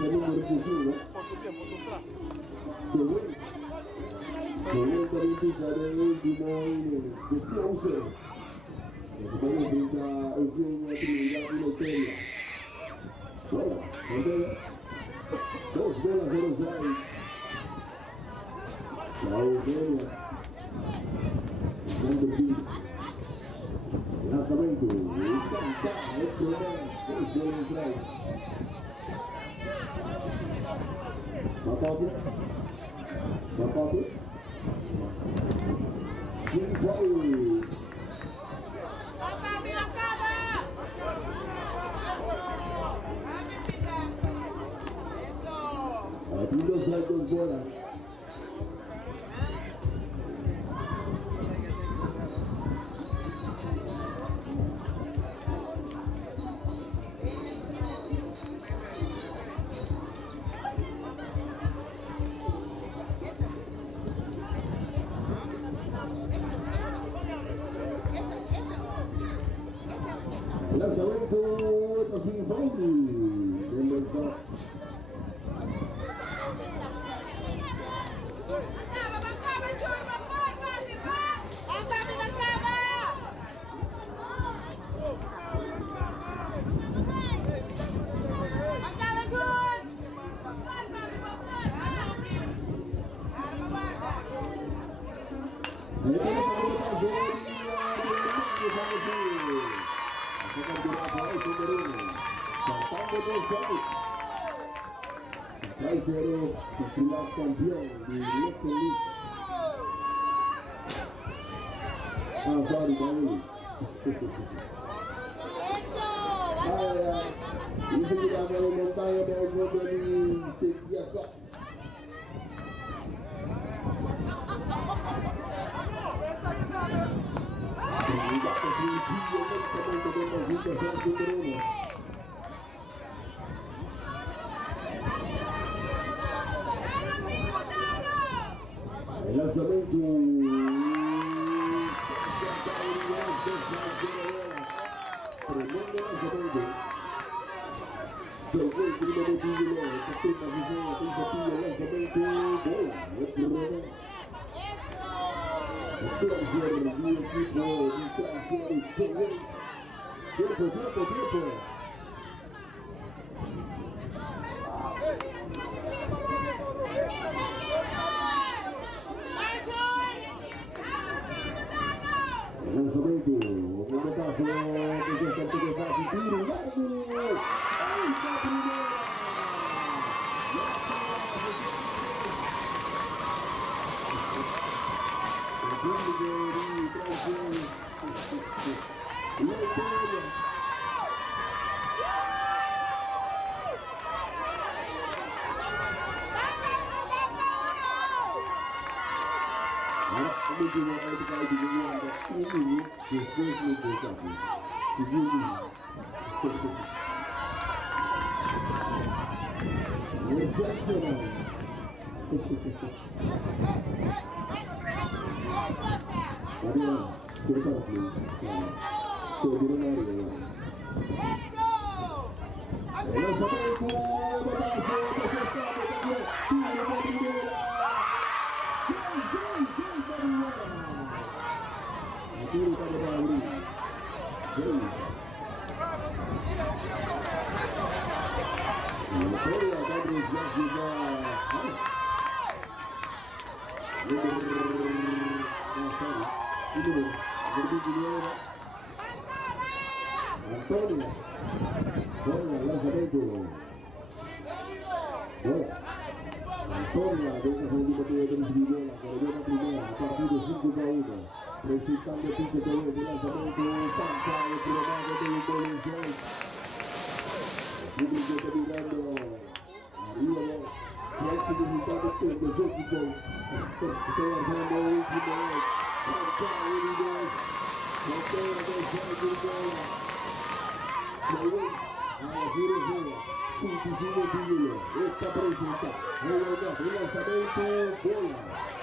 el número fusivo. Con también ficha de último de Close. También brinda Eugenia, Trinidad y Loteria. Bueno, Loteria. 2 bolas a los Giants. La Eugenia. Lançamento. Encanta. É problema. 3 bolas atrás. Batata. Quem vai? Abrindo sai com bola. Lançamento, está sem falta. Beleza. Traiceiro, titular campeão de Leicester League. Sorry, Dani. Isso que dá para montanha para o jogo de Sequia Cops. El lanzamiento. Tremendo lanzamiento. Llegó el primer título. Esta posición, el lanzamiento. Bola. Placer del equipo de Traiceiro. Tiempo. Lançamento, o passo que já está tudo fácil, tiro, largo, aí está a primeira. O jogo de Traiceiro, Loteria. O último vai ficar adivinhando 1 minuto depois do desafio. Segundo. O Jackson. Adriano, corta aqui. Segura na área. Lançamento, tiro para o Bauri. Loteria, Gabriel Gaziga. Antônio. Bola, lançamento. Bola. Antônio, dentro da segunda de bola. Carregou na primeira, a partir de 5-1. Presentando a pinche de lanzamiento, Panca, el programa de Coliseo. El público está mirando arriba, próximo resultado de los equipos. Está bajando el último, Panca, Unidos, Loteria de Salvador. A la Furosera, 25 títulos, esta presenta, el lanzamiento, bola.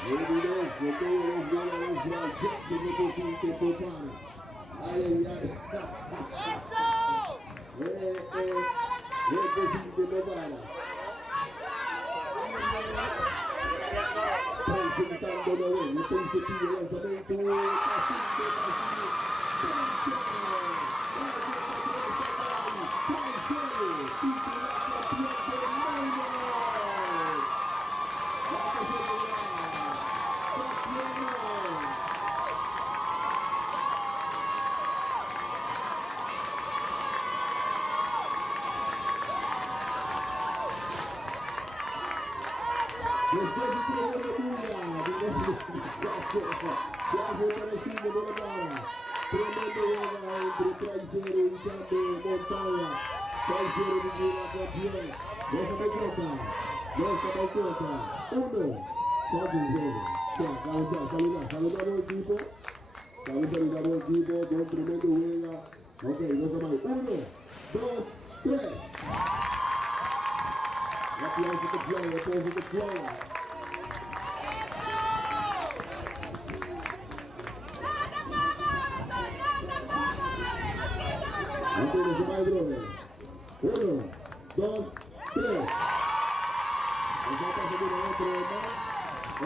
Unidos, Loteria, los goles, Jackson no consente popar. Ay. ¡Eso! No para. presentando Noel, il pensiero di lanzamento, Sergio Palestino, buona gara, tremendo uomo entre Traisero y Chambe Montoya, Traisero di Gila campione, Rosa Baicota, 1, Sergio Zero, saludamos al equipo, con tremendo huelga, ok, Rosa Baicota, 1, 2, 3, aplauso que playa. Antes se va el brother. 1, 2, 3. Acá pasa de una otra más.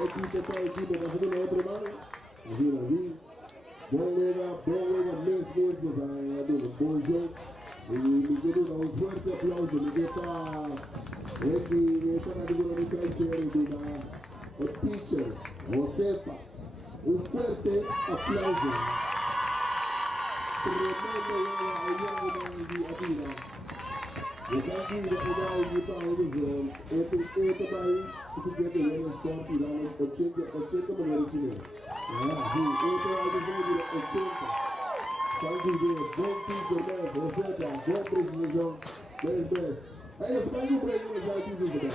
Equipo para equipo, pasa de una otra más. Así. Bom luego, mes, pues a un buen show. Y me quedo un fuerte aplauso. Me queda para mi Traisero de una teacher, Josefa. Un fuerte aplauso. Tremendo di Atira. Esatto, da di Paolo Zon. Eto bai si chiede uno sport Irano 800 magari cinese. Sì, eto hai bisogno di 80. Salve di buon tipo per Rosetta, buon precision, best. Hai lo sbaglio preso le salti su da.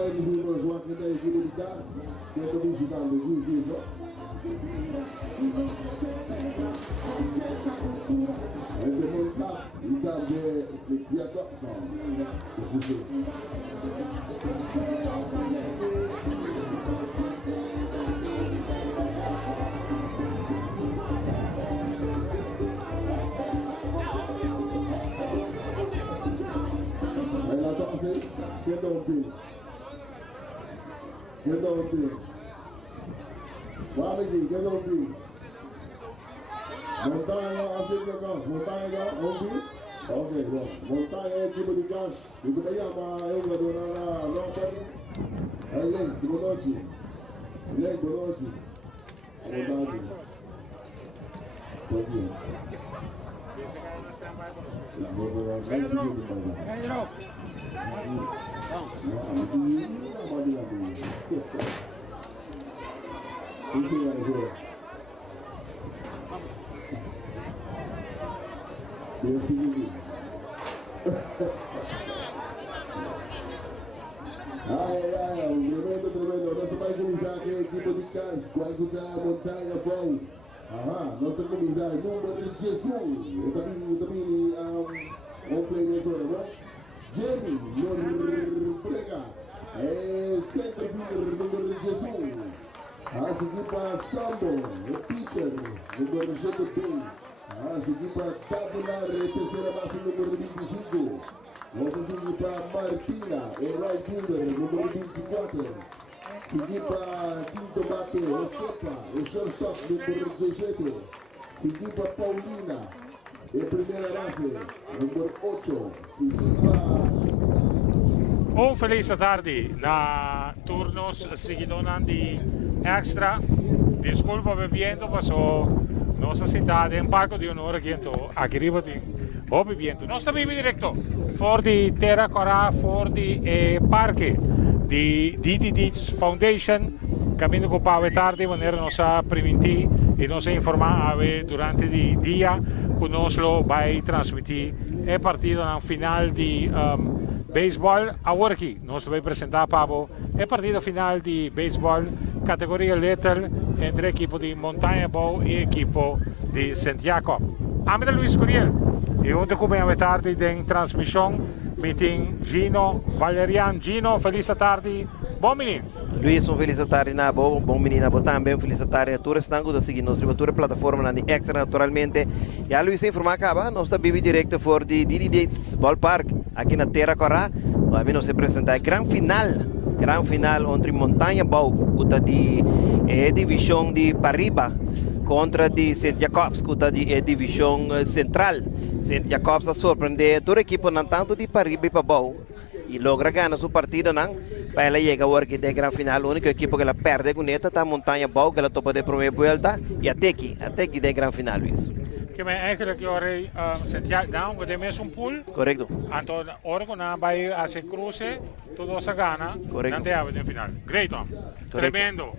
vai dizer nós aqui da equipe de gás, que é do visitante de Gizo. É de montar e também se guiar Get on team. Get on team. Wamiki, get on team. Montanha, assim que nós. Montanha, on Ok, bom. Montanha, equipe de gás. E como eu vou donar a nota. Elen, boa noite. Elen, boa noite. Boa noite. Bom dia. Tremendo. Nós vamos começar aqui a equipe de Cans, quando da Montanha Bom. Nós vamos começar o número de Jesus. Eu também vamos play nessa hora, não? Jamie, Norbrega, centro-fielder, número de Jesus. A seguir para Sambo, pitcher, número 7B. A seguir para Tabular, terceira base, número 25. Vamos a seguir para Martina, right fielder, número 24. Seguir para quinto bate, o Sepa, shortstop, número 17. Seguir para Paulina, primeira base, número 8. Seguir para... Feliz tarde na turnos seguidores de extra. Desculpa bebiendo, passou nossa cidade em parco de honor aqui arriba de bebiendo. Nós estamos direto for de Terra Corá, for de parque de DDD's Foundation. Caminho com o tarde, maneira nossa permitir e nos informar durante o dia que nós vai transmitir é partido na final de beisebol. Agora aqui nós vamos apresentar para o partido final de beisebol categoria Lethal entre a equipe de Montanha Bow e a equipe de Santiago. Amida Luiz Curiel e onde começa a tarde de transmissão meeting Gino Valerian. Gino, feliz tarde. Bom menino. Luiz, feliz tarde na bom menino, também feliz tarde a todos que estão seguindo nossa plataforma na Extra naturalmente. E a Luiz informar acaba, nós estamos vivo direto for de DDD's Ballpark aqui na Terra Corá. Vamos nos apresentar a grande final entre Montanha Bow, que é divisão de Pariba, contra de Santiago, que é divisão central. Santiago está surpreendendo toda a equipe, não tanto de Pariba e para Bow. E logra ganhar sua partida, não? Para ela chegar agora que é grande final, a única equipe que ela perde com ela está Montanha Bow, que ela topa de primeira volta, e até aqui é grande final, Luiz. Que me eigenlijk jore Santiago down, que tem um pool. Correcto. Então, agora quando vai a se cruze, tudo se gana. Correcto. Não tem a ver final. Great, tremendo.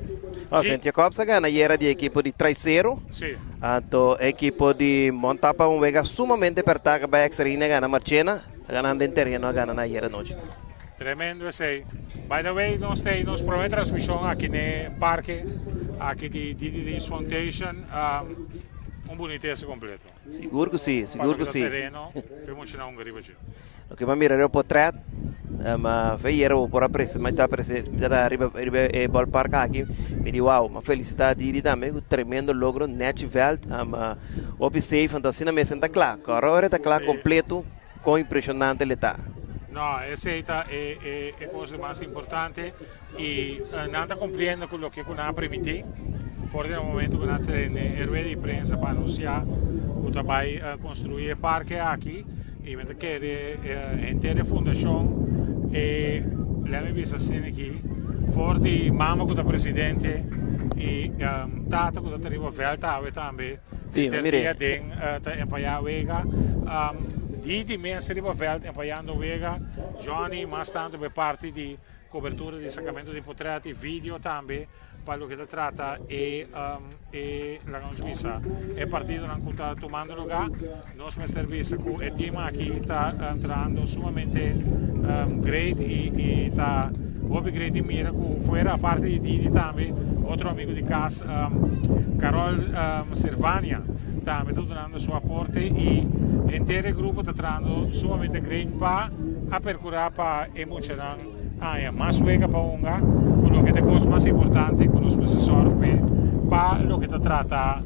Santiago se gana e era de equipe de 3-0. Sim. Então, a equipe de Montapa vega sumamente apertada, vai exercer gana Marchena, ganhando em terreno, ganhando na era noite. Tremendo esse. By the way, nós prometemos transmissão aqui no parque, aqui de DDD's Foundation. Bonito esse completo. Seguro que sim. Terreno, vamos tirar gariba aqui. Ok, mas mira, eu portrait, mas veio por apreço, mas está arriba ballpark aqui, me diz, uau, uma felicidade de também, um tremendo logro, net veld, observe, fantasia na mesa está claro, agora está claro completo, com impressionante ele está. Não, essa é a coisa mais importante e não está cumprindo com o que não permite. Fora do momento que nós temos a de imprensa para anunciar que vai construir o parque aqui e vai querer inteira fundação e lá me visa assim aqui fora de mama que o presidente e tata que o arriva velta também sim, mire tem empaiar vega di mens arriva velta empaiando vega Johnny mas tanto per parte di cobertura di sacramento di portretti video também para o que se trata e la consmissa è partito non sta tomando lugar nos serviço com o time aqui está entrando sumamente great e está Hopi Greti Mira, fuera aparte de Didi también, otro amigo de casa, Carol Servania, también está dando su aporte y entero grupo está tratando sumamente grande para apercurar para emocionar más hueca para unga, con lo que te cosa más importante, con los profesores, para lo que te trata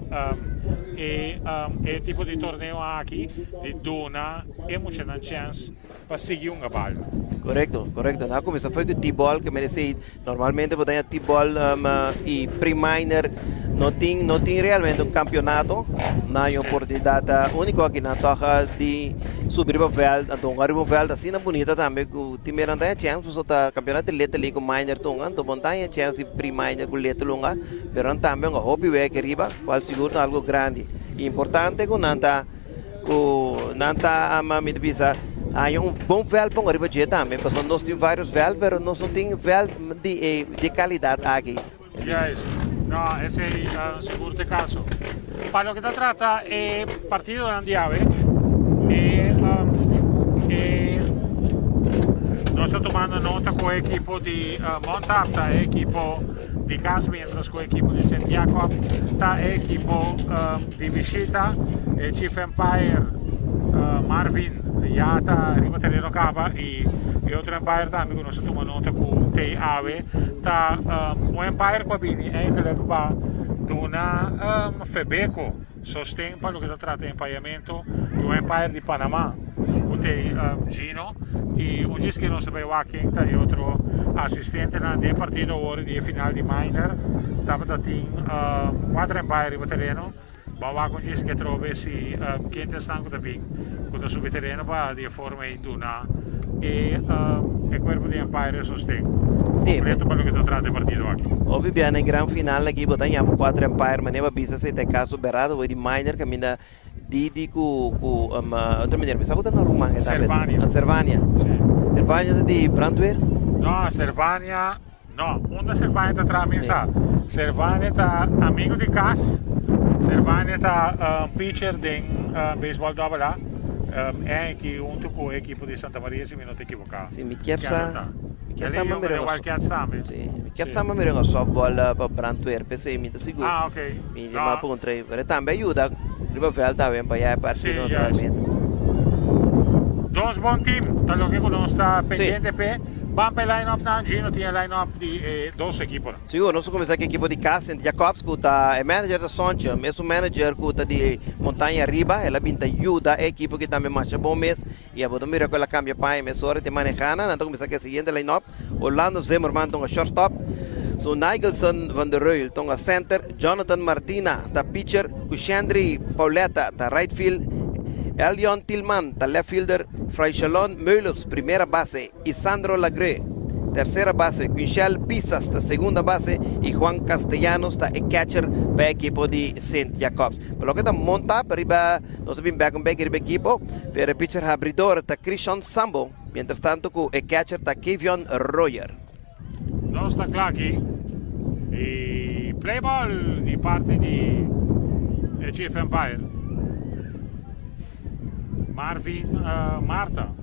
el tipo de torneo aquí, de dona emocionante chance para seguir un bal. Correcto, correcto. Na começa foi que o T-ball que me disse normalmente botar T-ball e pre-minor não tem realmente um campeonato, não é uma oportunidade única aqui na toca de subir para o veld, então arriba o veld assim na bonita também que o time não tem chance para soltar campeonato de letra ali com minor tonga, então não tem chance de pre-minor com letra longa, mas também um hobby é que arriba, qual seguro algo grande. E importante que não está a me dizer há bom véu para arriba de também, porque nós temos vários véus, mas nós não temos véu de qualidade aqui. Yes. No, ese seguro de caso. Para lo que se trata, partido de Andiave, no está tomando nota con el equipo de Montapta, el equipo de casa, mientras con el equipo de St. Jacob, está el equipo de Visita, el Chief Empire, Marvin. Ya está arriba terreno capa y otro Empire también que no se toma nota con TAV está un Empire qua bini è che le pa una Febeco sostén para lo que se trata de empañamiento de un Empire de Panamá con Gino y un gis que no se ve aquí y otro asistente del partido ora di final di minor estaba tatin 4 Empire arriba terreno va con gis che trove si quinta stanco da bing con su terreno para di forma in duna e il corpo di Empire sostén. Sì, per lo che si tratta del partito aquí. Ovvio, nel gran finale aqui botamos 4 Empire, mas neva bisa se tem caso berado o di minor que mina Didi ku outra maneira, pensava que tá na Rumanga, Servania. Servania. Sì. Servania di Brandweer? No, Servania, no, una Servania está tramisa. Servania está amigo di Cas. Servania está pitcher di baseball double A. È anche un tuo equipo di Santa Maria, se mi non ti equivoco. Sì, mi chiamsa. Mi chiamsa ma mi softball per Brandweer, penso mi da sicuro. Ah, ok. Mi ma po contra, però também aiuta. Riba velta ben pa ja partito naturalmente. Dos buon team, da lo che conosco pendiente per van per line-up na Gino tiene line-up di dos equipos. Sicuro, nós começamos com a equipe de Cassent Jacobs, que é manager da Soncha, mesmo manager que está de Montanha Riba, ela pinta ajuda a equipe que também marcha bom mês, e a botar mira que ela cambia para a hora de manejana, então começamos com a seguinte line-up, Orlando Zimmerman com a shortstop, so Nigelson van der Ruil, tonga center, Jonathan Martina, ta pitcher, Kushandri Pauleta, ta right field, Elion Tillman, ta left fielder, Fraichalon Meulos, primera base, Isandro Lagre, tercera base, Quinchel Pisas, ta segunda base, y Juan Castellanos, ta catcher para equipo de St. Jacobs. Pero lo que ta monta, para arriba, no se viene back el equipo, pero el pitcher abridor, ta Christian Sambo, mientras tanto, el catcher, ta Kevion Royer. Non sta clacchi e play ball di parte di Chief Empire Marvin Marta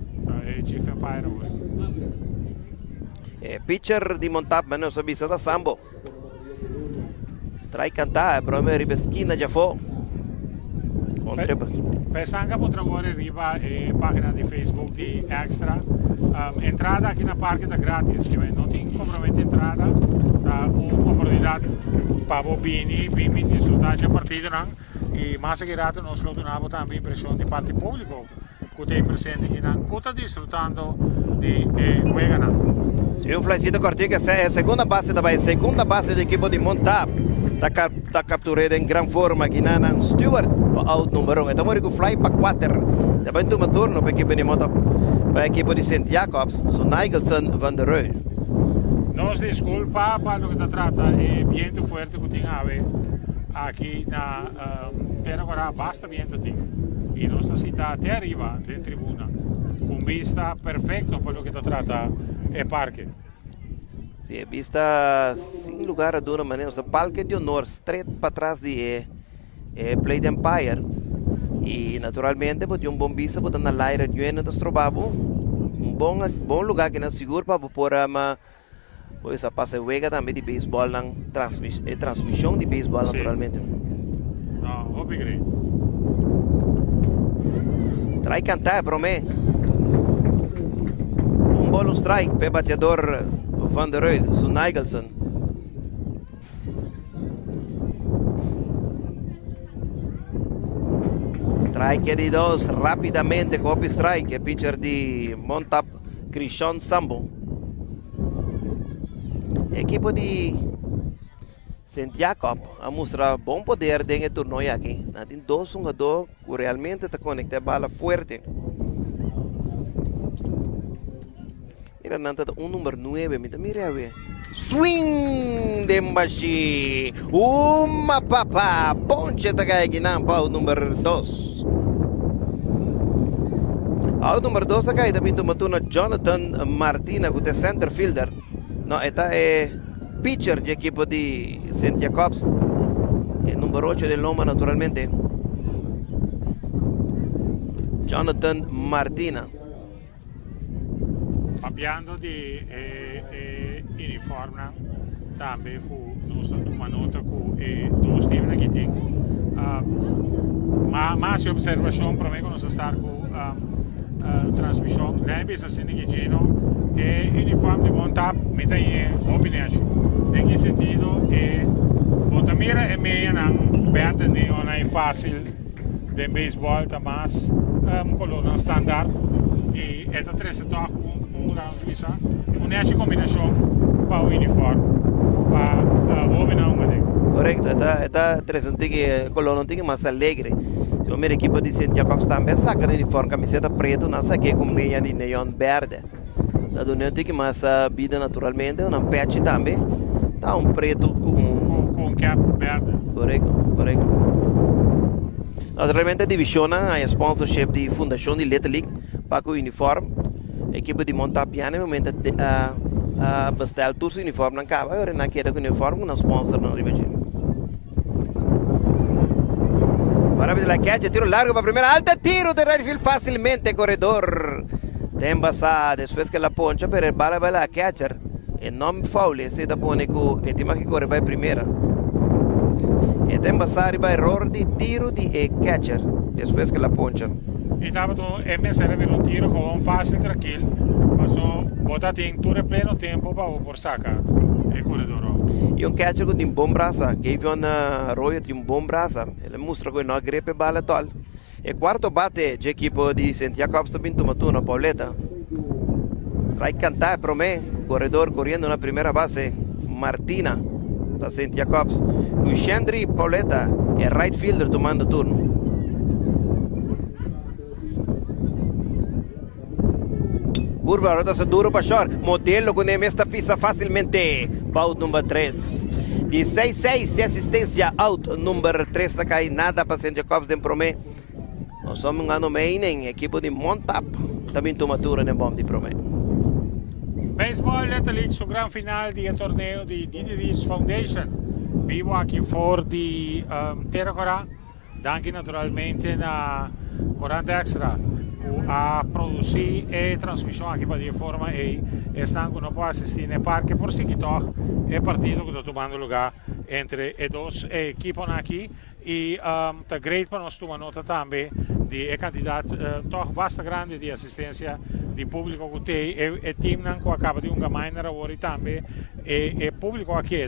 Chief Empire pitcher di Montap ma non so bisa da Sambo strike canta proprio ripeschina già fo Pesanga potrà arriva pagina di Facebook di Extra entrada aqui na parque da grátis que não tem compromesso entrada tá uma oportunidade para bobini bimbi desfrutar da partida não e mais segurato nós lo donamos também pressão de parte público que tem presente que não está desfrutando de juega não. Se um flashito cortinho que é a segunda base da segunda base do equipo de Montap está capturado em grande forma aqui na Stewart out número 1 então vamos com fly para 4 depois do turno para a equipe de Montap para a equipe de St. Jacobs so Nigelson van der Ruil. Nos desculpa para lo que se trata el viento fuerte que tiene aquí na terra agora basta viento y nuestra ciudad te arriba de tribuna con vista perfecto para lo que se trata el parque. Sí, vista sin lugar a duda maneira, o parque de honor straight para trás de Plate Empire e naturalmente pode um bom vista para na área de onde nós trovamos bom lugar que nós seguro para pôr Pois a passa juega também de beisebol, transmissão de beisebol Sim. naturalmente. Não, obrigado. Strike cantar, promete. Bolo strike per bateador Van der Rohe su Nigelson. Strike di dos rapidamente, copy strike, pitcher di Montap, Christian Sambo. Equipo di St. Jacob a mostrar bom poder dentro do torneio aqui. Tem dois jogadores que realmente está conectado a bala forte. Mira, nanta número 9, mira, swing de Mbashi. Uma papa, ponche tá aqui na pau número 2. Ao número 2 tá aí também tomatuna Jonathan Martina, que é center fielder. Não, esta é pitcher de equipo de St. Jacobs. É número 8 de Loma, naturalmente. Jonathan Martina. Abbiamo di uniforme também com uma nota com dois times aqui tem mas observação para mim quando se está com transmissão lembra se assim que gino e uniforme de Montap me tem opinião em que sentido Montamira é meio não perto de não é fácil de beisebol tá mais coluna standard e é tá três uma combinação para o uniforme para o homem. Correcto, esta interesante coluna tem mais alegre. Se o meu equipe de St. Jacobs também saca de uniforme camiseta preta, não saque com meia de neon verde. A do neon tem mais vida naturalmente, uma patch também, tá preto com cap verde. Correcto. Naturalmente divisiona a sponsorship de fundação de Little League para o uniforme. A equipe de Montapiano no momento a bestel todos os uniformes não acaba, agora não queda com o uniforme, não sponsor não ribeiro. Para ver a catch, tiro largo para a primeira, alta tiro de right field facilmente, corredor. Tem passado, depois que ela poncha, pero a bala vai lá, catcher, e não faule, se da pone com, e tem que correr para a primeira. E tem passado, vai erro de tiro de catcher, depois que ela poncha. E estava MSR per un tiro con un fácil tranquilo, ma sono votati in tour pleno tempo per sacar il corridore. E catcher com um bom braço, Kevin Royer tem bom braço, ele mostra que não grepe bala tol. E quarto bate de equipo de St. Jacobs também toma turno, Pauleta. Strike cantar para mim, corredor correndo na primeira base, Martina, para St. Jacobs. O Chandri Pauleta é right fielder tomando turno. Curva, rotação duro para short. Modelo com esta pisa facilmente. Out número 3. De 6-6 e assistência. Out número 3 está caindo. Nada para St. Jacobs de Promé. Nós somos um ano meio em equipe de Montap. Também toma turno em bom de Promé. Baseball Little League, su gran final di torneo di DDD's Foundation. Vivo aqui fora di Terracora. Anche naturalmente na 40 Extra. A produzir e transmissão aqui para a forma e estão não pode assistir no parque por si que é partido que está tomando lugar entre as duas equipes aqui e está great para nós tomar nota também de candidatos bastante grande de assistência de público que tem e time que acaba de minor agora também e público aqui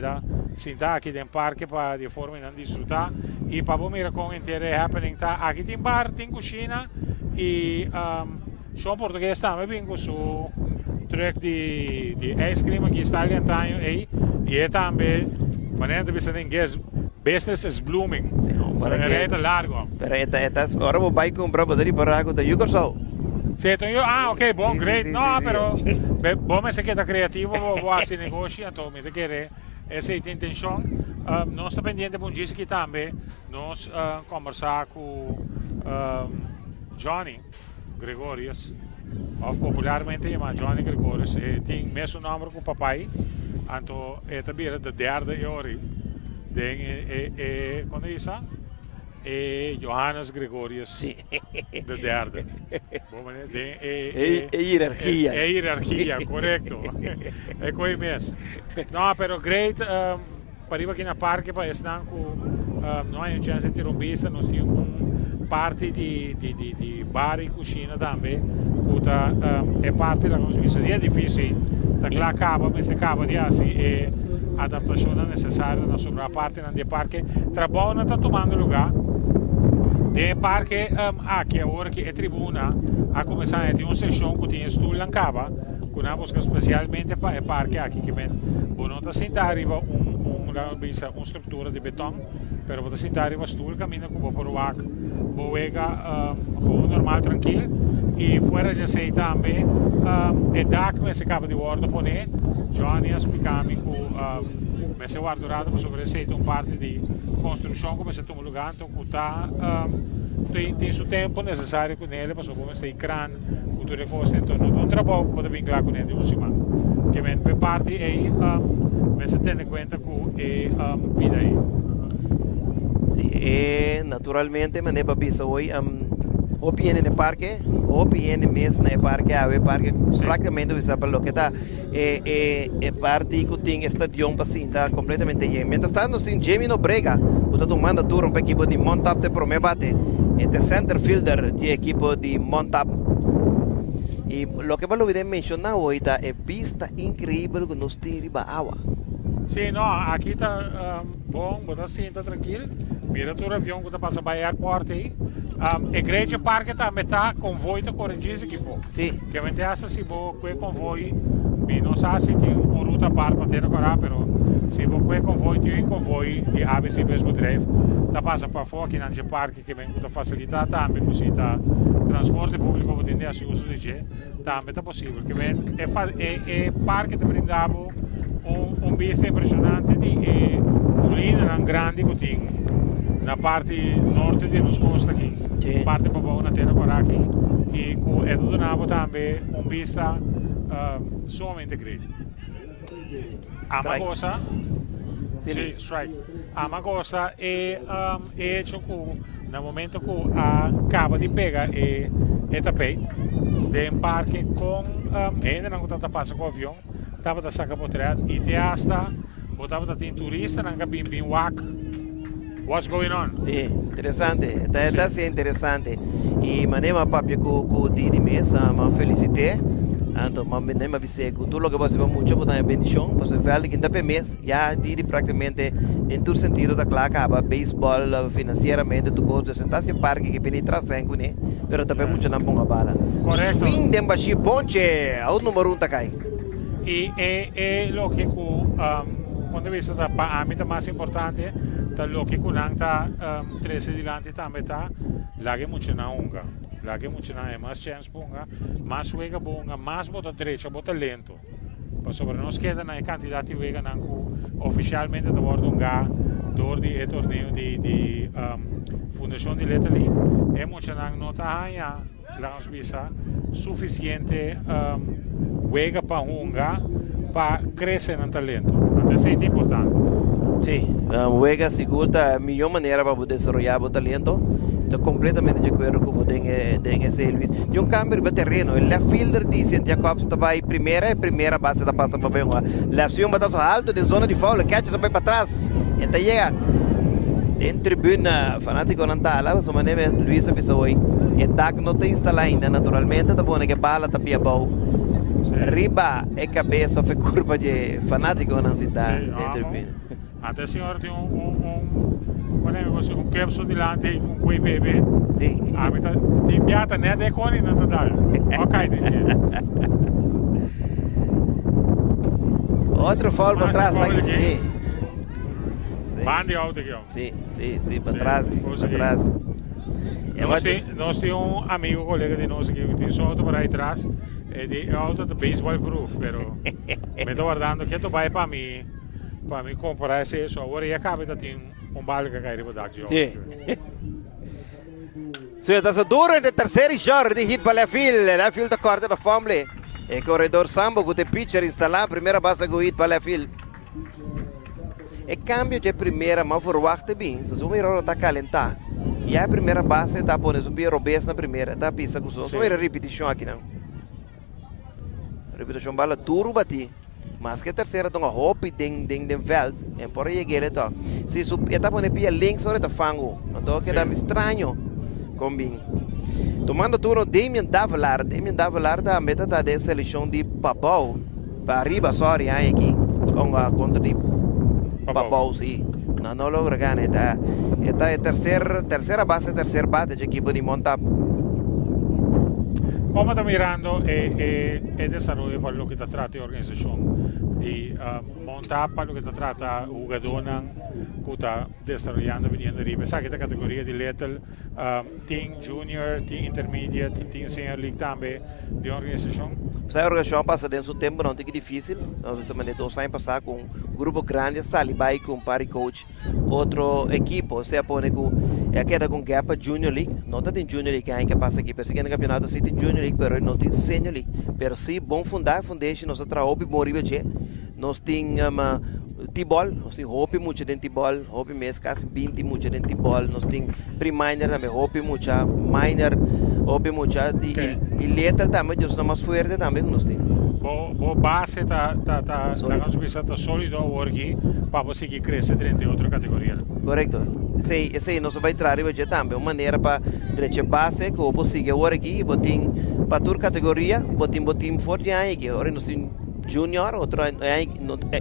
se está aqui no parque para de forma não desfrutar e para ver como inteiro happening tá aqui tem bar, tem cozinha e sono portoghese também vengo su truck de ice cream aqui está ali entrando aí e é também maneira de ser inglês business is blooming so é largo pero esta ahora vou vai comprar poder para água da Yugorsol. Certo, ok, bom, Sì, great. sì, No, sì, però sì. bom se queda creativo, vou fazer negócio, então me querer essa é a intenção. Nós estamos pendentes de disso aqui também. Nós conversar com Johnny Gregorius, ou popularmente chamado Johnny Gregorius, e tem o mesmo nome com o papai, então é também da derde hora. Quando é isso? e Johannes Gregorius Sì. de derde. E hierarchia. E hierarchia, correcto. É coi mesmo. Não, pero great, para ir aqui na parque, para estar com, nós a gente tem rumbista, nós temos parte de bar e cozinha também, que é parte da nossa vida. É difícil, da que lá acaba, mas acaba de assim, é adaptação necessária na sua parte, na parque, trabalho não está tomando lugar. De parque, aqui agora que é tribuna, a começar a ter uma sessão que tem estudo lá cava, com a busca especialmente para o parque aqui que vem, não está sentado arriba uma estrutura de betão, pero você sentar arriba estudo caminha com o poruac, boega normal tranquilo e fora já sei também é DAC mas acaba de guarda poner, Johnny explicando com mas é guardado para sobre esse parte de construção como se toma lugar então está tem seu tempo necessário com ele para sobre esse ecrã o recosta então não trabalho pode vincular com ele de uma semana que vem per parte aí mas se tem em conta com a vida aí. Sim, e naturalmente mas para pensar hoje opinião no parque, opinião mesmo no parque, o parque praticamente você para o que está é parte que tem estadião para sim está completamente cheio. Mientras tanto nós temos Jamie Nobrega, que está tomando turno para a equipe de Montap de primeiro bate, é center fielder de equipe de Montap. E o que eu mencionar hoje é vista incrível que nós temos água. Sim, não, aqui está bom, está assim, está tranquilo. Mira o avião que está passando para o aeroporto aí. A igreja parque está metade convoio da Corinthians que for. Sim. Que a gente acha se vou com o convoio, e não sabe se tem uma ruta para ter agora, mas se vou com o convoio, tem um convoio de ABC mesmo drive. Está passando para fora aqui na parque que vem com facilitar também, porque está transporte público para atender a uso de G, também está possível. Que vem é parque de brindava vista impressionante de colina grande que tem na parte norte de nos costa aqui, parte para na terra para aqui e com é tudo nabo também vista somente grande. A Magosa, sim, strike. A Magosa é hecho com no momento que acaba de pegar e tapete de parque com ainda não está passando com o avião. Estava a sacar por trás e te hasta botava a ter turista na cabine walk. What's going on? Sim, interessante. Está sim interessante. E maneira papi com Didi mesmo, uma felicidade. Então, maneira você que tudo que você vai muito botar bendição, você vale que ainda mês já Didi praticamente em todo sentido da claque, acaba beisebol financeiramente do coisa, sentar-se em parque que penetra sangue, né? Pero também muito não bom a bala. Correto. Swing de embaixo ponche, o número 1 tá cai. E é o que quando de vista da âmbito mais importante, tá o que com anta 13 dilante também tá, lá que muito na unga, lá que muito na é mais chance bunga, mais wega bunga, mais bota direita, bota lento. Para sobre nós queda na quantidade de wega nanku oficialmente da bordo unga, door de torneio de fundação de Letali, é muito na nota ainda lá nos visa suficiente wega para unga para crescer no talento. Então isso é importante. Sim, wega segura a melhor maneira para poder desenvolver o talento. Estou completamente de acordo com o que esse Luiz. Tem cambio de terreno. O left fielder de Santiago Copos está aí primeira base da passa para bem. Left fielder está alto de zona de foul, catch também para trás. Então chega em tribuna, fanático não está lá, mas o maneira Luiz avisou aí. E DAC não está instalado ainda, naturalmente, está bom que a bala está pia bom. Riba e cabeça foi curva de fanático na cidade de tribuna. Até o senhor tem um capso de lante com quei bebê. Sim. A mim tem piata né de cone na total. Ok, entendi. Outro foul para trás aqui. Bande alto aqui, ó. Sim, para trás, para trás. Nós temos amigo, colega de nós que tem só para aí atrás, de auto de baseball proof, pero me estou guardando que tu vai para mim comprar esse isso. Agora já acaba de ter bala que cai para dar de Sim. Sim, está duro no terceiro shot de hit para a fila da corda da fumble. E corredor Sambo com o pitcher instalado, primeira base com hit para a fila. E cambio de primeira, mas for wacht bem, se o melhor está calentar. E a primeira base está pondo subir Robes na primeira, está pisa com só era repetição aqui não. Repetição bala duro bati. Mas que a terceira tonga hopi ding veld, en por aí ele to. Se su eta pone pia links ora ta fango. Não tô que dá me estranho. Combin. Tomando turno Damien Davalar da meta da de seleção de Papau. Para arriba sorry aqui com a contra de Papau sim. Não logra ganhar eta é terceira base de equipe de Montap. Como está mirando el desarrollo para lo que se trata de organización, de montar para lo que se trata jugadores que está desarrollando viniendo arriba. Sabe que esta categoría de Little, Team Junior, Team Intermediate, Team Senior League también de organización. A organização passa dentro do tempo, não tem que difícil. Nós estamos a passar com um grupo grande, Salibai com Party Coach, outro equipo, se põe com a queda com Gap Junior League, não tem Junior League que passa aqui, porque no campeonato sim tem Junior League, mas não tem Senior League. Mas sim, bom fundar, foundation, nós trabalhamos bom riba de, nós tem T-ball, nós tem hopi muito dentro T-ball, hopi mês quase 20 muito dentro T-ball, nós tem pre-minor também, hopi muito, minor, hopi muito, e lethal também, nós somos forte também nós tem. Bo base tá sólido aqui para você que cresce dentro de outra categoria. Correto. Esse aí nós vai trazer hoje também uma maneira para direito base que você siga agora aqui, botin para toda categoria, botin forte aí, agora nós tem junior, outro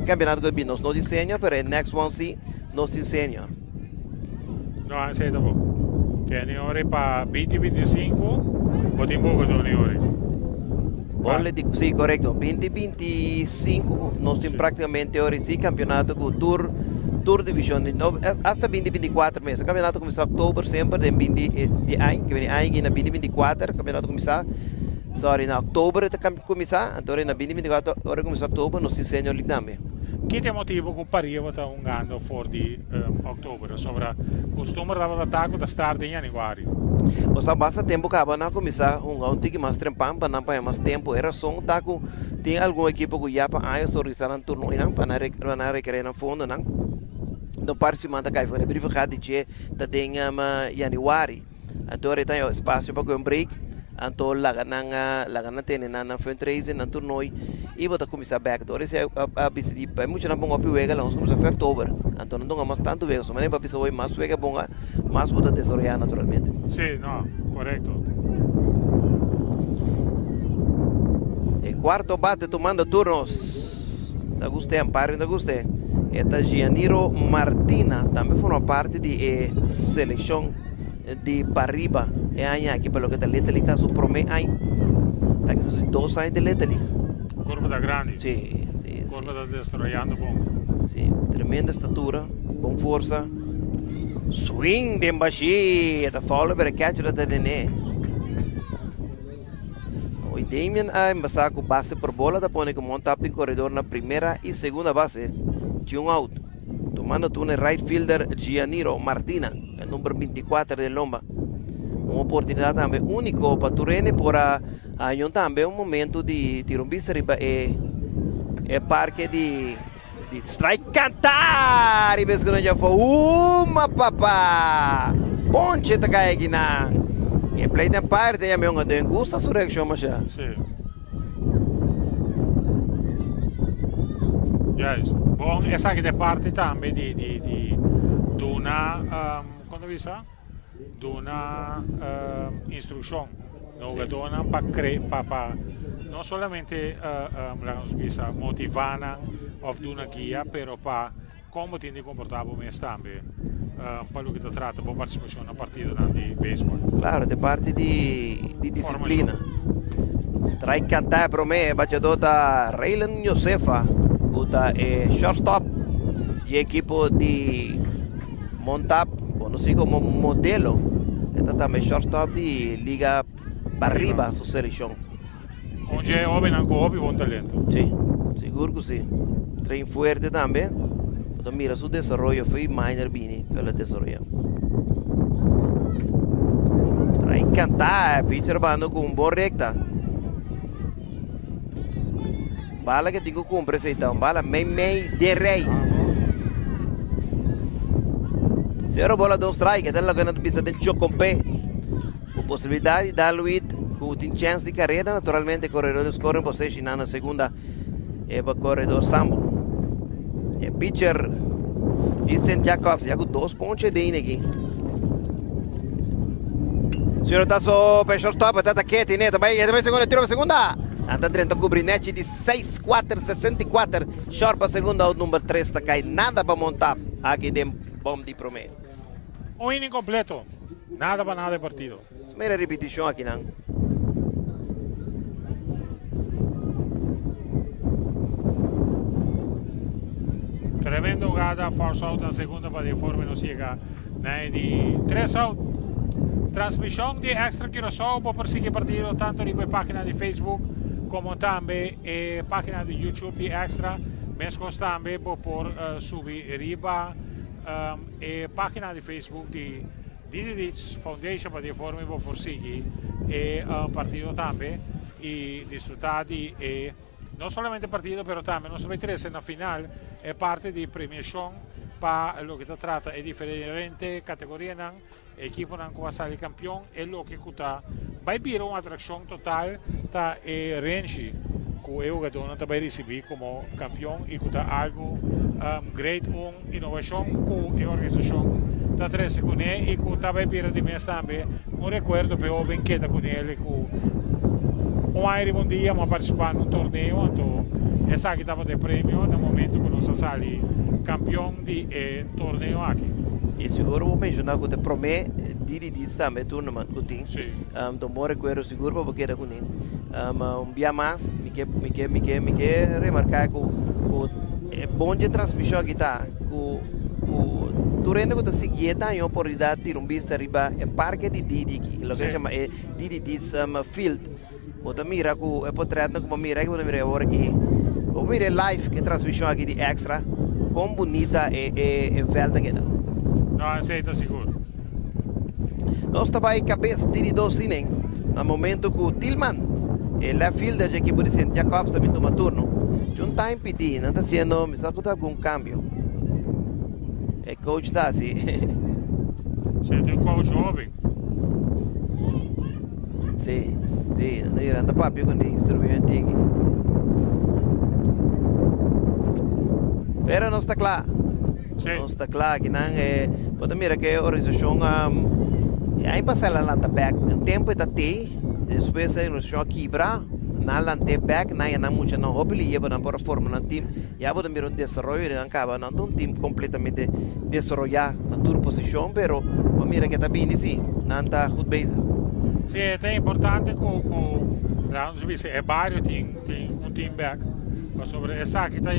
campeonato que nós não tem senior, mas next one sim, nós tem senior. Não, sei tá bom. Que é hora para 2025, botin pouco de hora. Sim, correto. 2025 nós temos praticamente agora sim campeonato com Tour Division. Até 2024 mesmo. O campeonato começa em outubro sempre de ano, que vem aí na 2024, o campeonato começa. Sorry, na outubro começa, então na 2024 hora começa outubro, nós temos senior league também. Que tem motivo que pariva está ano for de outubro? Sobre o costume da ataque da start em januário. Mas basta tempo que acaba na começar um tique mais trempam para não pagar mais tempo. Era só um taco tem alguma equipe que já para aí organizar um torneio não para não requerer no fundo não. Então participando da foi verificado de tá tem januário. Então tem espaço para um break. Então lagan tem na fundraising na torneio e bota começar back. Então esse a bisidi para muito na bom opi wega lá começa em outubro. Então não temos tanto wega, mas nem para pessoa mais wega bom, mais bota desarrollar naturalmente. Sim, não, correto. E quarto bate tomando turnos. Da guste amparo, da guste. Eta Gianiro Martina também forma parte de seleção de Parriba. É aí aqui pelo que está Letali está su primeiro ano. Está que são 2 anos de Letali. Corpo da grande. Sim. Corpo da desarrollando bom. Sim, tremenda estatura, bom força. Swing de embaixo, da follow para catch da Dene. O Damien a embaixar com base por bola, da põe com monta em corredor na primeira e segunda base. De um out. Tomando turno right fielder Gianiro Martina, o número 24 de Lomba. Uma oportunidade também única para Turene por a também um momento de tirumbista é parque de strike cantar e vez que não já foi uma papá ponche tá cai aqui na e play da parte já me gusta sua reação mas já sim. Yes. Bom, essa aqui é parte também de uma quando vi sa de uma instrução no jogador para não somente motivar ou de uma guia, pero para como tem de comportar o mês também para o que se trata de participação na partida de beisebol. Claro, de parte de disciplina. Strike cantar para mim, batedor da Raylan Josefa, o shortstop de equipo de Montap, conhecido como modelo. Este também shortstop de Liga Parriba, sua seleção. Onde é homem, não com bom talento. Sim, seguro que sim. Treino forte também. Então mira, seu desenvolvimento foi minor bini que ela desenvolveu. Strike cantar, pitcher bando com boa recta. Bala que tenho que cumprir então, bala meio de rei. Zero bola de um strike, até logo não precisa de jogo com pé. Com possibilidade de dar Luiz, com chance de carreira, naturalmente corredores correm você na segunda é para corredor Sambo. É pitcher de St. Jacobs, já com 2 pontos de aqui. Senhor tá só para shortstop, tá quieto, né? Também segunda, tiro para segunda. Anda dentro Cubrinete de 6-4, 64. Short para segunda, o número 3 está cai nada para montar. Aqui tem bom de promedio. Um inning completo. Nada para nada de partido. Mira repetição aqui, não? Tremendo jugada, force out na segunda para de forma não chega. De 3 out. Transmissão de Extra Curaçao para perseguir partido tanto na página de Facebook como também na página de YouTube de Extra. Mesmo também por subir riba a página de Facebook de Didi Foundation para de forma para perseguir partido também e desfrutar de não somente partido, mas também nosso interesse na final é parte de premiação para o que se trata é diferente categoria não equipo não que sai campeão é o que está vai vir uma atração total tá range que o jogador vai receber como campeão e que está algo great inovação que a organização está trazendo com ele e que está vai vir de mês também recuerdo para o benqueta com ele que um dia mas participar num torneio então essa aqui estava de prêmio no momento que nós sai campeão de torneio aqui. E seguro vou mencionar que te promete Didi também tournament que tem. Então bom recuerdo seguro para querer com ele. Dia mais me quer remarcar que é bom de transmissão aqui tá. Que durante que se guia a oportunidade de vista riba é parque de Didi aqui. O que chama é Didi field. Outra mira que é portretando como mira que vou mirar agora aqui. Vou mirar live que transmissão aqui de Extra. Como bonita é velda que não. Não, aceita seguro. Nós estamos aí cabeça de 2 innings. No momento que o Tillman, o left fielder de equipo de St. Jacobs também toma turno. Não está impedindo, não está sendo, me está com algum câmbio. O coach está assim. Você tem um coach jovem? Sim, não irá estar papi com ele, instrumento aqui. Pero não está claro. Não está claro que não é. Pode mirar que a organização aí passa lá na back. O tempo está aí. Depois a organização quebra. Na lante back, não muito não hobby e para por forma no time. Já pode mirar desenvolvimento e acaba não um time completamente desenvolvido na tua posição, pero pode mirar que está bem assim. Não está good base. Sim, é importante que lá nos diz é vários tem um team back. Mas sobre essa que está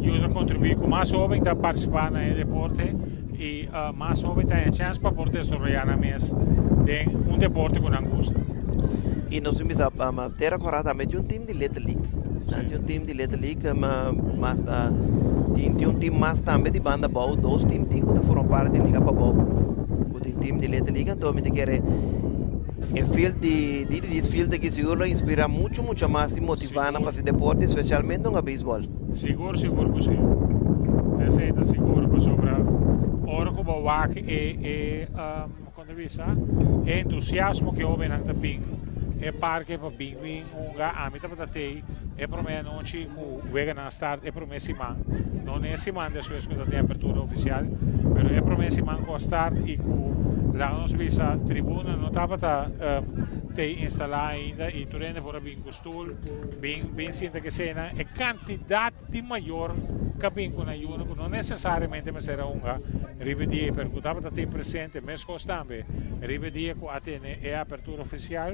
ajuda a contribuir com mais jovens a participar no deporte e mais jovens têm a chance para poder desenvolver na mesa de deporte que não gosta. E nós temos a ter agora também de time de Little League. Tem time de Little League, mas tem time mais também de banda boa. 2 times que foram parte de liga para boa. Tem time de Little League, então me quer é field de field que seguro inspira muito mais e motiva para esse deporte, especialmente no beisebol. Seguro que sim. Aceita seguro para sobre ora que o WAC quando visa é entusiasmo que houve na taping é parque para bem a meta para ter é para mim não te o vega na start é para mim semana não é semana depois que tem abertura oficial mas é para mim semana com start e com lá nos visa tribuna não estava te instalar ainda e tu rende por bem costul bem sinta que cena é quantidade de maior capim com a Juno não necessariamente mas será ripetir per que estava ter presente mas constante ripetir com a é a abertura oficial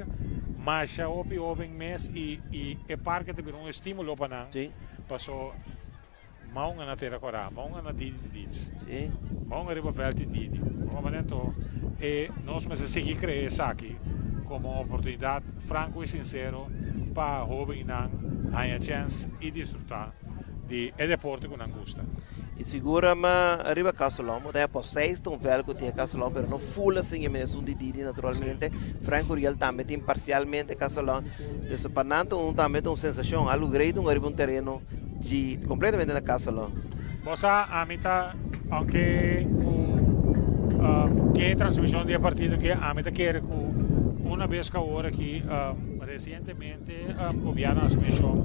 mas já houve mês e é parque de um estímulo para nós. Sim. Passou mão na terra corá, mão na Didi. Sim. Mão na riba velha Didi. Momento e nós mas seguir criar isso aqui como uma oportunidade franco e sincero para jovem não a chance e desfrutar de deporte que não gosta. E segura ma arriba Casolão, daí por 6 tão velho que tinha Casolão, mas não full assim mesmo de Didi naturalmente. Franco Riel também tem parcialmente Casolão. Então para não também tem uma sensação, algo grande um terreno de completamente na Casolão. Bossa a mitad aunque o que transmissão de partido que a meta quer com uma vez que agora que recentemente houveram a transmissão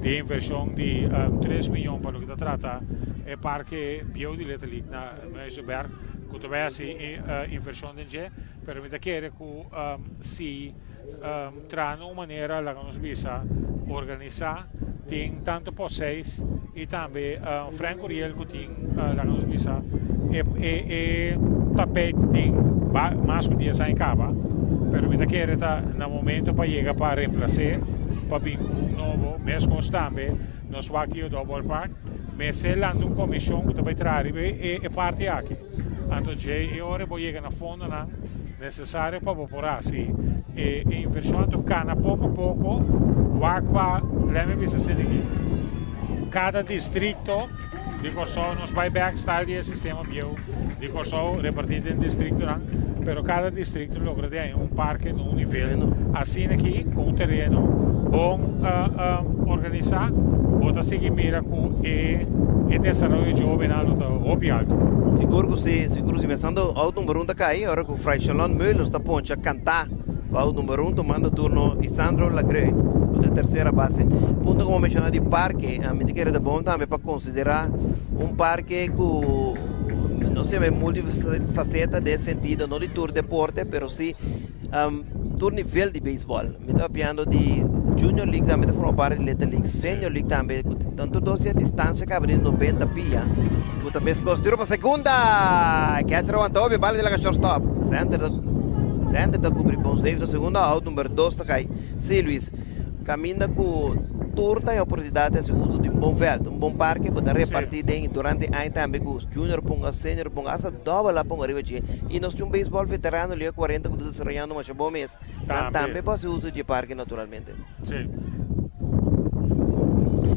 de inversão de 3 milhões para o que trata é porque bio de Letterlijk na Meuselberg que também assim inversão de G pero meta quer que se tra uma maneira lá nos visa organizar tem tanto por seis e também Franco Riel que tem lá nos visa e tapete tem mais que 10 em cava pero meta quer tá no momento para chegar para reemplaçar para vir com novo mesmo constante nos vai aqui do ballpark mas se lá um comissão que vai trazer e parte aqui então já é hora para chegar na fundo não necessário para popolare e inversão do cana pouco a pouco vai para lembra-me aqui cada distrito de Corsol nos buyback style de sistema bio de Corsol repartido em distrito pero cada distrito logra ter parque num nível assim aqui com terreno bom organizado bota seguir mira com e desenvolvimento jovem alto Seguro que se pensando ao número 1 da cair, agora que o Freichelon Müller está ponte a cantar para o número 1 tomando turno Isandro Lagre, da terceira base. Ponto como mencionado de parque, a mim que era bom também para considerar parque com não sei multifaceta de sentido, não de tour deporte, mas sim tour nível de beisebol. Me estava piando de Junior League também, de forma parte de Little League, Senior League também, tanto 12 a distância que abre 90 pia. Puta vez tiro para segunda, catcher o Antônio, bala de lá shortstop, center da cobrir bom save da segunda, out número 2 tá cai. Sim, Luiz, caminha com turta e oportunidade de uso de bom verde, bom parque, para repartir durante a ano também com junior, ponga senior, ponga hasta double lá ponga arriba e nós temos beisebol veterano ali 40 que está desarrollando mas bom mês, também pode uso de parque naturalmente. Sim.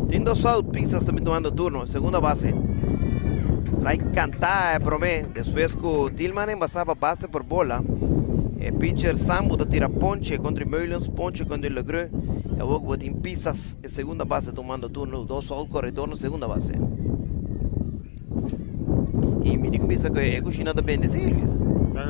Tem dois South Pisas também tomando turno, segunda base. Strike cantar promé, depois que o Tillman passava base por bola. E pitcher Sambo tira ponche contra Millions, ponche contra Legre. E agora botem Pisas e segunda base tomando turno, dois South corredor na segunda base. E me digo que é coxina também de Silvius. Não,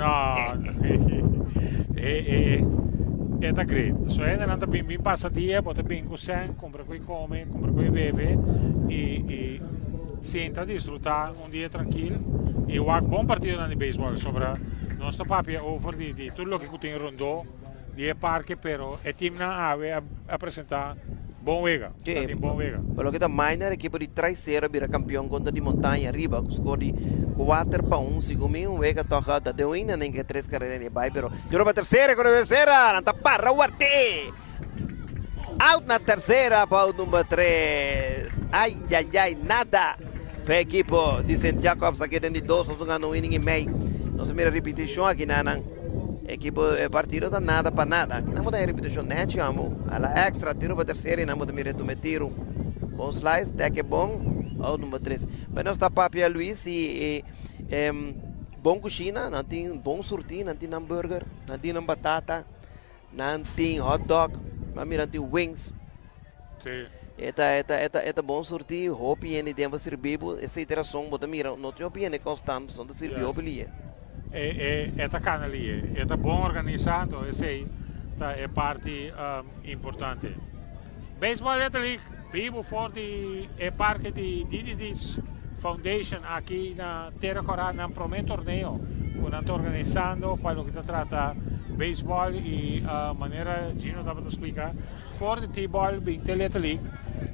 é great. So ainda não bem passa dia, bota bem com sangue, compra coi come, compra coi bebe e senta desfrutar dia tranquilo e o bom partido no beisebol sobre nostro papi over di tutto che tem rondò di parque pero e team na ave a presentare buon vega buon vega quello che da minor equipe di Traicera vira campione contra di montanha arriba score di 4-1 secondo me un vega tocca da de win nem che 3 carreira ne vai pero giro para terceira con terceira non tapparra guardi out na terceira para o número 3 ai nada para a equipe de St. Jacobs aqui tem de 2 jogando um inning e meio não se mira repetição aqui na equipe partido da nada para nada aqui não tem repetição né chamo a la extra tiro para terceira e não me mira tu me tiro bom slice até que bom ao número 3 mas nós está papia Luiz e bom coxina não tem bom surtinho não tem hambúrguer não tem batata não tem hot dog mas mira tem wings sim Eta bom sortir, hopi ene tempo servir, essa interação, bota mira, não tem opinião constante, só de servir opinião. Eta cana ali, eta bom organizado, esse é parte importante. Baseball é ali, vivo forte é parte de DDD's Foundation aqui na Terra Corá, na prometo torneio, quando organizando, quello que trata baseball e a maneira Gino dava da explicar, forte T-ball, bem League.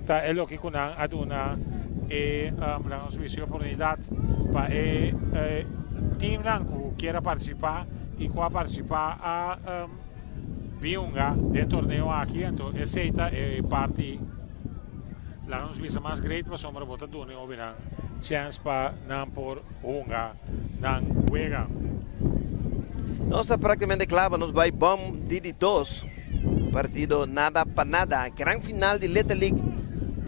É o que kunang aduna e lang os oportunidade para team lang que queira participar e qual participar a Biunga dentro do torneio aqui então aceita é parte lá nos visa mais great para sombra bota dune ou bem chance para não por unga não juega nossa praticamente clava nos vai bom de 2 partido nada para nada gran final de Little League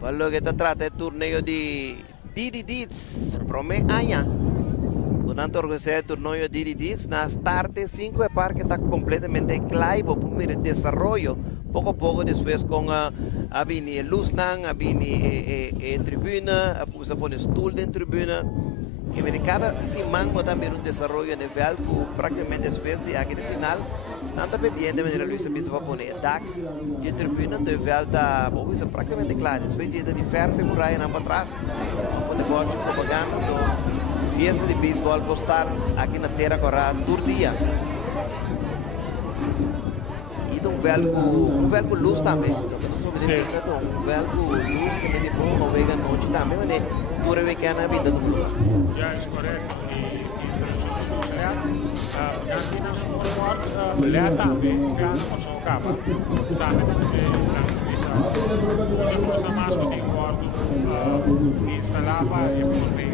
quello che trata il torneo di DDD's prome aña Durante organizar el torneo de DDDs, nas tarde 5 parque está completamente claro para el desarrollo. Poco a poco después con abini luznan, abini tribuna, se pone stool en tribuna. Que cada semana va también un desarrollo a nivel prácticamente después de aquí de final. Nada pendiente, maneira Luis Pisa para poner DAC e a tribuna do nível da bolsa praticamente clara. Depois de ferro e muralha não para trás. Futebol de propaganda do fiesta de beisebol postar aqui na terra corrada todo dia. E de um velho luz também. Um velho luz que me deu uma vez à noite também, mas dura weekend na vida do mundo. Ja, is correct. Melihat tapi kan masuk kapal, tapi bisa masuk di quarto, instalava e forni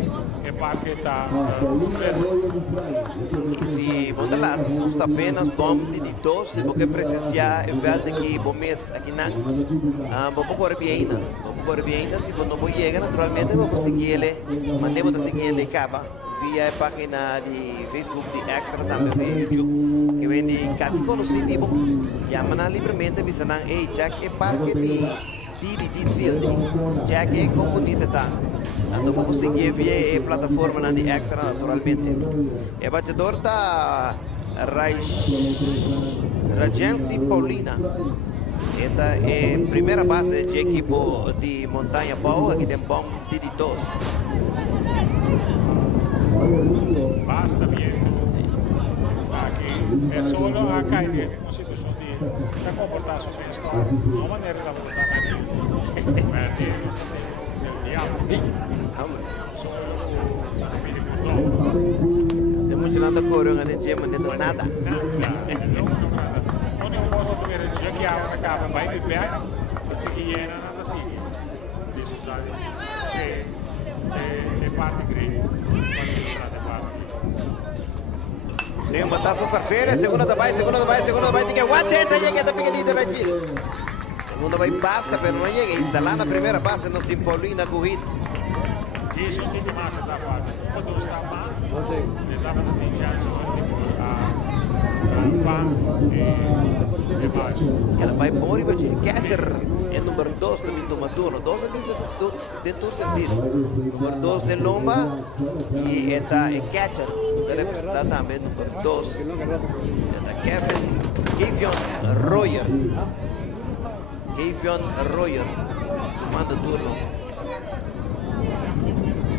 e parqueta. Se vamos lá, não está apenas bom de doce, porque presenciar o velho que bom mês aqui não, vamos correr bem ainda, se quando vou chegar naturalmente vamos conseguir ele, mandemos a seguir ele capa. Via a página de Facebook de Extra também de YouTube que vem de cada conhecido chamam livremente avisando ei Jack é parque de Disfield Jack é como bonito tá então vamos conseguir via a plataforma de Extra naturalmente o batedor da Rajensi Paulina esta é a primeira base de equipo de montanha boa aqui tem bom DD2. Basta viento aquí es solo acá y tiene una situación de comportar su gesto no manera de comportar del diablo de mucho nada corren en el gym no nada único cosa que yo que hago acá para ir de pé y se llena nada así eso sabe se parte grande sim, um bataço farfeira, segunda da vai, tem que aguantar, chega da pequenita right field. Segunda vai basta, mas não chega, está lá na primeira base, no Tim Paulina corrida. Isso tem que massa da quadra. Quando está massa, ele dava na chance a fan e baixo. Ela vai por e catcher é número 2 do Maturo, 2 de tu sentido. Número 2 de Lomba e está é catcher. Representar também número 2 Kevion Royer manda turno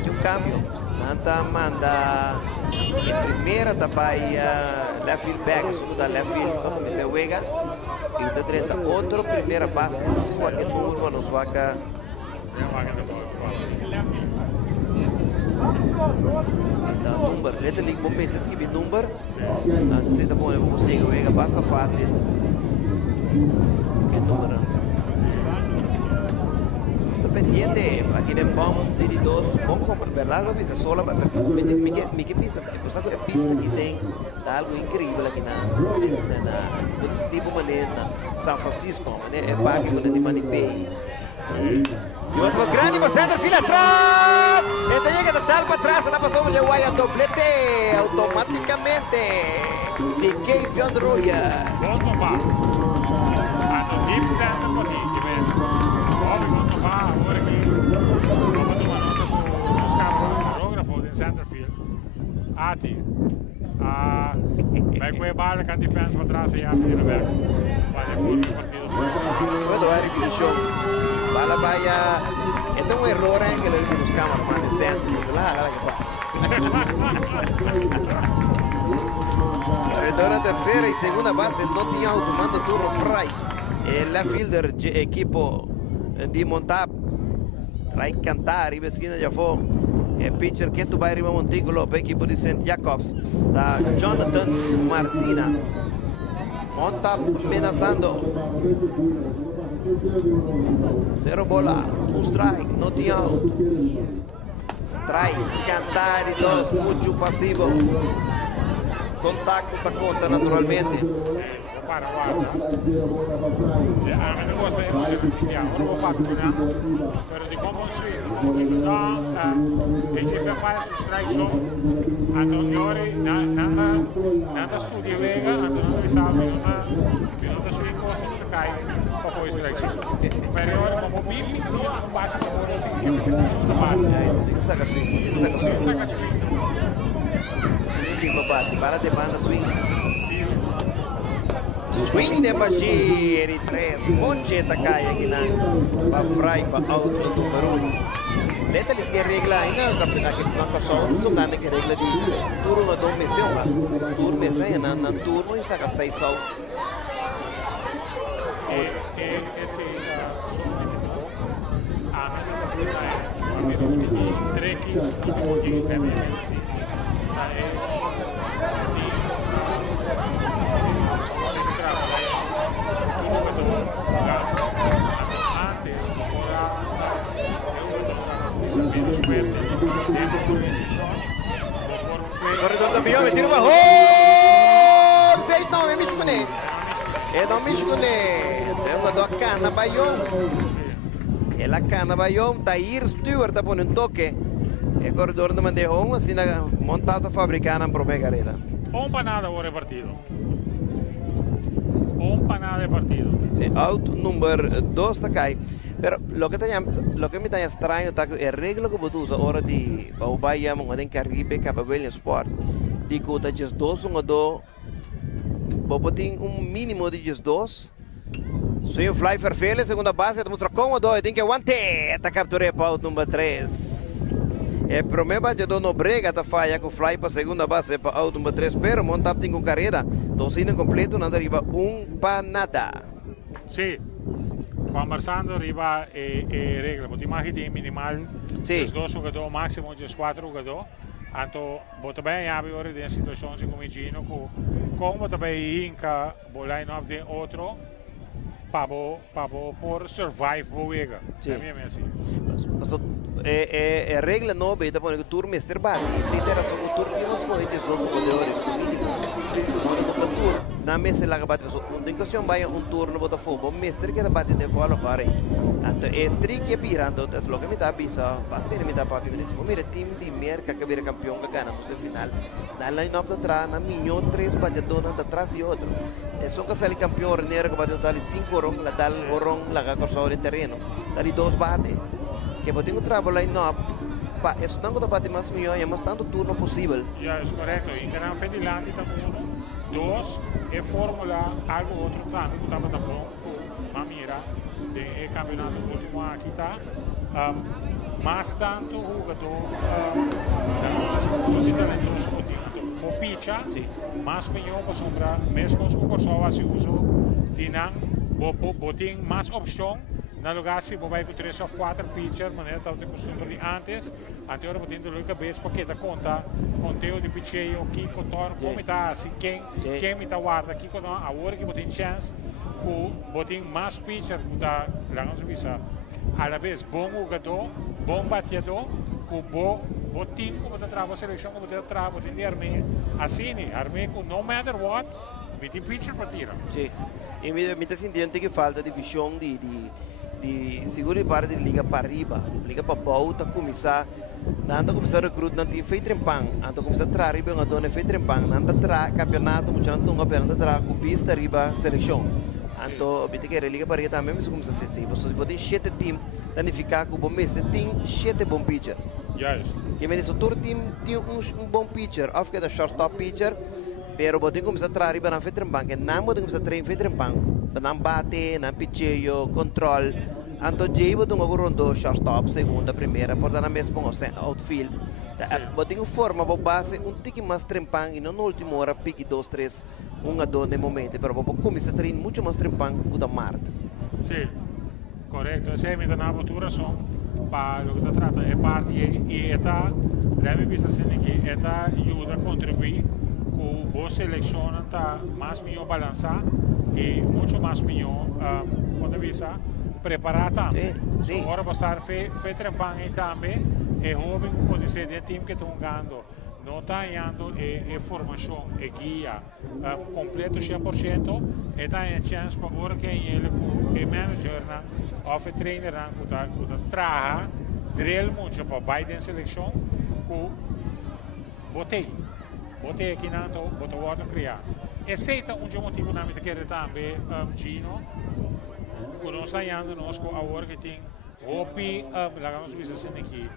de um câmbio manda em primeira também left field back segunda left field como me se juega e está direita outro primeira base não sei qual é o número não suaca number, letterlijk bom meses que vi number, não sei tá bom eu consigo ver basta fácil, que número, estou pendiente, aqui tem bom de dos, bom comprar, verdade, mas pisa sola, mas me que pensa, tipo sabe a pista que tem, tá algo incrível aqui na esse tipo maneira, São Francisco, né, é parque quando de Manipei. Se outro grande para center fila atrás este llega de tal para atrás ahora pasó le guaya doblete automáticamente de Kevion Royer bom tomar no deep center por aqui que vem bom tomar agora aqui vamos tomar nota com os camarógrafos de center field Ati vai com a bala com a defesa para trás e a primeira vez vai for o partido puedo ver el show bala vaya este es un error que lo dicen los cámaras de centro no se la haga que pasa retorna tercera y segunda base no tinha automando turno Fry el left fielder equipo de montar Fry cantar e esquina já foi e pitcher que tu vai arriba Montículo para equipo de St. Jacobs da Jonathan Martina monta amenazando 0 bola, um strike, não tinha out. Strike, cantar e 2, muito passivo. Contacto da conta naturalmente. para guarda. A mí me gusta ir ya, uno va pero de cómo construir. Y si fue para su strike zone, Antonio nada studio vega, Antonio sabe minuto swing cosas que cae o foi strike zone. Pero ahora como Bibi no pasa por así que no bate. Saca swing. Saca swing. Bate, para de banda swing. Swing de Bashir, 3 monte Takai aqui na Fry para out do número 1. Leta ali tem regla ainda, campeonato que não só não dá que regla de turno do missão, mas turno missão na turno e saca 6 só. Esse a minuto de 3 que é bem assim. Corredor do Biome, tira uma home! Safe não, é Mishkune. É não Mishkune. Tem uma do Cana Bayom. É la Cana Bayom, Tahir Stewart tá pondo um toque. É corredor do Mandehon, assim, montado fabricando em Promegarela. Panada ora partido. Panada de partido. Sí, out número 2 Takai. Pero lo que me está extraño es que el regla que tú usas ahora de Bahia, en Caribe, Capabelian Sport, de que está just 2, 1, 2, vos tem mínimo de just 2. Swing fly perfeito, segunda base, mostra cómodo, e tem que aguantar, tá capturando para out número 3. É problema de não brega tá falha com fly para segunda base para out número 3, pero montap tem com carreira, docina completo, não arriba para nada. Sim. Conversando arriba regla, porque imagina minimal, sí. Os 2 jogadores, máximo de 4 jogadores. Então, você também abre agora de situações como Gino, como também Inca, o line-up de outro, para por survive o Vega. Sí. É mesmo assim. A regra nova é que o turno é esterbado. Se terá só o turno, nós podemos 2 jogadores. Na mesa lá que bate pessoa, tem que ser um turno bota fogo, mestre que bate de bola agora. Então é trick e pirando, então lo que me dá bisa, basta me dá para ficar nisso. Mira time de merca que vira campeão que ganha no final. Na line-up atrás, na minho 3 batedores atrás e outro. É só que sai campeão orneiro que bate dali 5 orang, la dal orang la que corre o terreno. Dali 2 bate. Que pode um trabalho line-up. Isso não bate mais melhor, é mais tanto turno possível. Ja, is correto. E que não fez de lá, então 2 e formula algo outro também que estava tá bom com a mira de campeonato último aqui tá mas tanto o jogador muito talentoso o picha mas melhor para sombra mesmo com o corso se uso de não botem mais opção na lugar se vai com 3 ou 4 pitcher maneira tal de costume de antes agora botando a cabeça porque dá conta conteúdo de pitcheio aqui com torno como está assim quem me está guarda aqui com a hora que botem chance o botem mais pitcher da lá não subisa a la vez bom jogador bom bateador o botem como está trava a seleção como está trava botem de armê assim armê com no matter what botem pitcher para tirar sim e me está sentindo que falta de visão de seguro parte de liga para arriba, liga para volta começar, nada começar a recrutar não tem feito trempang, então começar a trazer bem a dona feito trempang, nada tra campeonato, muito não tunga pela nada tra com pista arriba seleção, então obter que a liga para arriba também mas começa a ser assim, você pode 7 time, danificar com bom mês, tem 7 bom pitcher, que me diz o tour time tem bom pitcher, of que da shortstop pitcher, pero pode começar a trazer bem na feito trempang, que não pode começar a trazer feito trempang. Não bate, não pitcheio, controle. Então, já iba um rondo shortstop, segunda, primeira, portanto, na mesma outfield. Botinho forma para base tique mais trempang e não na última hora pique 2, 3, 1 a 2 no momento, pero para começar a treinar muito mais trempang que da Marte. Sim, correto. Essa é a minha abertura só para o que trata é parte e esta deve vista assim que esta ajuda a contribuir com boa seleção tá mais melhor balançar e muito mais melhor quando visa preparar também. Sim. Agora você fez trempang também é jovem pode ser de time que estão ganhando não está dando a formação e guia completo 100% e está em chance para agora que ele o manager ou o trainer que traga drill muito para Biden seleção com botei aqui na botei o criar. E aceita motivo na minha querer também Gino que não está dando nós com a agora que tem hopi lá nós vamos aqui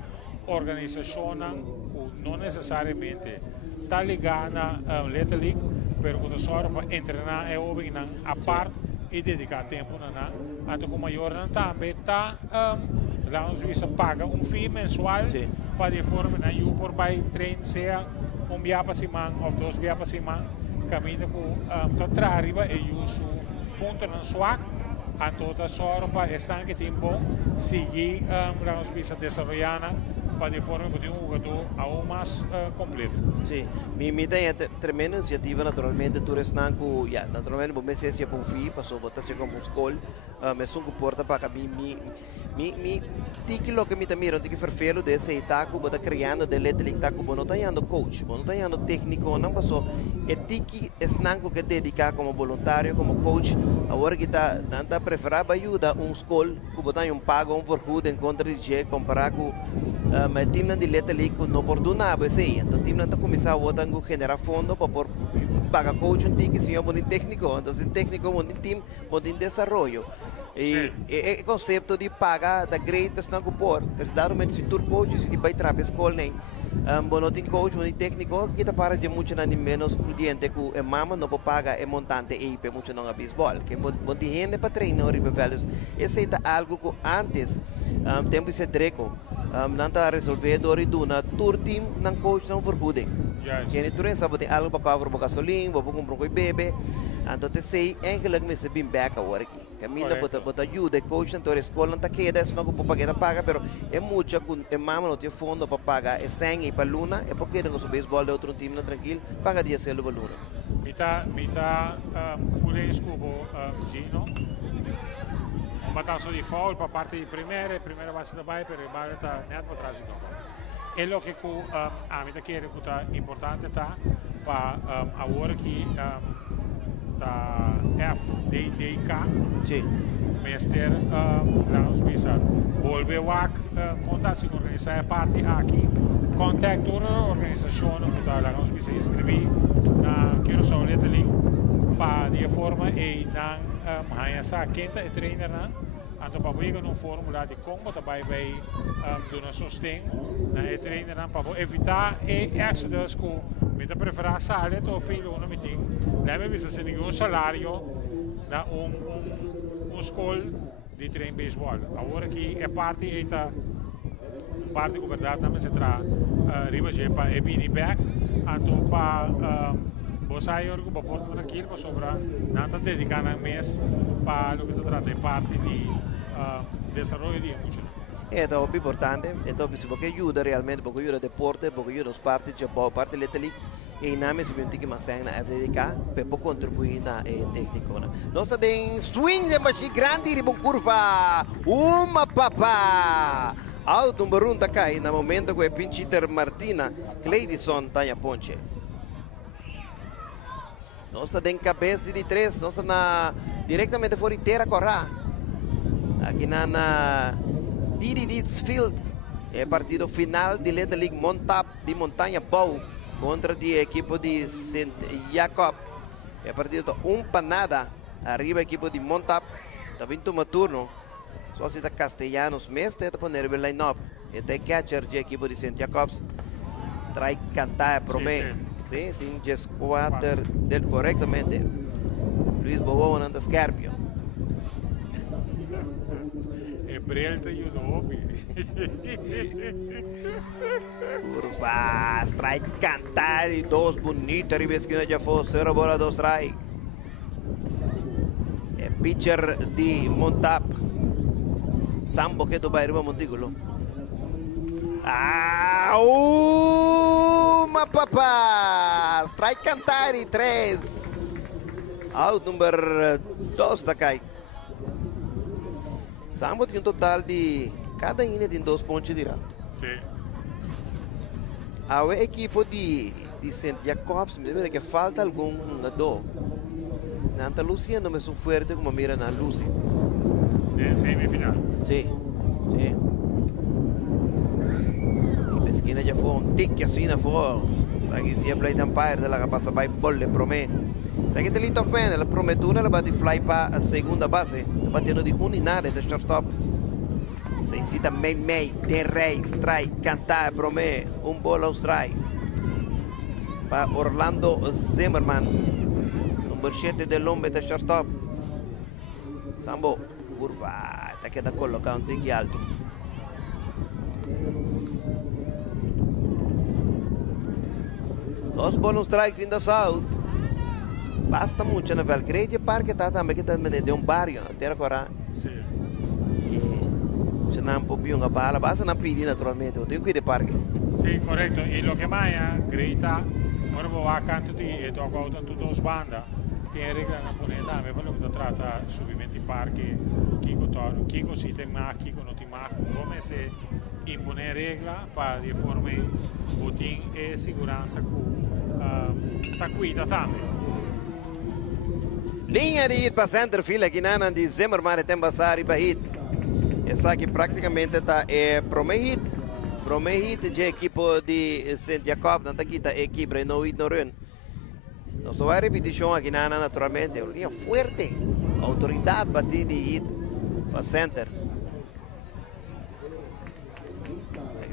organização não necessariamente está ligada a Little League, mas só para treinar é óbvio a parte e dedicar tempo na então como maior também está lá nós vamos pagar fee mensual para de forma na you por by train seja dia para semana ou 2 dias para semana caminho com tá arriba e uso ponto na swag a toda só para estar que tem bom seguir lá nós vamos desenvolver para de forma que um jogador aún mais completo. Sim, me tem tremenda iniciativa naturalmente tu restan com naturalmente bom mês é bom fim passou botar se como escola mas um porta para mim aquilo que me também tem que farfelo desse etaco bota criando de letra tá com não tendo coach não tendo técnico não passou é tiki esnanco que dedicar como voluntário como coach agora que tá tanta preferar ajuda escola que botar pago forjudo em contra de comparar com mas o time de letra não pode nada assim então o time não começar a botar generar fundo para pagar coach tiki senhor bom técnico então se técnico bom time bom desenvolvimento e o conceito de pagar da grade para não por verdadeiramente se tu coach se vai trabalhar escola nem bom tem coach bom técnico que tá para de muito nem menos cliente que é mama não pode pagar é montante e para muito não a beisebol que bom tem gente para treinar riba velhos esse é algo que antes tempo se treco não está resolvido e do na tour team não coach não forjudem que ele treina sabe tem algo para cover para gasolina para comprar com bebê então te sei eigenlijk me se bem back agora aqui caminha bota ajuda coach então a escola não está queda se não pode pagar paga pero é muito com é mama não tem fundo para pagar é sangue para luna é porque não soube beisebol de outro time não tranquilo paga dia selo para luna mita fully escubo Gino batalha de foul para parte de primeira base da baia pero baia está net para trás então é o que a mim que é importante tá para agora que tá FDDK sim Mister nós visa volver a contar se organizar a parte aqui contact toda a organização que tá lá nós visa inscrever na quero só ali para de forma e na essa quinta trainer na então para pegar um fórmula de como também vai do nosso sustento na trainer para evitar accidentes com me preferar sair então filho não me tem lembra me se nenhum salário na escola de treino beisebol agora que é parte parte que verdade também se traz riba je para e back então para você aí orgo para porta tranquilo para sobrar não está dedicando um mês para o que trata de parte de desenvolvimento de muito então é importante então se você ajuda realmente porque ajuda deporte porque ajuda os partes de parte letra e na mesma se que mais na FDK para contribuir na técnico nós temos swing de machine grande de curva uma papá out número 1 tá cai no momento que é Pinchiter Martina Cleidson Tanya Ponche nós temos cabeça de 3 nós na diretamente fora inteira corra aqui na Didit's Field é partido final de Little League Montap de Montanha Bow contra a equipe de Saint Jacob é partido para nada arriba a equipe de Montap está vindo um turno só se está Castellanos mesmo está poner o line-up é catcher de equipe de Saint Jacobs strike cantar promete sim tem just quarter del corretamente Luis Bobo anda Scarpio Brel te ajudou curva strike cantar e 2 bonito arriba esquina já foi 0 bola 2 strike é pitcher de Montap Sambo que do Bairro Montículo uma papá strike cantar e 3 out número 2 da cai Sambo tem um total de cada ina tem 2 pontos de rato. Sim. a equipo di St. Jacobs, mi sembra che falta algún jugador. Nanta Lucia no me son fuerte como mira na Lucy. De semifinal. Sí, sí. Esquina já foi tic assim na for. Sabe se a plate umpire dela que passa by bolle prome. Sabe que delito pen, ela prometou ela vai fly para a segunda base, batendo de nada de shortstop. Se incita May, Terrey, strike, cantar prome, bola ao strike. Para Orlando Zimmerman, número 7 del hombre de shortstop. Sambo, curva, está queda colocar um tic alto. Dos bonus strikes in the south. Basta muito na Valgrade Park está também que também de barrio até agora. Sim. Se não pouco uma bala, basta não pedir naturalmente. Eu tenho que ir de parque. Sim, correto. E lo que mais grita, ora vou a canto di e toco auto tudo os banda. Tem regra na poneta, me quello che tratta subimenti parchi, Kiko si te ma, Kiko non ti ma, come se impone regola para di forme botin e sicurezza con taquita também. Linha de hit para centerfield aqui na de Zimmerman tem passar para hit. Essa aqui praticamente está promehit de equipo de St. Jacob, não está aqui a equipe no hit no run. Nós só vai repetição aqui na naturalmente, linha forte, autoridade bater de hit para center.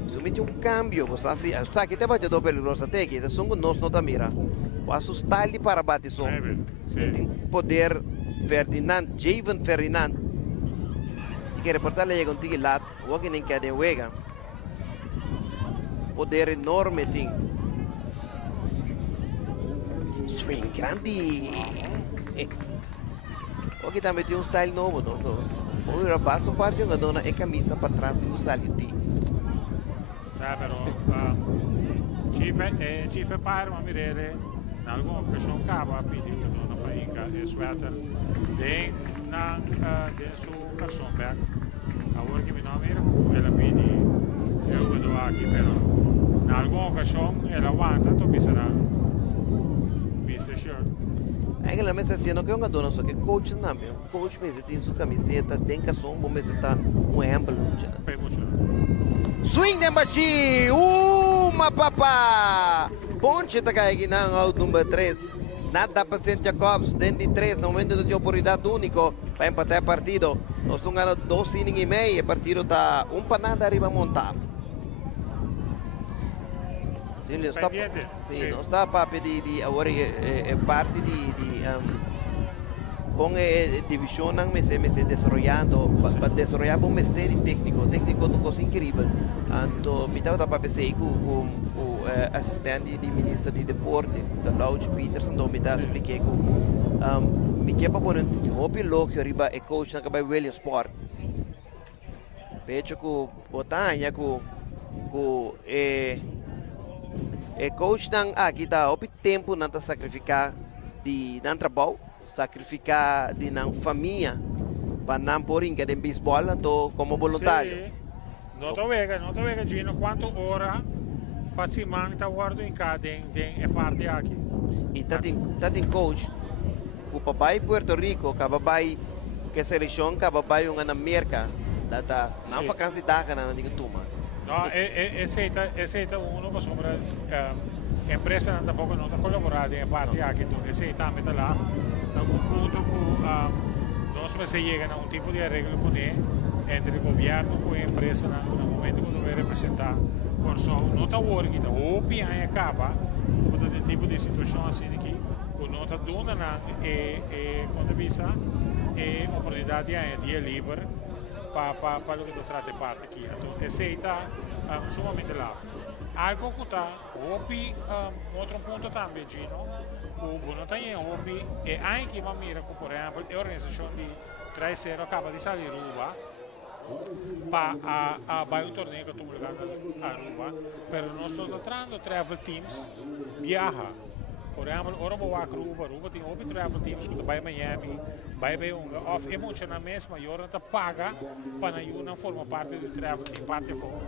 Sumite cambio, você sabe que tem batedor peligroso até aqui, é só que nós não tá mira. Passo style para bater som. Tem poder Javen Ferdinand. Que reportar le llega un tiki lat, walking in cada wega. Poder enorme ting. Swing grande. Ok, também tem style novo, não? Ora passo parte uma dona e camisa para trás de salio ti. Sabe, però ci fa pare ma mirare in alcune occasioni cavo a pidi che dona painca e sweater de su Personberg a ora che mi nomina e la pidi io vedo aqui però in alcune occasioni e la guanta to bisera Mr. Shirt. Aí ela me está dizendo que é uma dona só que coach não, coach mesmo tem sua camiseta, tem que som, bom mesmo tá emblema, swing de baixi, uma papá, ponte tá caindo na número 3, nada para St. Jacobs, dentro de 3, no momento de oportunidade único para empatar o partido, nós estamos ganhando 2 innings e meio, o partido está para nada arriba montado. Sim, não está para pedir agora é parte com a divisão não me se desenvolvendo para desenvolver um mistério técnico do coisa incrível. Então me estava para pensar com o assistente do ministro de deporte, da Lauch Peterson, do me estava explicando me quer para pôr um hobby louco arriba e coach na cabeça William Sport. Vejo que botanya com e coach nang kita opi tempo nanta sacrificar de nan trabalho, sacrificar de nan família para não por inga de beisebol então como voluntário. Não tô vendo Gino quanto hora para se manter guardo em cada é parte aqui. E tá tem coach o papai Puerto Rico, cababai que seleção cababai uma na América, data não vacância daga na ninguém toma. No, aceita uno ma sopra empresa non tampoco non collaborare in parte anche tu aceita a metà là da un punto non so se llega a un tipo di regole con entre il governo e l'impresa nel momento che deve rappresentare corso nota working da opi a capa questo tipo di situazione assim aqui con nota dona e condivisa e opportunità di libero para o que trata parte aqui. Então, esse está sumamente lá. Algo que está, outro ponto também, Gino, o Bruno tem hobby e anche uma mira que, por exemplo, a organização de 3-0 acaba de sair Aruba para um torneio que estou jogando a Aruba, mas nós estamos tratando travel teams viaja por exemplo, ora vou a Ruba tem outro travel teams que vai Miami, vai of emocionalmente maior não paga para não formar parte do travel team, parte fora.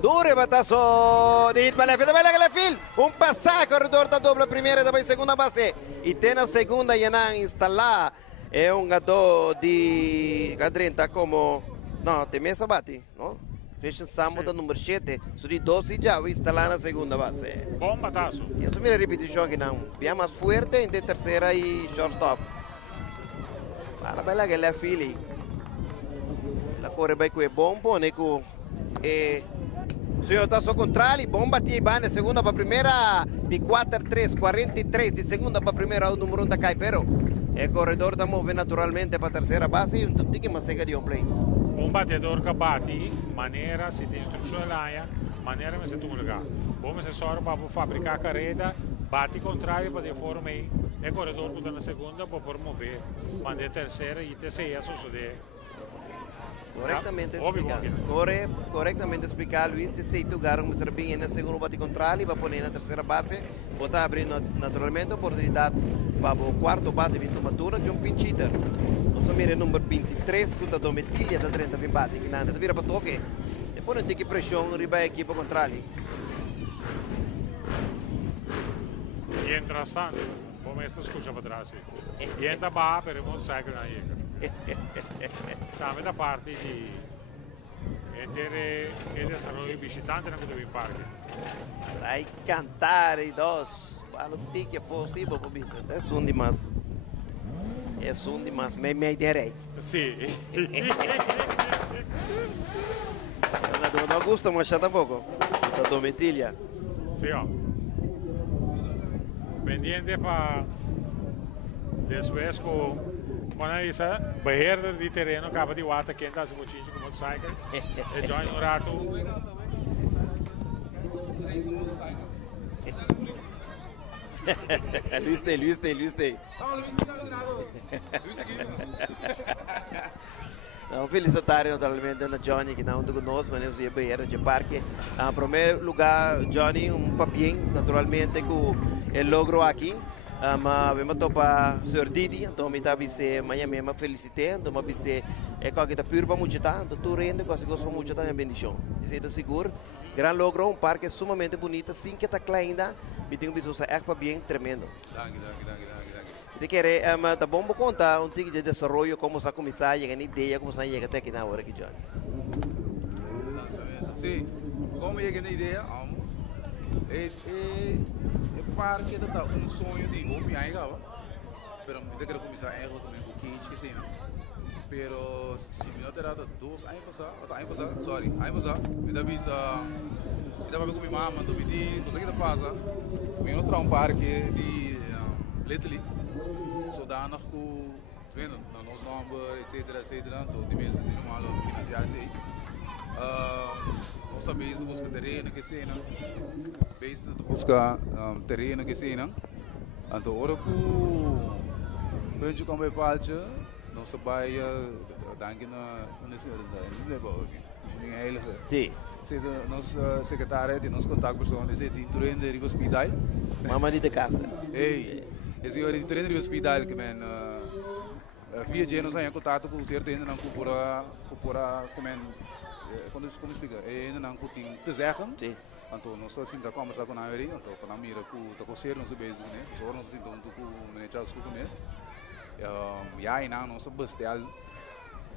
Dure batazo de hit para la fil. Un pasaje corredor da doble primera e também segunda base. E tem na segunda já não instalar. É um gato de cadrenta como não, tem mesa bate, não? Christian Sambo da número 7, su di 12 já instalar na segunda base. Bom batazo. E isso mira repetição aqui não. Via mais forte em terceira e shortstop. Para bela que la fili. La corre bem com é bom, pone com se eu está só contrário, bom batia e na segunda para a primeira de 4-3, 43 de segunda para a primeira o número 1 da cai, pero o corredor da move naturalmente para a terceira base e não tem que mais seca de um play. Um batedor que bate, maneira, se tem instrução lá, maneira mas é tudo legal. Bom, se só para fabricar a carreta, bate contrário para deformar o corredor que está na segunda para promover, manda a terceira e terceira suceder. Correctamente explicado. Correctamente explicado, Luis, te sei tu garoto mas bem na segunda bate contrário, vai pôr na terceira base, botar abrir naturalmente a oportunidade para o quarto bate de matura de um pinch hitter. Nós mira número 23 que está dometilha da 30 bem bate, que nada, vira para toque. Depois não tem que pressão riba a equipe contrária. E entra bastante, como esta escucha para trás. E entra para per il motorcycle na iega. Sabe da parte di il desarrollo visitante na Cotovim Park. Vai cantar e dos, para o que fosse para o bicho. É um demais. É um demais, me ideia. Sim. Não gosta mais pouco. Da dometilha. Sim, ó. Pendiente para después com quando isso beheerder di terreno acaba di wata kenta as motinho com motorcycle e join um rato Luis tem. Não, felicitário naturalmente na Johnny que não conosco, mas eu beheiro de parque. Em primeiro lugar, Johnny, papinho naturalmente com o logro aqui. Mas topa Sr. Didi, então me dá bise manhã mesmo felicité, então me bise é que está puro para muito tá, então tu rende quase gosto muito tá, é bendição. Isso é seguro. Gran logro, parque sumamente bonito, sim que está ainda, me tem um bicho é para bem tremendo. Danke. Te querer, tá bom para contar um tipo de desenvolvimento como se começar a chegar a ideia como se chega até aqui na hora que John. Sim, como chega na ideia, parque está sonho de vou me ainda, pero me quero começar a errar também com quente que sei não. Pero se me terá 2 anos passar, me dá visa, me dá para com minha mãe, então me diz, você que passa, me mostra parque de Leteli, so daar nog com, vendo, nos número, etc, então de mês de normal financiar sei. Nós também buscamos terreno que sei não. Based de buscar terreno que sei não, então ora que bem como é parte, nós vai danke na universidade, não é bom, ninguém é ele. Sim. Se nosso secretário de nosso contato pessoal diz que tu rende de hospital, mamãe de casa. ei, esse hora de tu rende de hospital que men via de nós em contato com o certo ainda não cupora como como explica, ainda não tem te zeggen. Sim. Então nós assim da conversa com a Mary, então para a mira com tá coceiro não se beijo né, só nós assim então com o manager com nós, e aí não nossa bestel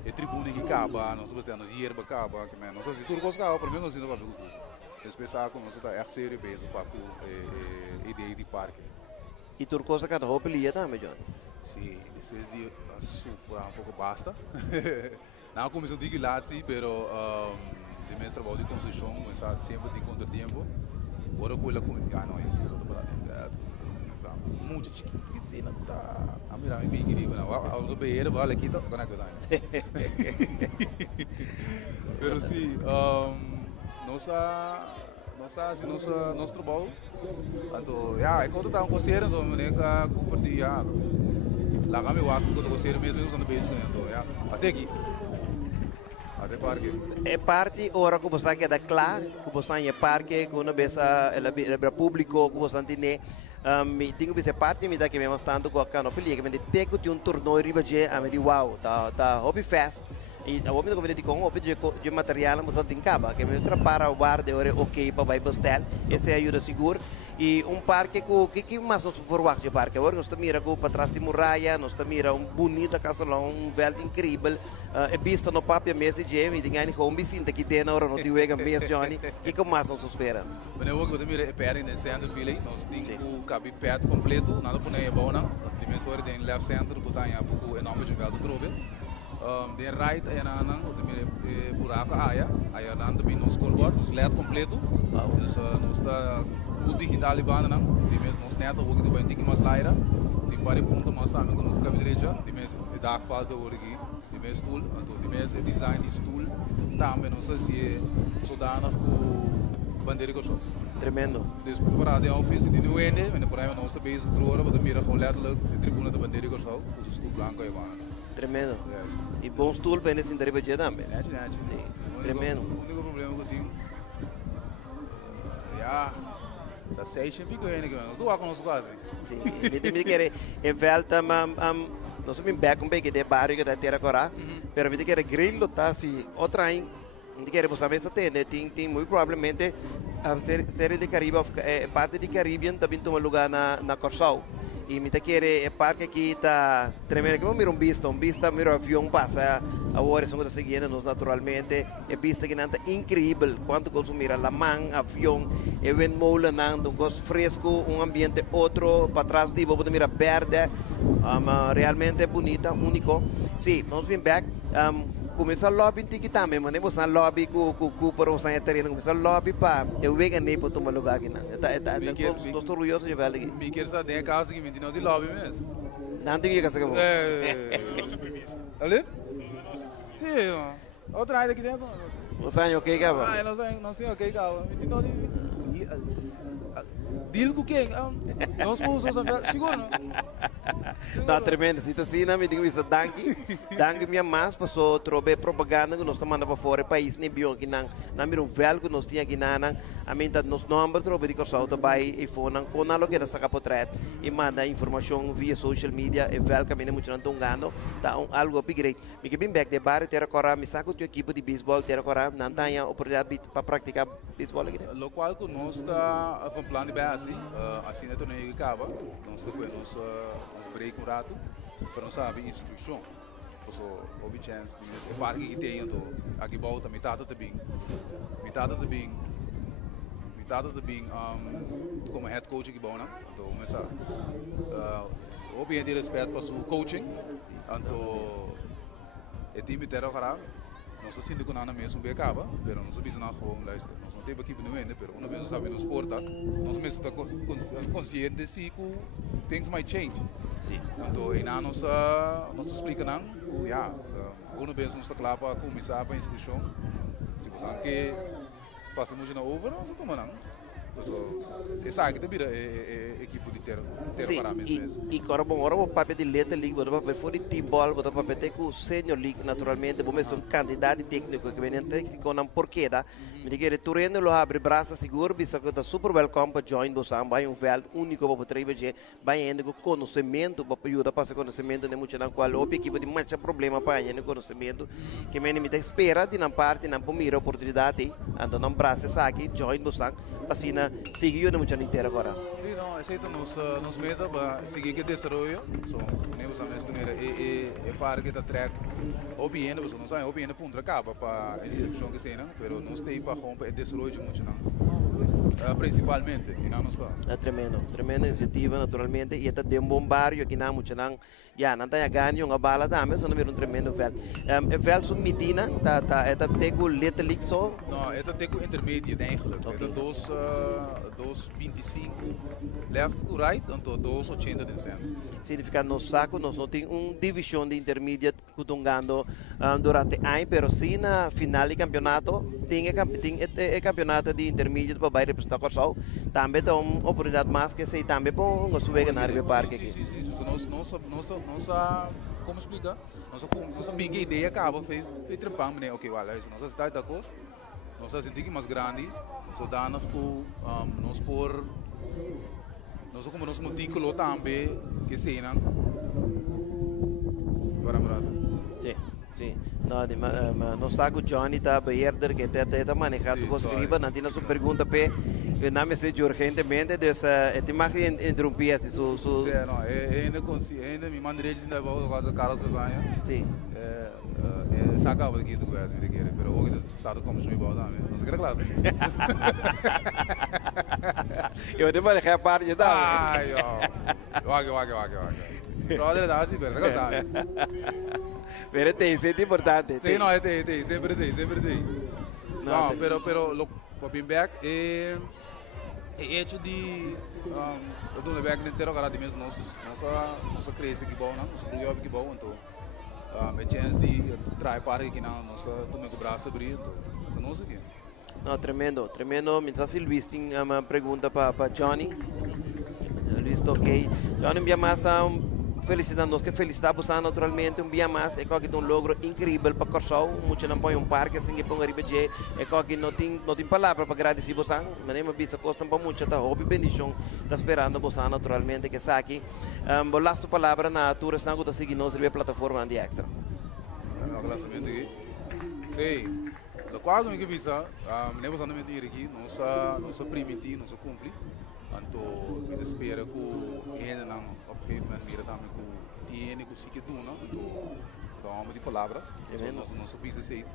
é tribuna que acaba, nossa bestel nos hierba acaba, que men nós assim tudo coisa acaba para mim nós ainda vai ver, espetáculo nós está sério beijo para com ideia de parque. E tudo coisa que a roupa lia também, John. Sim, depois de sofrer um pouco basta. Não começou a dizer lá sim, pero de meu trabalho de construção, mas sempre de contratempo. Agora com ela como não é isso, muito chiquito que se não tá, a mirar bem querido, não. Algo bem vale aqui tá, quando é que dá. Pero sim, nosso trabalho, então, é quando tá conselho, então, né, que compartilha, lá kami waktu ko conselho mesmo usando beijo, então, até aqui. de parque. É parte ora que você queda claro, que você é parque, que uma vez é público, que você tem tenho que ser parte me dá que mesmo tanto com a canopia, que me pego de torneio riba de a me di wow, tá hobby fest. E a hobby que me com hobby de material mas tem caba, que me para o bar de hora ok para vai postel, esse ajuda seguro. E parque que mais nós for o de parque, agora nós mira com para trás de muralha, nós mira bonita casalão, verde incrível, é vista no papel mesa de e tem aí com bicinta que tem na hora não te vega mês Johnny, que mais nós espera. Mas eu vou mira é perto no centro file, nós tem o cabe perto completo, nada por nem bom não. Primeiro hora tem left center, botar aí pouco enorme de velho trobe. Den right é na o mira buraco aí na também no scoreboard, nos LED completo. Nós está o digital ibana não, de mesmo nós neto o que vai ter que mais laira, de vários pontos mais também com nossa cabeça direita, de mesmo dark falta o aqui, de mesmo stool, de mesmo design de stool, também não sei se sodana com bandeira que eu Tremendo. Depois para a ofício de Nuende, mas por aí nós está base por hora, para mira com letterlijk de tribuna da bandeira que eu sou, o stool branco aí vai. Tremendo. E bom stool bem nesse interior de também. Tremendo. O único problema que eu tenho, da session fica aí, né? Só com nós quase. Sim, me quer em volta nós somos back um pouco de barrio que da terra corá, pero me quer grillo tá se outra aí, me quer você mesmo tem muito provavelmente série de Caribe parte de Caribbean também toma lugar na Corsal. E me quer é parque aqui tá tremendo que mira vista mira avião passa a hora são das seguindo nós naturalmente é vista que nada incrível quanto consumir a man avião e vem mola nando gosto fresco ambiente outro para trás de vou mira verde realmente bonita único sim nós vem back começa a lobby tem que também mas nós na lobby com para os terreno começa a lobby para eu vejo nem para tomar lugar aqui não estou orgulhoso de ver aqui me quer saber a casa que me não de lobby mesmo não tem que casa que bom ali sim outra área aqui dentro você é ok cara nós tem ok cara me não deal com quem nós podemos seguro Não, tremendo. Se assim, me digo isso, danke minha mais passou trobe propaganda que nós estamos mandando para fora do país, nem bion que não miro velho que nós tinha aqui a mim tá nos números trobe de corso auto by iPhone com nada que dá sacar portrait e manda informação via social media e velho que me muito não tongando, tá algo upgrade. Me que bem back de bar ter agora me saco teu equipe de beisebol ter agora não tem a oportunidade para praticar beisebol aqui. Lo qual que nós está com plano de assim é torneio que acaba, nós está com nós break um rato para não saber instituição so houve chance de nesse parque que tem então aqui volta metade também como head coach aqui bom não então começar houve de respeito para o coaching então é time ter agora nós assim com nada mesmo bem acaba mas não sabemos nada como lá está nós não temos aqui no meio mas uma vez nós sabemos no esporte nós mesmo está consciente de si que things might change sim então e nós explica não uma vez nós está claro para começar a inscrição se você que fazemos na over nós como não é sabe que vira equipe de ter para mesmo e agora bom agora o papel de letra liga o papel for de team ball o papel tem com senior league naturalmente bom mesmo candidato técnico que vem técnico não porque da me diga retornando lo abre braço seguro bisa que está super welcome para join do samba vai velho único para trabalhar de vai indo com conhecimento para ajudar para conhecimento de muito na qual o equipe de mais problema para ir no conhecimento que me espera de na parte na primeira oportunidade ando não braço aqui join do samba assim seguiu no muito inteiro agora sim não aceita nos meta para seguir que desenvolvimento so nem os amigos também é para que tá track OBN você não sabe OBN ponto acaba para instituição que seja pero não tem para romper desenvolvimento muito não principalmente e não está é tremenda iniciativa naturalmente e até tem um bom barrio aqui na muito não não tem ganho uma bala também só não vira tremendo velho é velho sub medina tá é tem com letra league só não é tem com intermediate eigenlijk é 2.25 left to right então 2.80 de centro significa no saco nós não tem divisão de intermediate que jogando durante ano pero sim na final de campeonato tem campeonato de intermediate para vai representar Corsal também tem uma oportunidade mais que sei também para subir na área parque aqui nós como explicar? Nossa big ideia acaba, foi trepar, né? Ok, olha, isso, nossa cidade da coisa, nossa cidade mais grande, so dá nós por nós como nós multículo também que se não Sim, sim. No saco Johnny está beheerder que está manejando com escriba, não tem sua pergunta pe, não me seja urgentemente, dus te mag interromper assim su. Sim, não, ainda me manda direito ainda vou do Carlos Banha. Sim. Sacava daqui do Goiás, me querer, pero hoje estado como me bom também. Não sei que classe. Eu de manejar a parte da. Ai, wag. Brother, dá assim, verdade, sabe? Pero tem, isso é importante. Tem, não, tem, sempre tem. Não, pero look, popping back é hecho de do back inteiro agora de mesmo nossa cresce que bom, não? Nossa criou que bom, então a chance de trazer para aqui não, nossa tomei com o braço abrir, então não sei o quê. Não, tremendo. Mensaje Luis tem uma pergunta para Johnny. Luis, ok. Johnny, envia mais felicidade, que felicidade você naturalmente um dia mais é que um logro incrível para Corsol, muito não põe parque assim que põe arriba de é que não tem palavra para agradecer você, mas nem me bisa costa para muito tá hobby bendição tá esperando você naturalmente que está aqui. Bolasto palavra na tour está agora seguindo nossa plataforma de extra. Agradecimento aqui. Sei. Da quase que bisa, nem você não me diz aqui, nossa primiti, nossa cumpri. Então, me espera que ainda não ok, mas mira também que tiene que se que do não, então uma de palavra, não se precisa ser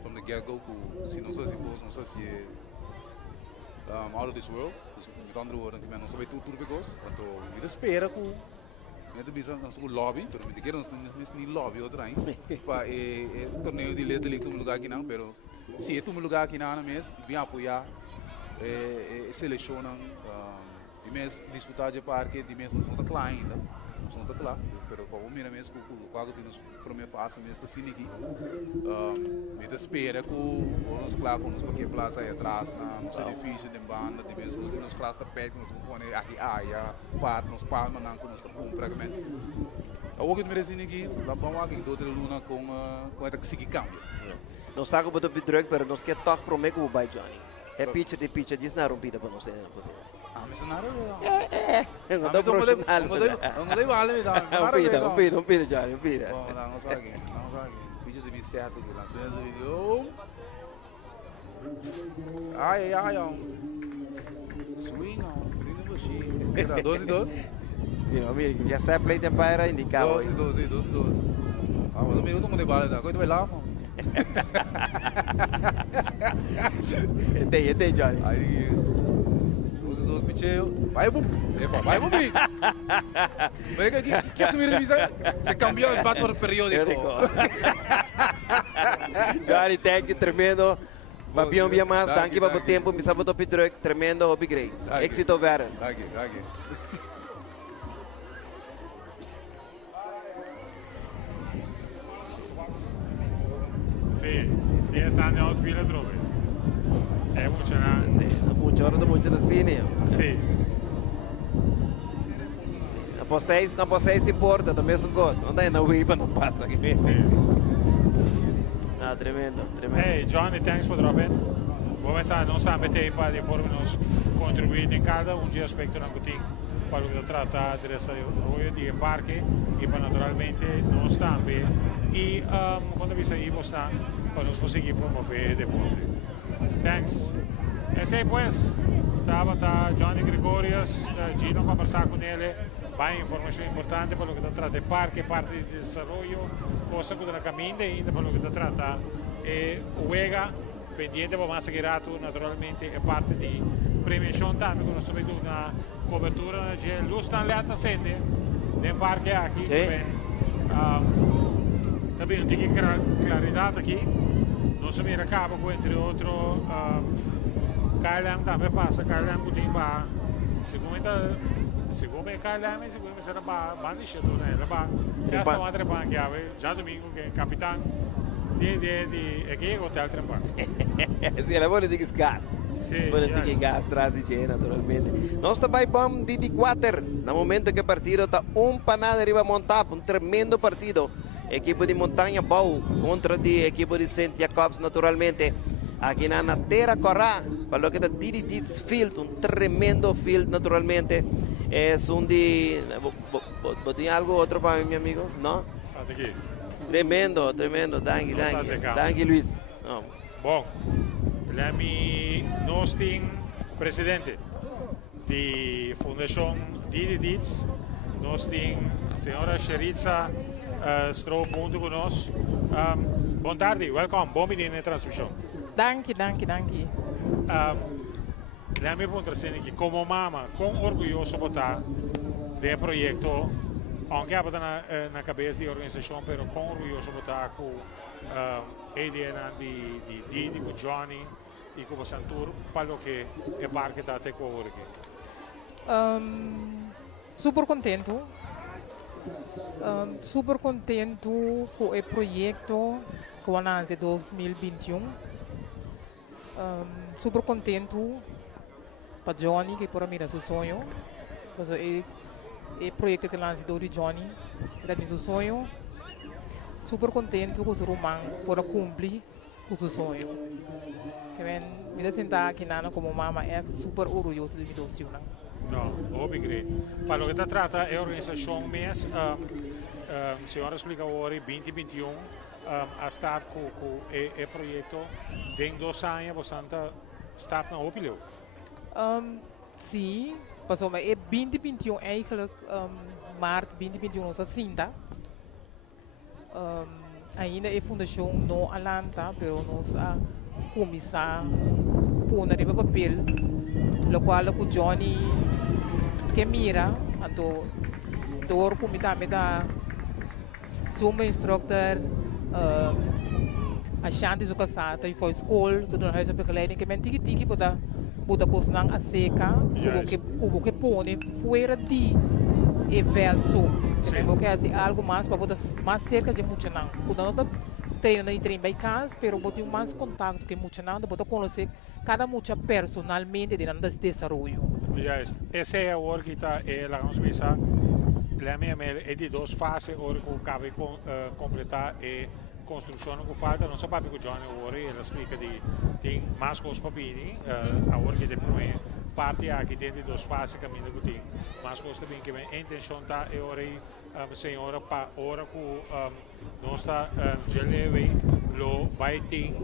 from the get go que se não se pôs, não se é out of this world, então andro orang que não sabe tudo because, então me espera que me bisa não lobby, pero me quero não lobby outra aí, para torneio de letra ali que lugar aqui não, pero se é um lugar aqui não mesmo, bem apoiar selecionam de mês desfrutar de parque de mês não está lá ainda não está lá pero como mira mesmo o quadro que nos primeira fase mesmo está assim aqui me espera que nós claro com nós porque plaza aí atrás na nosso edifício de banda de mês nós temos classe perto nós vamos pôr aqui parte nos palma não com nós um fragmento o que merece aqui lá vamos aqui outra luna com essa que se cambia Nós estamos muito druk, mas nós queremos tocar para o meio vai Johnny. É pitcher diz na rompida para nós. Mas não É um dá profissional. Não dei vale me dá. Um pida, Johnny, um pida. Vamos aqui. Pitcher de bicho certo aqui, lançando o vídeo. Ai. Swing no machine. 12-2. Sim, amigo, já sai play tempera indicava. 12. Mas o minuto não tem bala, coisa vai lá, Entendi, Johnny. Aí, 12 picheo, vai bum, bem. Mas que assumir você cambiou o fator periódico. Johnny, thank you, tremendo. Papião via mais, thank you para o tempo, me sabe top drug, tremendo, hobby great. Éxito vera. Aqui. Sì, 10 anni outfield trovi. È emozionante. Sì, mucho da cine. Sì. Não vocês te importa, também são gosto. Não tem na Wiba, não passa aqui. Sì. Ah, tremendo. Hey, Johnny, thanks for dropping. Vou começar, não está a meter para de forma nos contribuir em cada dia aspecto na boutique para o que trata de desarrollo de parque e para naturalmente nós também e quando vista aí está para nos conseguir promover deporte. Thanks. Esse aí pues estava Johnny Gregorius, Gino conversar com ele, vai informação importante para o que trata de parque, parte de desarrollo, coisa que na caminho ainda para o que trata o EGA pendiente para mais segurato naturalmente é parte de prevenção também quando nós vemos na cobertura de luz está ali sente no parque aqui também tem que claridade aqui nós se mira cabo com entre outros KLM também passa KLM que tem para segundo KLM segundo será para bandisha tudo né para essa outra banque já domingo que capitão de aqui hotel Trempa. Sim, ela pode dizer gas. Sim, pode dizer gas traz de naturalmente. Nós também vamos de 4 no momento que o partido está panada arriba montado, um tremendo partido. equipo de Montanha Bau contra de equipo de St. Jacobs naturalmente. Aqui na Terra Corá, para lo que está Didi Dietz Field, un tremendo field naturalmente. Es un de... ¿Tiene algo otro para mí, mi amigo? ¿No? Até aqui. Tremendo, tremendo. Danke, Nossa, danke. Zeca. Danke, Luis. No. Bom, nós temos presidente da Fundação Didi Dietz, nós temos a senhora Sheritza Stroop junto conosco. Boa tarde, welcome, bom menino na transmissão. Danke. La mia punta è che come mamma, con orgoglioso botar del progetto, anche na cabeça di organizzazione, però con orgoglioso botar con idea di Didi, con Johnny e con Santur, quello che è parte da te con Super contento. Super contento com o projeto que vai nascer 2021. Super contento para Johnny, que para mim é seu sonho. O projeto que lançou de Johnny era meu sonho. Super contento com o Roman para cumprir com o seu sonho. Que me sentar aqui como mama é super orgulhoso de meu sonho. No, obrigado. Para o que trata é a organização mês, a senhora explica agora 2021 a staff com o projeto tem 2 anos, bastante staff na opinião. Sim, passou, mas é 2021 eigenlijk, maart 2021 nós assinta. Ainda é fundação não alanta, pero nós a começar pôr na papel, lo qual com Johnny que mira, então door comitar me da Zumba instructor, a chante zo kasata e foi school, tudo na huis begeleiding que men tiki para botar coisa na seca, como que põe fora de evento, que é assim algo mais para botar mais cerca de muito não, quando não treina em treino by casa, pero botar mais contato que muito não, botar conhecer cada mucha personalmente dentro desse desenvolvimento. Juist. Essa é a hora que está lá vamos pensar. La mia é de 2 fases, hora que acaba completar a construção que falta. Não sabe que o Johnny agora ele explica de tem mais coisas para vir. A hora que de primeira parte aqui tem de 2 fases caminho que tem mais coisas também que a intenção está é hora senhora para hora que nós está já levei lo vai ter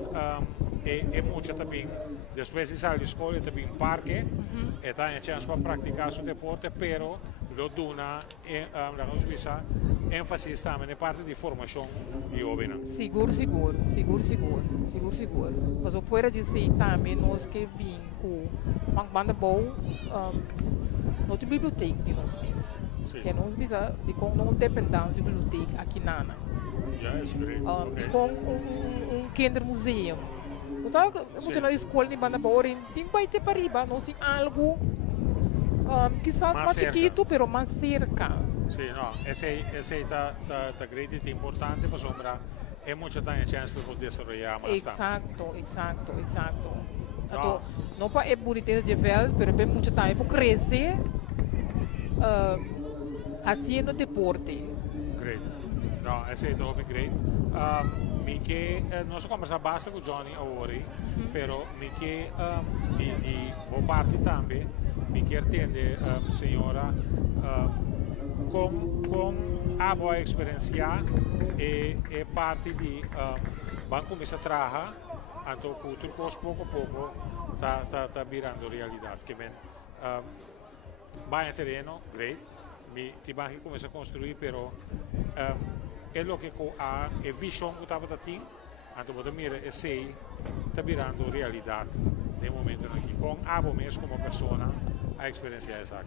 é muito também depois de sair da escola também parque e tá a chance para praticar seu deporte pero lo dona ênfase também na parte de formação de jovens. Seguro. Mas fora de si também nós que vim com uma banda boa, não tem biblioteca de nós mesmos. Que nós precisa de com não dependência de biblioteca aqui na Ana. Com kindermuseum. Muito na escola de banda boa, tem vai ter para riba, nós tem algo quizás mais chiquito, pero mais cerca. Sim, não, esse está grande, importante para sombra. É muito a chance para poder desenvolver mais. Exato. Então, não para é bonito de ver, pero é muito tempo crescer, fazendo deporte. Great. Não, esse é top great. Nós conversamos bastante com o Johnny agora, pero de boa parte também, me quer entender, senhora, com a boa experiência é parte de vamos começar a trabalhar, então cultura pouco a pouco está virando realidade. Que bem, vai em terreno, great, me tiver que começar a construir, pero é o que a visão que estava dando, então você mira e sei está virando realidade no momento aqui. Com a boa mesmo como pessoa, a experiência é essa.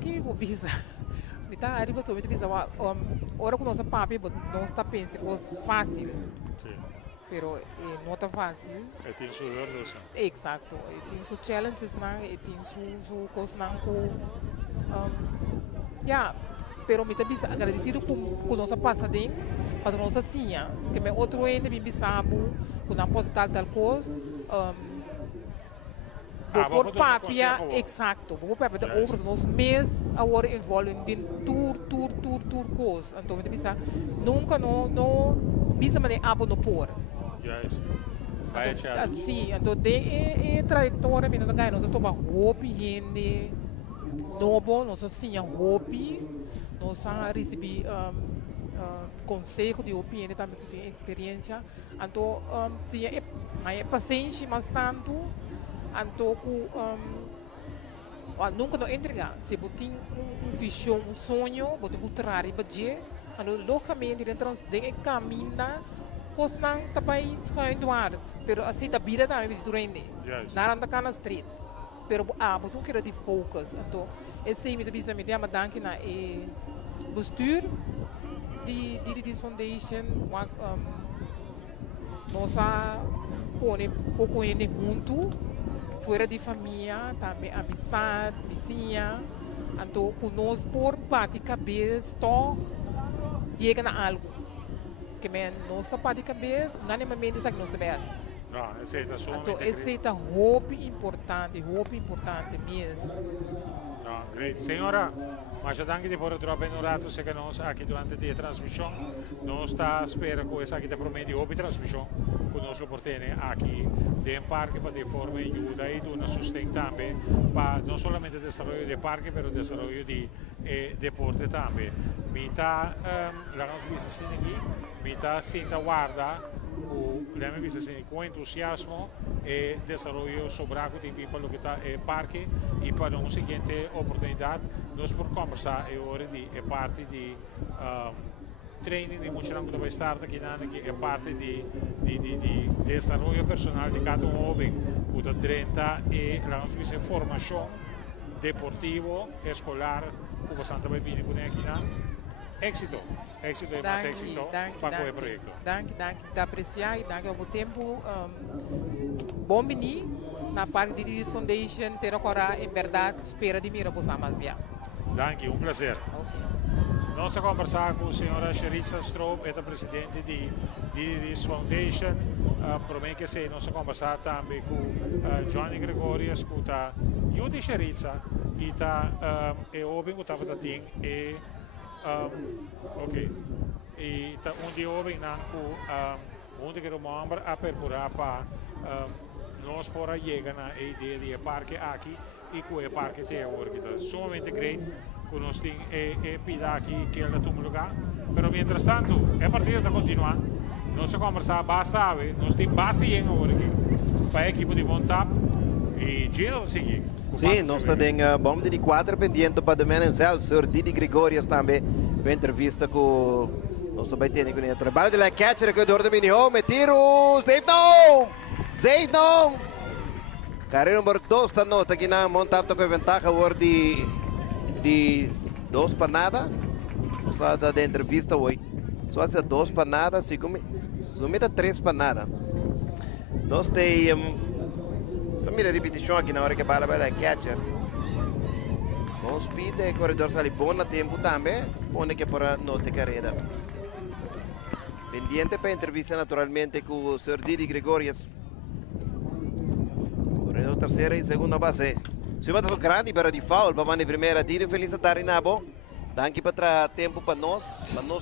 Que me pisa, me tá arriba sobre me pisa, hora que nós papi, não está pensando coisa fácil. Sim. Pero não está fácil. Tem sua verdade. Exato. Tem suas challenges na, tem sua coisa na com, pero me tá pisa agradecido com nossa passagem, para nossa sinha, que me outro ainda me bisabo, quando não pode tal coisa. por papia, exacto. Por papia de over nos mês agora envolvendo em tour coisa. Então me pensa nunca no bisa mané abo no por. Sim, então de trajetória me não ganha nós toma roupa gente novo nós assim roupa nós recebi conselho de opinião também que tem experiência. Então sim é paciência mas tanto então nunca não entregar se botin visão sonho botin mostrar e budget ano locamente dentro de caminha costan também escolhendo áreas pero assim da vida também de rende na anda cá na street pero botin querer de focus então esse me devia me dar uma danke na bestuur die this foundation nós põe pouco gente junto fora de família também amistade vizinha então por nós por parte cabeça só chega na algo que men nossa parte cabeça unanimemente sabe nós devemos então esse é roupa importante mesmo. Great. Senhora, mas danke por ter abençoado se que nós aqui durante a transmissão. Nós está espera com essa aqui te promete a transmissão que nós lo portene aqui de parque para de forma ajuda e do sustento também para não somente desenvolvimento de parque, mas desenvolvimento de deporte também. Mita la nostra business aqui, mita sinta guarda la mia vista con entusiasmo e desarrollo sobraco de para lo que está el parque y para una siguiente oportunidad nos por conversar ora di parte di training di mucho rango dove start aqui na que é parte de desarrollo personal de cada joven o da 30 e la nostra vista formação deportivo escolar o bastante bem com aqui na éxito e mais éxito para o projeto. Danke, te apreciar e danke ao tempo. Bom menino na parte de this foundation ter agora em verdade espera de mira para mais via. Danke, um prazer. Nós vamos conversar com a senhora Sheritza Stroop, a presidente de this foundation. Para mim que sei, nós vamos conversar também com Johnny Gregorius, com a Judy Sheritza e é óbvio que estava da ting e ok. E dia homem não onde que o membro a percorrer para nós para chegar na ideia de parque aqui e com o parque tem agora que está sumamente great que nós tem pida aqui que é na tum lugar, pero mientras tanto a partida está continuando nós conversar basta nós tem base em agora aqui para a equipe de montar e giro a seguir. Sim, nós temos bom de 4 pendiente para o menino himself, o Sr. Didi Gregorius também, uma entrevista com o nosso técnico de trabalho de la catcher que do domínio, me tiro, save não! Carreira número 2 está nota aqui na montado com a ventaja de 2 para nada, nós está da entrevista hoje, só essa 2 para nada, sumida 3 para nada. Nós temos mira repetição aqui na hora que para a catcher. Com speed e corredor sali bom na tempo também, onde que para nota carreira. Pendiente para entrevista naturalmente com o Sr. Didi Gregorius. Corredor terceira e segunda base. Se vai dar grande para de foul, para a primeira Didi feliz a estar na boa. Danke para tempo para nós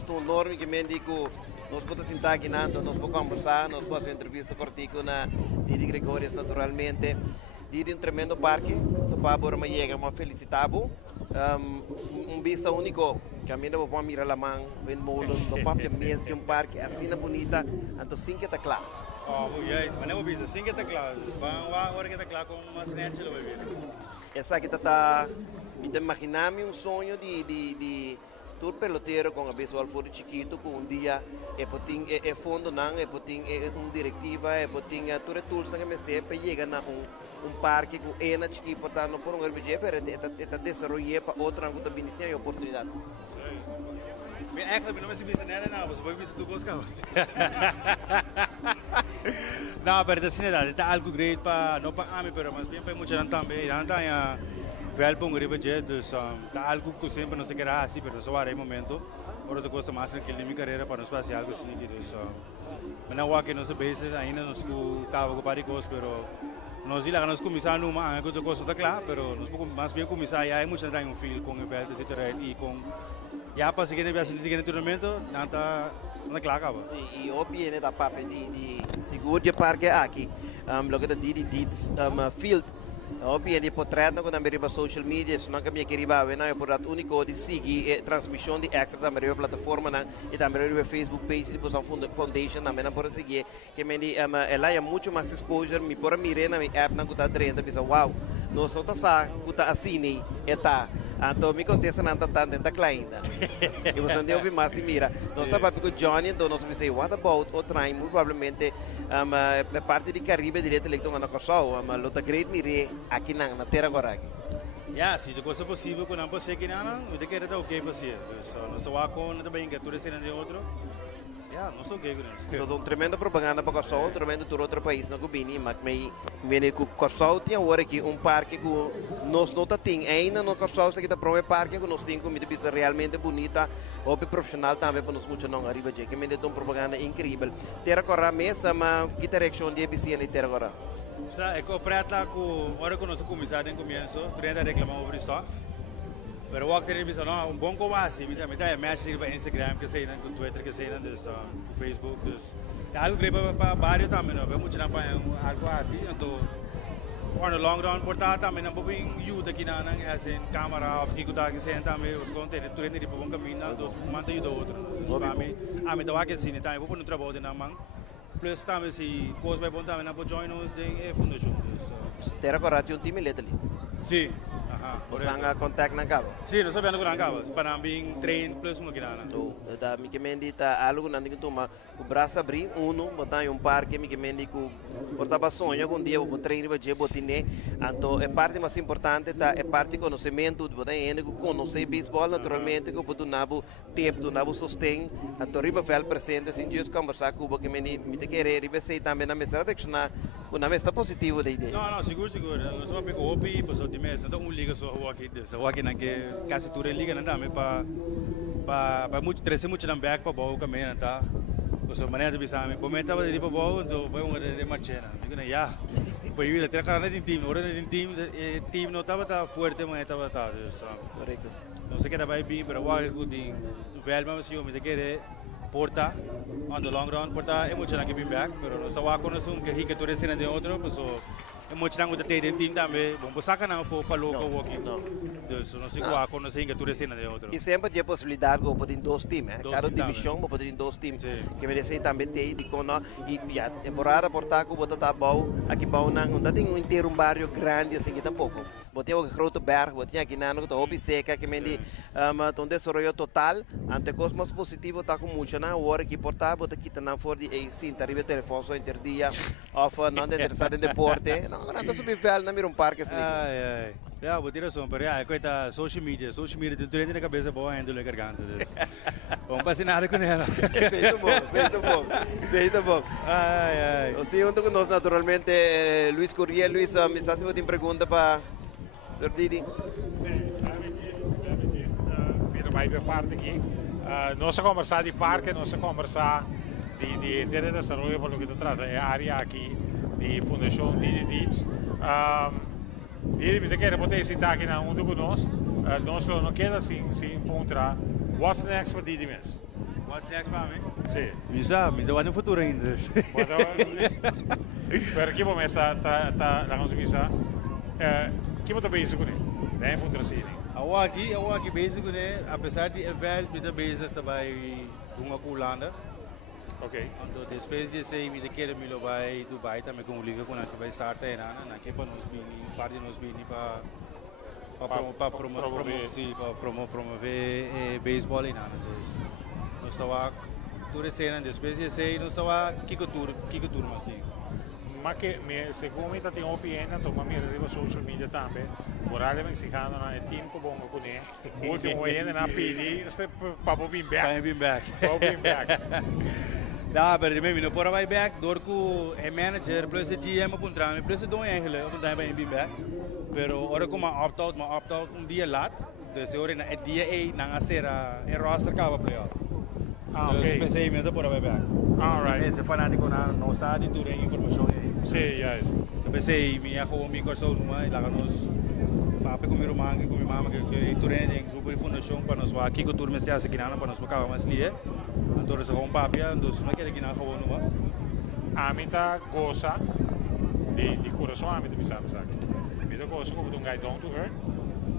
tão enorme que me digo nós podemos sentar aqui nós podemos conversar, nós podemos fazer entrevista cortico na Didi Gregorius naturalmente. Didi um tremendo parque, do Pabor me chega, uma felicitavo, vista único, caminho para mirar a mão, bem molo, do papel mesmo de parque assim bonita, então sim que está claro. Yes, mas não vista, sim que está claro, agora que está claro com uma snatch lo vai Essa aqui está, me imaginando sonho de todo pelotero com a visual for chiquito com dia é fundo não é diretiva toda tools que me está para chegar na parque com ena chiquito portanto por RPG para está desenvolver para outra ângulo de beneficiar e oportunidade. Eigenlijk não me vista nada não, você vai visitar tu busca. Não, mas assim é algo great para não para mim, mas bem para muita gente também, já velho para um RPG, então algo que sempre não se quer assim, mas só há momento, agora eu gosto mais daquele minha carreira para nós fazer algo assim, mas não há que nós vezes ainda nos cava com paricos, pero nós lá nós começar numa coisa tá claro, pero nós mais bem começar já é muito dar um feel com o evento e com já para seguir a seguir treinamento não claro acaba. E o piene da papel de seguro de parque aqui, logo da Didi Deeds field. O piene portrait quando ameriba social media, se não que minha querida vai na é por dat único de seguir transmissão de extra da ameriba plataforma na e também ameriba Facebook page de posição foundation na mena por seguir que me di ela é muito mais exposure me por mirar na app na kuta drenda bisa wow nós só tá sa kuta assine eta então me contesta na tanta ainda e você não ouve mais de mira nós tá papo com Johnny então nós vamos dizer what about o trem provavelmente parte de Caribe direto eleito na Kosovo lo tá great mire aqui na terra agora ja se de coisa possível que não pode ser que não eu quero dar ok para ser nós estamos com também que tudo sendo de outro ja nós estamos ok com isso. So tremendo propaganda para Kosovo, tremendo por outro país na Cubini, mas me que Kosovo tinha agora aqui parque que nós não tem ainda no Kosovo se que tá para parque que nós tem comida pizza realmente bonita, ou profissional também para nós muito não arriba que me deu propaganda incrível. Terra corra mesa, mas que direção de ABC na terra corra. Sa eko prata ku ora ku nós começar em começo, treinta reclamar over stuff. Pero walk there bisa no bom como assim, me tá message para Instagram que sei com Twitter que sei dus com Facebook dus. Algo greba para barrio também, não, muito na para algo assim, então for the long run porta também não bem youth aqui na assim câmera off que tá que sei também os conteúdos treino de bom caminho, então manda o outro. Para mim, a me dá que sim, tá, eu vou no trabalho na mão. Plus também se coisa vai bom também na para join nos de fundação. Terra corra tinha time letali. Sim. Você anga contact na cabo? Sim, nós sabemos que não acaba. Para mim, treino plus uma grana. Então, da me que mendi tá algo na que toma o braço abrir botar um parque me que mendi que portava sonho com dia o treino vai ter botine. Então, é parte mais importante tá é parte conhecimento de botar ainda que conhecer beisebol naturalmente que botar nabo tempo do nabo sustém. Então, riba fel presente sem dias conversar com o que me te querer riba sei também na mesa direcionar uma mesa positiva da ideia. Não, seguro. Nós vamos pegar o pi, pessoal de mesa, então liga só o aqui, o aqui na que quase tudo liga não também para muito crescer muito na back para bom caminho tá. Pessoal maneira de bisa me comenta para de para bom então vai de marchena. Digo na já. Para ir até cara de time, hora de time não estava tá forte mas estava tá. Correto. Não sei que tá vai bem, pero o algo de velho mas eu me te querer porta on the long run porta é muito na que bem back, pero nós estava com nós que rica tudo sendo de outro, pessoal é muito não tem time também, bom saca não for para louco o aqui. Dus nós igual com nós rica tudo sendo de outro. E sempre tinha possibilidade de poder em dois times, cada divisão poder em dois times. Que merece também ter de quando e a temporada portar com botar bom, aqui bom não tem um inteiro barrio grande assim que tampouco. Botei o Groteberg, botei aqui na no Hobby Seca que me di um desarrollo total, ante cosmos positivo tá com muito na hora que portar bota aqui na for de sim, tá ribe telefone só interdia, of não interessado em deporte. Não, não tô subir velho, não mira parque assim. Ai. Ja, vou tirar som, pero ja, coita social media tem tudo na cabeça boa ainda le garganta. Vamos passar nada com ela. Sei bom. Ai. Nós temos com nós naturalmente Luis Corriel, Luis, me está se tem pergunta para Sr. Didi? Sim, Peter vai per parte aqui. Nós conversar de parque, nós conversar de desenvolvimento por lo que tu trata, é a área aqui de fundação Didi Deeds. Didi, me quer poder citar aqui na um do nós não quer se encontrar. What's next for Didi mesmo? What's next para mim? Sim. Me sabe, ainda vai no futuro ainda. Per que momento está na consumista? Que você pensa com ele? Nem futuro sim. Eu aqui basic com ele, apesar de velho, me basic também uma culanda. Ok. Então depois de sei me quer me vai Dubai também com o liga com que vai estar aí na que para nos bem, parte nos bem para promover beisebol aí nada. Nós estava tudo cena depois de sei nós estava que tour mas sim. Mas que segundo me tem opinião, então me arriva social media também. Fora de mexicano na team com bom com ele. Último ainda na PD, para bem back. Não, mas também não pode vai back, dor com é manager, plus o GM apontar, plus o dono ele apontar bem back. Pero ora como opt-out dia lat, então ora na dia não acera é roster cava playoff. Ok. Pensei mesmo por vai back. Alright. Esse fanático não sabe tudo a informação aí. Sim, yes. pensei, minha rua, minha coisa, lá nos papai com minha mama, que turende em grupo de fundação para nós aqui, que o turma se hace aqui para nós acabar mais ali, então nós com papai, então não quer que na rua não a mim tá gosta de coração, a mim tá pensando, sabe? Me tá gosta como um guy down to earth,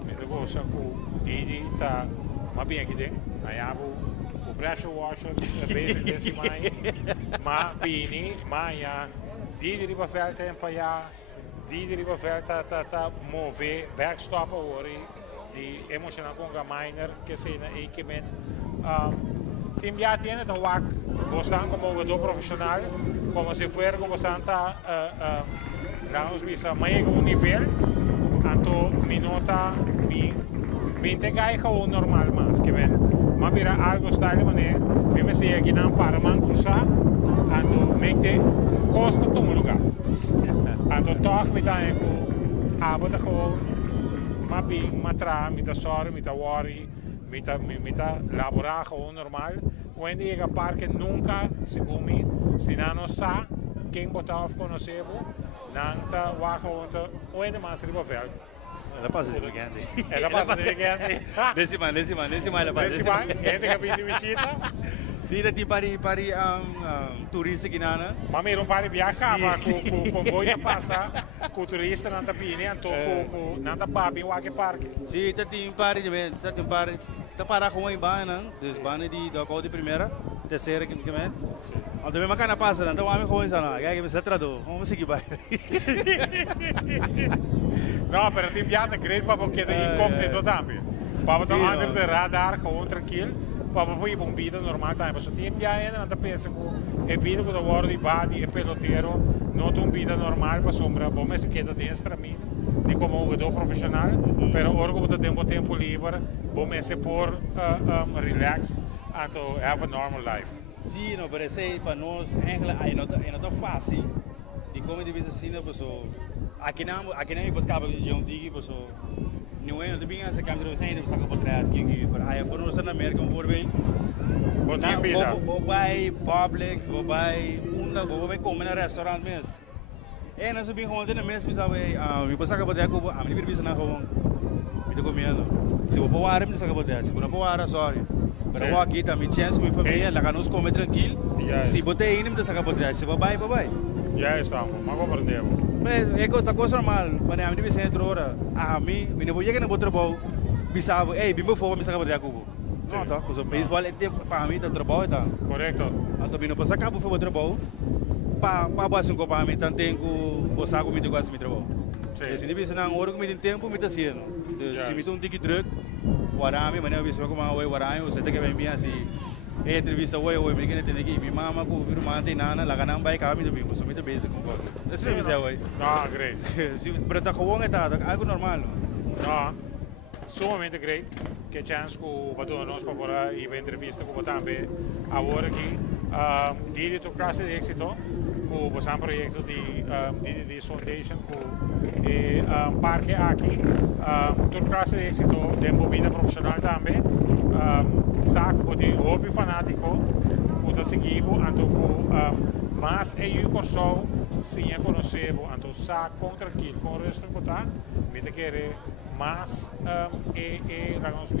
me tá gosta com Didi tá mais bem aqui dentro, aí o pressure washer, a basic desse mãe, mas bini, mas Didi riba ver tempo já, Didi riba ver tá mover, backstop agora, de emocional com a minor que se na equipamento. Tim já tem então gostam como jogador profissional, como se for como santa vamos ver mais um nível, então minuta me te gai gewoon normal mas que vem, mas vira algo style mané, me se aqui não para mancursar, então me te custa todo lugar, então toch me tá com abota gewoon, mas bem, matra, me tá sorry, me tá worry. Me tá laborar gewoon normal. Quando chega a parque nunca se come, se não sabe quem botar of conhecebo, não tá lá conta, onde mais riba verde. Ela passa de weekend. Ela passa de weekend. Desse man ela passa. Desse man, gente que vem de visita. Sim, da tipo pari turista que nana. Mas me não pare viajar, com comboio passa, com turista não tá pine, então com não tá papi o aqui parque. Sim, tá tem pari também, tá tem pari. Tá para com uma bana, dos bana de qual de primeira, terceira que vem. Então também macana passa, então a mim com isso não, que me se traduz, vamos seguir vai. Não, pero tem piada grande para porque tem conflito também. Para botar under de radar com tranquilo, para pôr uma vida normal também. Mas tem piada ainda não pensa que é vida que o guarda de body é peloteiro, não tem vida normal para sombra, bom mas se queda dentro da mim. De como jogador profissional, pero agora como tem tempo livre, bom é se por relax, então have a normal life. Sim, não parece para nós, é não fácil de como de vez assim, pessoal. Aqui não buscava de um dia, pessoal. Não é de bem essa câmera você ainda busca por trás que para aí for na América um por bem. Bom dia, vida. Vou vai Publix, vou vai comer no restaurante mesmo. Nós bem como na mesa, me passa a botar com a minha vista na rua, me tô comendo. Se vou para me passa a botar, se não para, sorry. Pero vou aqui também chance com minha família, lá nos comer tranquilo. Se botei me passa a botar, se vou bye. Já estamos, mas compreendemos. Mas é que coisa normal, mas a minha vista entra hora, a mim, me não vou chegar no outro trabalho, bisavo, bimbo for me passa a botar com não tá, porque o beisebol é tempo para mim tá trabalho tá. Correto. Então me não passa a cabo for trabalho. Para base um compamento tanto tempo você com muito quase me trabalho. Se me disse não hora que me tem tempo me tá sendo. Se me um tique drug, o arame mas não visto como o arame você tem que vir bem assim. Entrevista oi me quer ter aqui minha mama com o irmão tem nana lá ganham vai cá me do bem, você me tá bem com coisa. Essa entrevista oi. Não, great. Se para tá com tá algo normal. Não. Sumamente great. Que chance que o batom nós para fora e a entrevista com o também agora aqui. Didi tu classe de éxito, com o projeto de Didi Foundation, com o parque aqui, tu classe de éxito de vida profissional também, saco de hobby fanático, que seguimos, então mas é eu pessoal sim é conhecebo, então saco contra aquilo, com o resto do tá, me te querer mas la nossa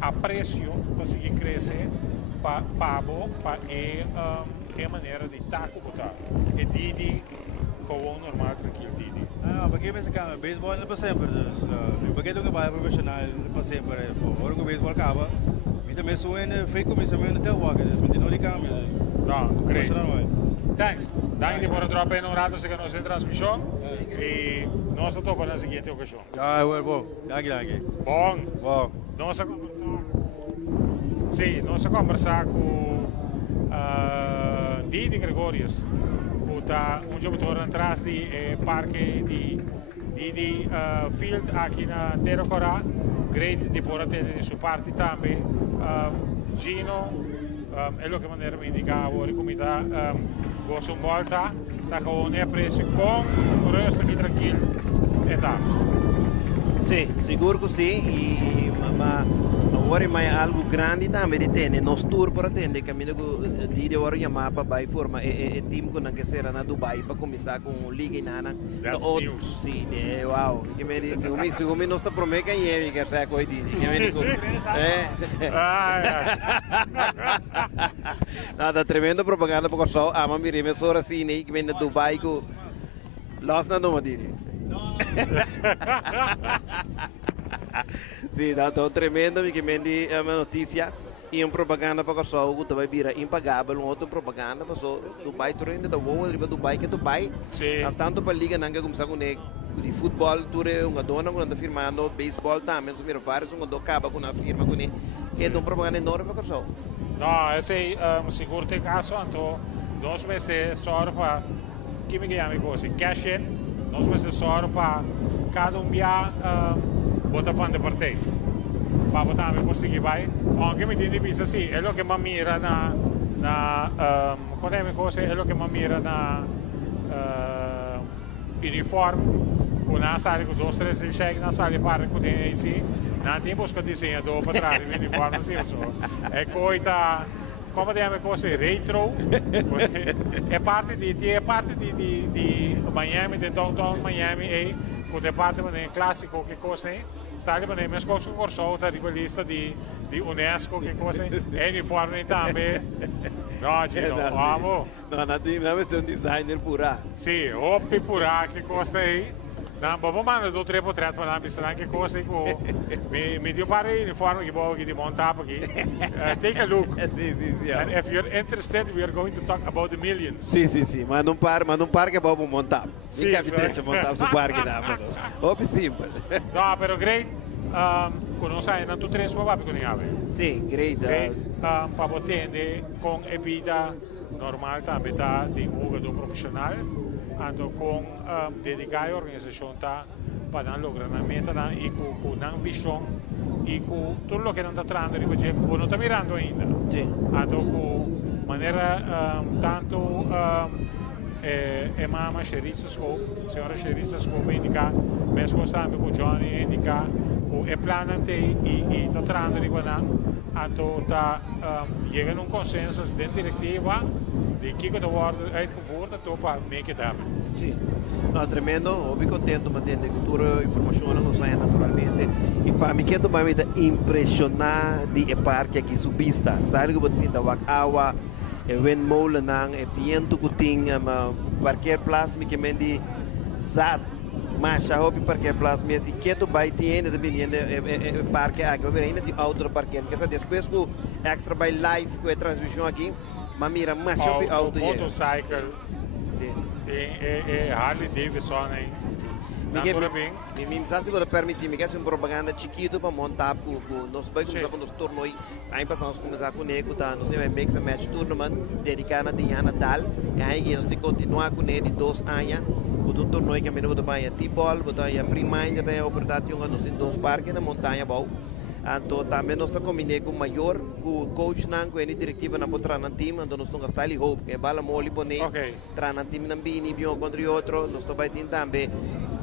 aprecio para seguir crescer. Pabo é maneira de estar com o Didi como normal tranquilo Didi. Porque me saca beisebol é para sempre, porque do que vai profissional para sempre. Agora que o beisebol acaba, me também sou feito começamento até o walk, me não liga mesmo. Não, great. Thanks. Danke por tropa em horário que nos transmissão e nós estamos na seguinte ocasião. Bom, danke. Bom. Nós Sim, nós vamos conversar com Didi Gregorius, que está jogador atrás do parque de Didi Field aqui na Terra Corá. Great de por ter de sua parte também. Gino, é o que maneira me indica agora como está gosto de volta, está com um apreço com o resto aqui tranquilo. E tá. Sim, seguro que sim, mas Agora mais algo grande também de ter, nós tour para atender, caminho de hora chamar para vai forma e time com que será na Dubai para começar com liga nana. That's news. Sim, uau. Que me diz, o me não está promete que é que sai coisa de. Que me diz. Nada tremendo propaganda para só a mami me sora assim, né, que vem na Dubai com Los na nome dele. Sim, dá tão tremendo que me diz a notícia e propaganda para só o que vai virar impagável, outra propaganda para só Dubai torrente da boa de Dubai que Dubai. Sim. Tanto para liga não que começar com de futebol, ture uma dona quando está firmando beisebol também, se me vários um do acaba com a firma com ele. É uma propaganda enorme para só. Não, esse seguro tem caso, então 2 meses só para que me chama coisa cash in, 2 meses só para cada dia botar fundo de parte. Para botar me conseguir vai, anche mi tieni vista sì, è lo che mi mira qual è la cosa, è lo che mi mira uniforme, con una sala con 2 3 check na sala para com tem sì, non tempo che disegna dopo trarre l'uniforme sì so. E coita come diciamo cose retro è parte di Miami, di downtown Miami e con parte del classico che cose sta lì per me scorso corso di quell'ista di UNESCO che cose e uniforme tambe. No, Gino, amo. No, Nadim, deve ser designer pura. Sì, oppi pura che costa aí. Non proprio mano 2 3 portretti ma mi stanno anche cose mi dio pare uniforme che voglio di montare perché take a look. Sì. And if you're interested we are going to talk about the millions. Sì, ma non par che bobo montare. Sì, Mica vi montare su parque da però. Oppi simple. No, però great. Conosci non tutte le sue papi con i ave. Sì, great. Pa potende con e vita normale a metà di un giocatore professionale. Anto con dedicare organizzazione para dar logramento e com não visão e com tudo o que não está trazendo ripeto não está mirando ainda. Anto com maneira tanto mama Sheritza Scope, senhora Sheritza Scope indica, mas constante com Johnny indica com é planante e está trazendo ripeto anto está chegando um consenso dentro da diretiva de que que wordt uitgevoerd para make it happen. Sim, no, tremendo, eu contento mas tem cultura informação não sai naturalmente e para mim que vai me impressionar de parque aqui subista, está algo por cima da água wen molen nang viento kuting parquear place me que me di zat mas já houve parquear place mesmo e que tu vai ter dependendo parque aqui vai ainda de outro parquear que essa depois com extra by live com a transmissão aqui mas mira mas houve auto motorcycle e Harley Davidson aí mi sa seguro permitir-me que é uma propaganda chiquito para montar com nós vai começar com os torneios aí passamos começar com ele tá não sei mix and match tournament dedicado a Diana Dal e aí nós continuar com ele de 2 anos com um torneio que a menina botar a T-ball botar a primainha tem a oportunidade de nós em 2 parques na montanha bom então também nós combinei com o maior com o coach não com a diretiva na potra na time então nós estamos ali hope que bala mole bone tra na time na bini bio contra outro nós vai ter também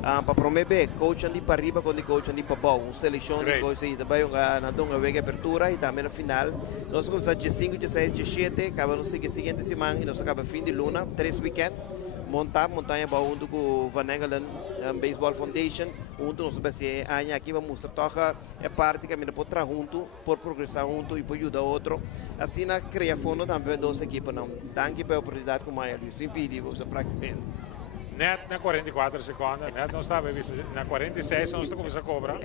para promover coach andi para arriba com o coach andi para baixo uma seleção de coisas e também na donga vega abertura e também no final nós começamos de 5 de 6 de 7 acaba no seguinte semana e nós acaba fim de luna 3 weekend montar montanha para junto com Van Engelen Baseball Foundation junto nós vai ser aqui vamos mostrar é parte que a gente pode trazer junto por progressar junto e por ajudar outro assim na criar fundo também 2 equipes não danke pela oportunidade como é isso impedido praticamente net na 44 secondi, net non stava na 46 non sto come si cobra,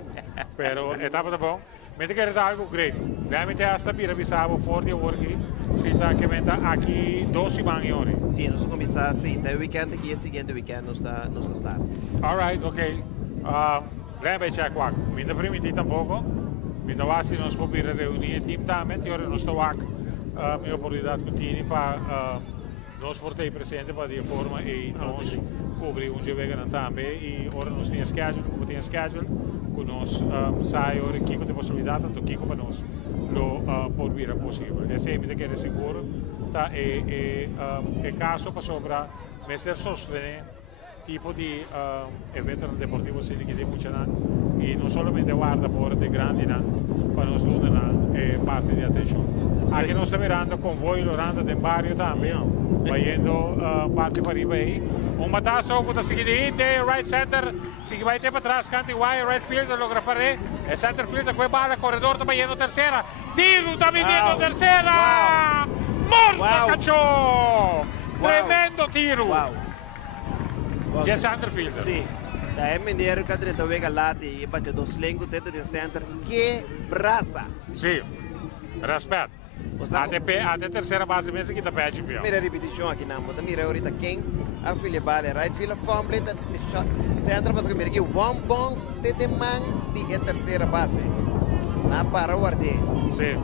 però etapa da bom. Mentre che era algo great. Realmente hasta bir avisavo fuori work si sta che menta aqui 12 maniori. Sì, non so come sta, sì, il weekend che è il seguente weekend non sta stare. All right, ok. Lei c'è qua. Mi da primiti tampoco. Mi da vasi non si può bir riunire team tamenti, ora non sto qua. Mi opportunità continui pa nós portei presente para de forma e nós cobrir um jogo grande também e ora nós temos schedule como tem schedule com nós sai ora aqui com a possibilidade tanto aqui para nós lo por vir a possível é sempre que é seguro tá é caso para sobra mestre sostener tipo de evento deportivo que tem muito e não somente guarda por de grande para nos dar parte de atenção. Aqui nós estamos mirando convoio lorando de barrio também, vaindo parte para aí. Bataço para seguir de right center, se vai ter para trás, cante vai right field logra pare, e center field com bala corredor também no terceira, tiro também dentro terceira, morto cachorro, tremendo tiro. Que é center field. Sim. Da é mineiro que a vega late e bate dos lengo dentro do center, que braça. Sim, respeito. Até terceira base mesmo que está pede. Mira a repetição aqui na moda, mira ahorita quem a filha bale, right field fumble, center base que mira aqui, one bounce de man de terceira base. Na para o arde. Sim.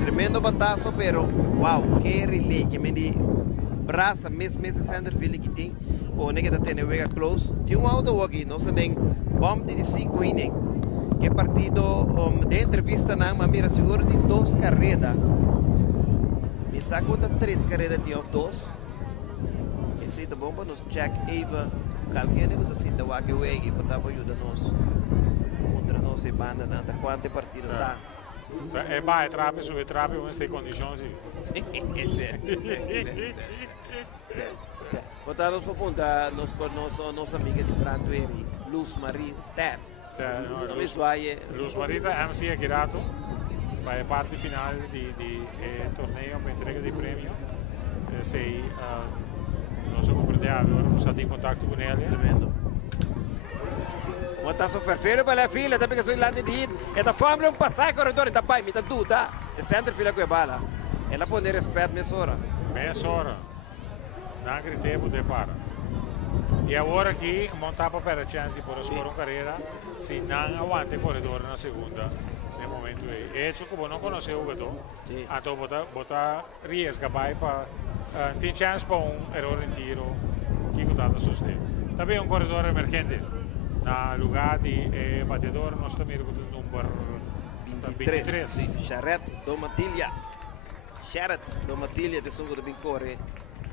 Tremendo bataço, pero wow, que relay, que me di braça mesmo center field que tem. O que está tendo vega close. Tem auto aqui, nós temos bomb de 5 innings. Que partido de entrevista na mira seguro de 2 carreiras. Me saco da 3 carreiras de off 2. E se tá bom para nos check Eva, qualquer que está sendo o que wegi para dar ajuda nós. Contra nós e banda na da quanto partido tá. É vai trabe sobre trabe uma sem condições. Botados para ponta nossa amiga de Brantueri, Luz Marie Ster. Luz Marie da MC Girato vai parte final de torneio para entrega de prêmio. Sei, nós compreendemos agora, nós estamos em contato com ela. Tremendo. Botaço ferfeiro para a filha, também que sou lá de hit. É da fome um passar corredor da pai, me tá tudo, tá? É center filha com a bala. Ela pode respeito meia hora. Meia hora. Não acredito de para. E agora aqui montava para a chance de pôr uma carreira se não aguenta o corredor na segunda no momento aí. É que como não conhece o jogador, então bota risca vai para tem chance para erro em tiro que cuidado sucede. Também corredor emergente na lugar de batedor nós também com o número 23. Charrette Domatilha de Sungo do Bincore.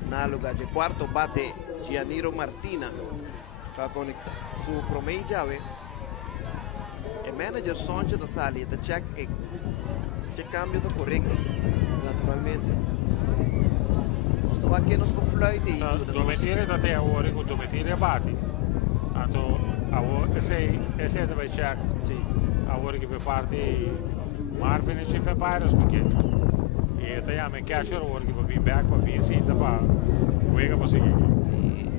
Na lugar de quarto bate Gianiro Martina para conectar su promedio jave e manager Sonja da Sali da check e se cambio da corretto naturalmente questo anche non può fluire Dometire da te ora con Dometire bati tanto esse deve check ora che per parte Marvin ci fa pairos perché e até me catcher ora que vai back para vir sim tá para jogar para seguir. Sim.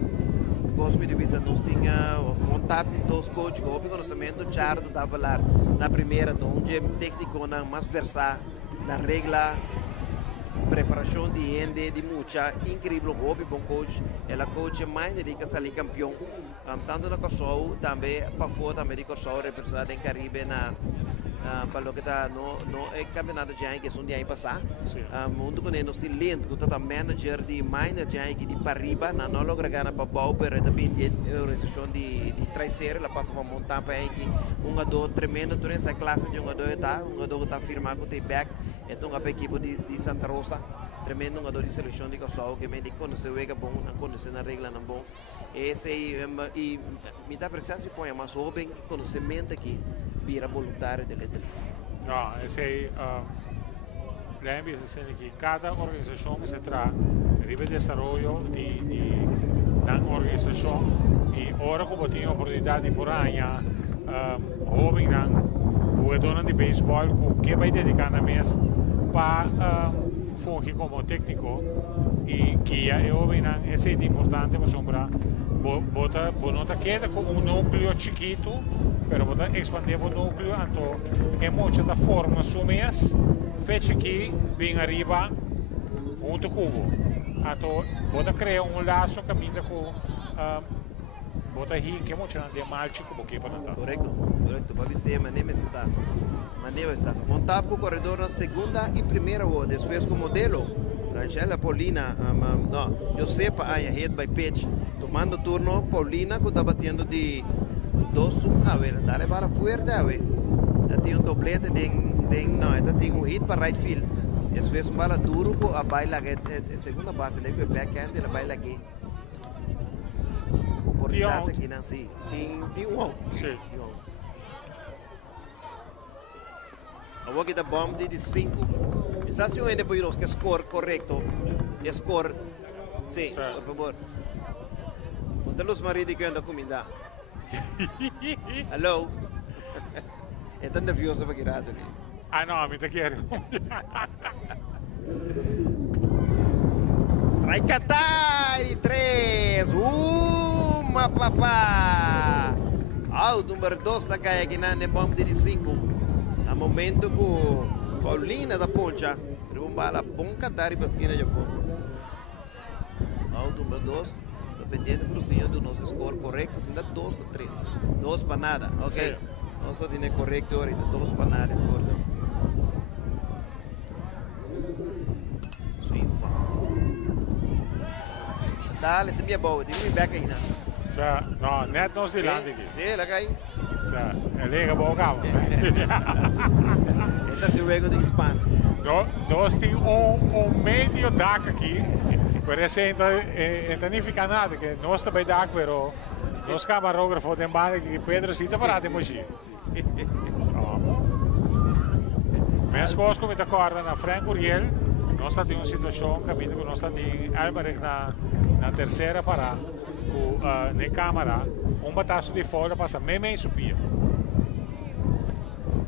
Gosto de ver nós tinha montado em 2 coaches com o conhecimento chardo da falar na primeira onde técnico na mais versar na regra preparação de ende de muita incrível hobby bom coach ela coach mais de que sair campeão tanto na Kosovo também para fora também de Kosovo representado em Caribe na para o que está no campeonato de que são de aí passar mundo com nós tem lento que está manager de minor de aí que de para riba não logra ganhar para bom pero também de recepção de traseira ela passa para montar para aí que jogador tremendo toda essa classe de jogador está firmado com o back então a equipe de Santa Rosa tremendo jogador de seleção de Kosovo que me diz quando se joga bom não conhece na regra não bom esse e me dá preciso põe mais jovem conhecimento aqui vira voluntário de letra. Não, esse aí, lembre-se que cada organização que se traz deve desenvolver da organização e agora como tem a oportunidade de por año jovem jogador de beisebol que vai dedicar na mês para fungir como técnico e que é jovem esse é importante para sombra bota queda com núcleo chiquito pero bota expandir o núcleo então é muito da forma sumes fecha aqui bem arriba junto cubo então bota criar laço caminha com bota aí que é muito de mal chico porque para tanto correto para você maneira está montar o corredor na segunda e primeira ou depois com modelo Rachel Paulina não eu sei para a head by pitch tomando turno Paulina que está batendo de 2-1 a ver dale bala fuerte a ver tem doblete tem hit para right field depois bala duro com a baila segunda base le que backhand ela baila aqui Autoridade out. aqui não sim. Tem um out. Sim. Eu vou aqui da bomba de 5. Está se ainda por que score correto. Score. Sim, por favor. Conta los maridos que andam comida. Alô? É tão nervioso para tirar isso. Ah, no, mi te quiero. Strike attack 3. Uma papá. O número 2 está caindo aqui na bomba de 5. A momento que Paulina da Poncha. Pero um bala bom cantar e para a esquina já foi. O número 2. Pendiente para o senhor do nosso score correto, ainda 2 a 3. 2 para nada, ok? Não só tem correto agora, 2 para nada, score. Swing foul. Dale, tem minha boa, tem minha back aí, né? No, net nos di landi aqui. Sim, lá cai. É liga boa cabo. Esta se vega de Espanha. Nós temos meio DAC aqui. Parece que não fica nada, que nós também DAC, mas nós camarógrafos tem banda que Pedro cita para ter mochi. Mas coisas como te acorda na Franco Uriel, nós temos uma situação que nós temos Alvarez na terceira parada, na câmara, bataço de fora passa meio supia.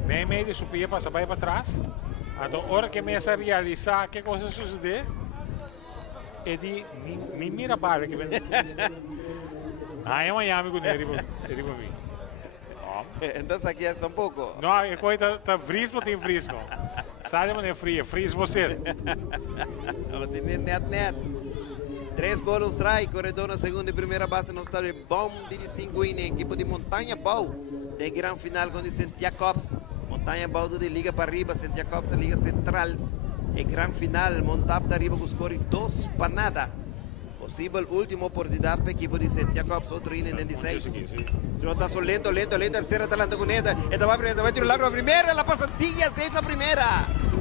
Meio de supia passa bem para trás. Então, a hora que começa a realizar que coisa sucede, é de me mira para que vem. É Miami com ele para mim. Então aqui é um pouco. Não, a coisa está frismo, tem frismo. Sabe, mas é frio, frismo você. Tem net. 3 gols, um strike, corredor na segunda e primeira base, não está de bom de 5 inning, equipe de Montanha Bau, de grande final com St. Jacobs. Montanha Bau de liga para arriba, St. Jacobs a liga central. E grande final, Montap de arriba com score 2 para nada. Possível última oportunidade para a equipe de St. Jacobs, outro inning em 16. Se não está só lento, terceira talanta com Neta. Esta vai tirar o lado a primeira, la passadinha, safe na primeira.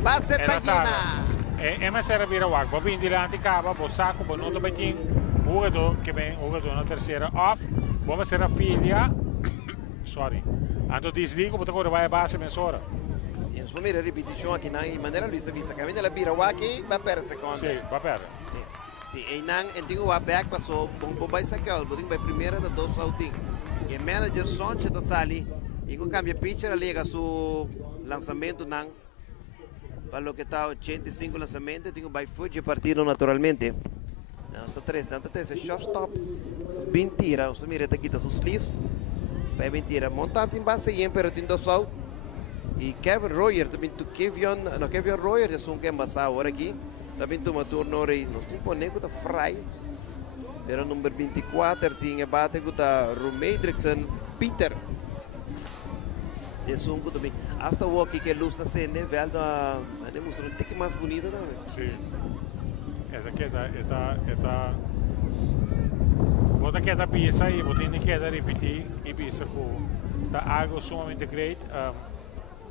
Passa Tagina. Mas era vira o água, bem diante acaba, o saco, o nota betim, o jogador que vem, o jogador na terceira off, vamos ser a filha, sorry, ando desligo, porque agora vai a base mensora. Sim, se mira a repetição aqui na maneira Luisa Visa, caminho da vira o aqui, vai para a segunda. Sim, vai para. Sim, e não, tenho o back passou, bom vai sacar, botinho vai primeira da 2 saltinho. E o manager Sonche da Sali, e com cambia pitcher ali, o lançamento não. Para o que está 85 lançamento, tenho by foot partido naturalmente. Não está 3, não está 3, shortstop. Mentira, o Samir está aqui os sleeves. Vai mentira, montado em base e pero tem do sol. E Kevin Royer também tu Kevin Royer é um que embaçar agora aqui. Também tu uma turno aí, nós temos um nego da Fry. Pero número 24 tinha bate com da Romedrickson Peter. Esse que também. Hasta o aqui que é luz na cena, velho da. Temos um tique mais bonita também. Sim. Bota que da pieza aí, bota ainda que da repetir e pensa que tá algo sumamente great.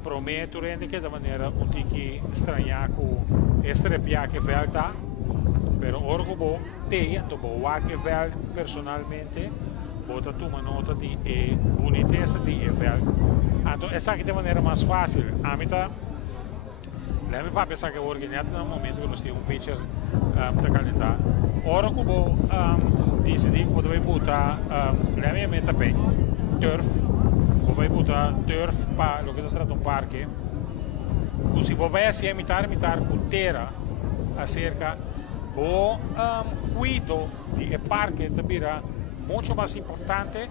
Prometo rende que da maneira um tique estranhar com estrepiar que velho tá. Pero orgo bom, tem, to bom, que velho personalmente. Bota tu uma nota de boniteza de velho. Então, essa aqui é a maneira mais fácil. A mim tá. Lembra para pensar que o organizado no momento que nós temos um pitcher para calentar. Ora que vou decidir que vou botar, lembra me também, turf. Vou botar turf para o que está tratando um parque. Se vou ver se imitar com terra acerca, vou cuido de parque também muito mais importante.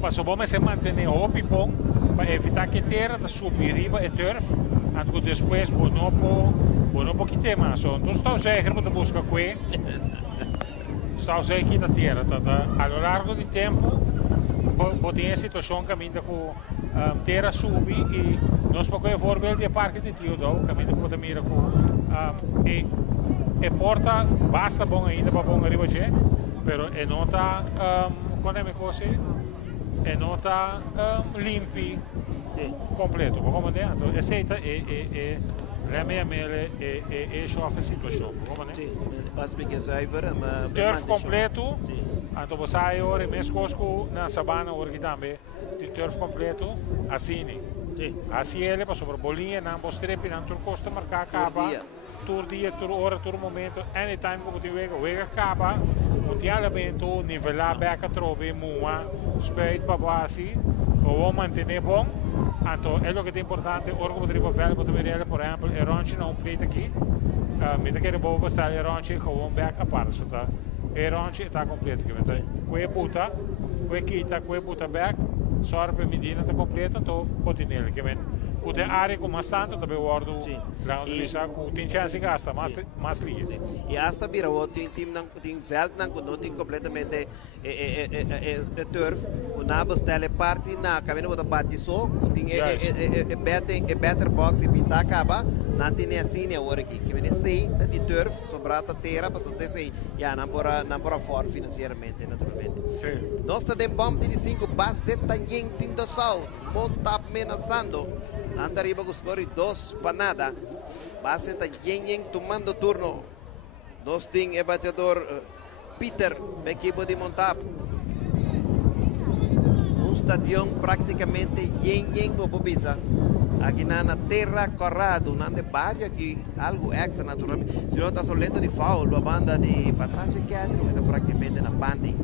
Mas vamos se manter o pipão para evitar que a terra suba riba e turf, e depois não quitar mais. Então estou zeker para buscar aqui, estou zeker da terra. A lo largo do tempo, tem a situação que ainda com terra sube e nós podemos voorbeeld de parque de Teodoro, que ainda pode mirar com e porta basta bom ainda para bom arriba já, pero e não está quando é que você e não está limpo completo, como é? Então aceita e rememele e chove a situação, como é? Sim, mas porque driver turf completo Anto você ora mesmo cosco na sabana ora também de turf completo assim. Sim. Assim ele passou por bolinha, não postrepe, não tur costa marcar capa. Tur dia, tur hora, tur momento, anytime como tu wega capa, montialamento, nivelar beca trove, mua, speit para base, ou manter bom. Anto é o que é importante, ora como tribo velho, para ver por exemplo, é ronche não plate aqui, me que é bom bastar é ronche com beca parte, só tá. É ronche está completo, que vem. Quei puta, quei quita, quei puta back, só para medina está completa, então potinele, que vem. O te área com mais tanto também o ordo lá onde está com tem chance gasta mais liga. E hasta vira o tem veld não não tem completamente turf o nabos tele parte na caminho botar bate só tem better box e pintar acaba não tem assim né hora aqui que vem sei de turf sobrata terra para só sei já não para for financeiramente naturalmente. Sim. Nós está de bomb de 5 base tá yendo do south monta amenazando. Anda arriba con score 2 para nada. Base está Yen tomando turno. Nos ting e bateador Peter, equipo de Montap. Un stadion praticamente Yen popopisa. Aqui na terra corrado, nande barrio aqui, algo extra naturalmente. Se não está solendo de foul, a banda de para trás e catch, não está praticamente na bandi.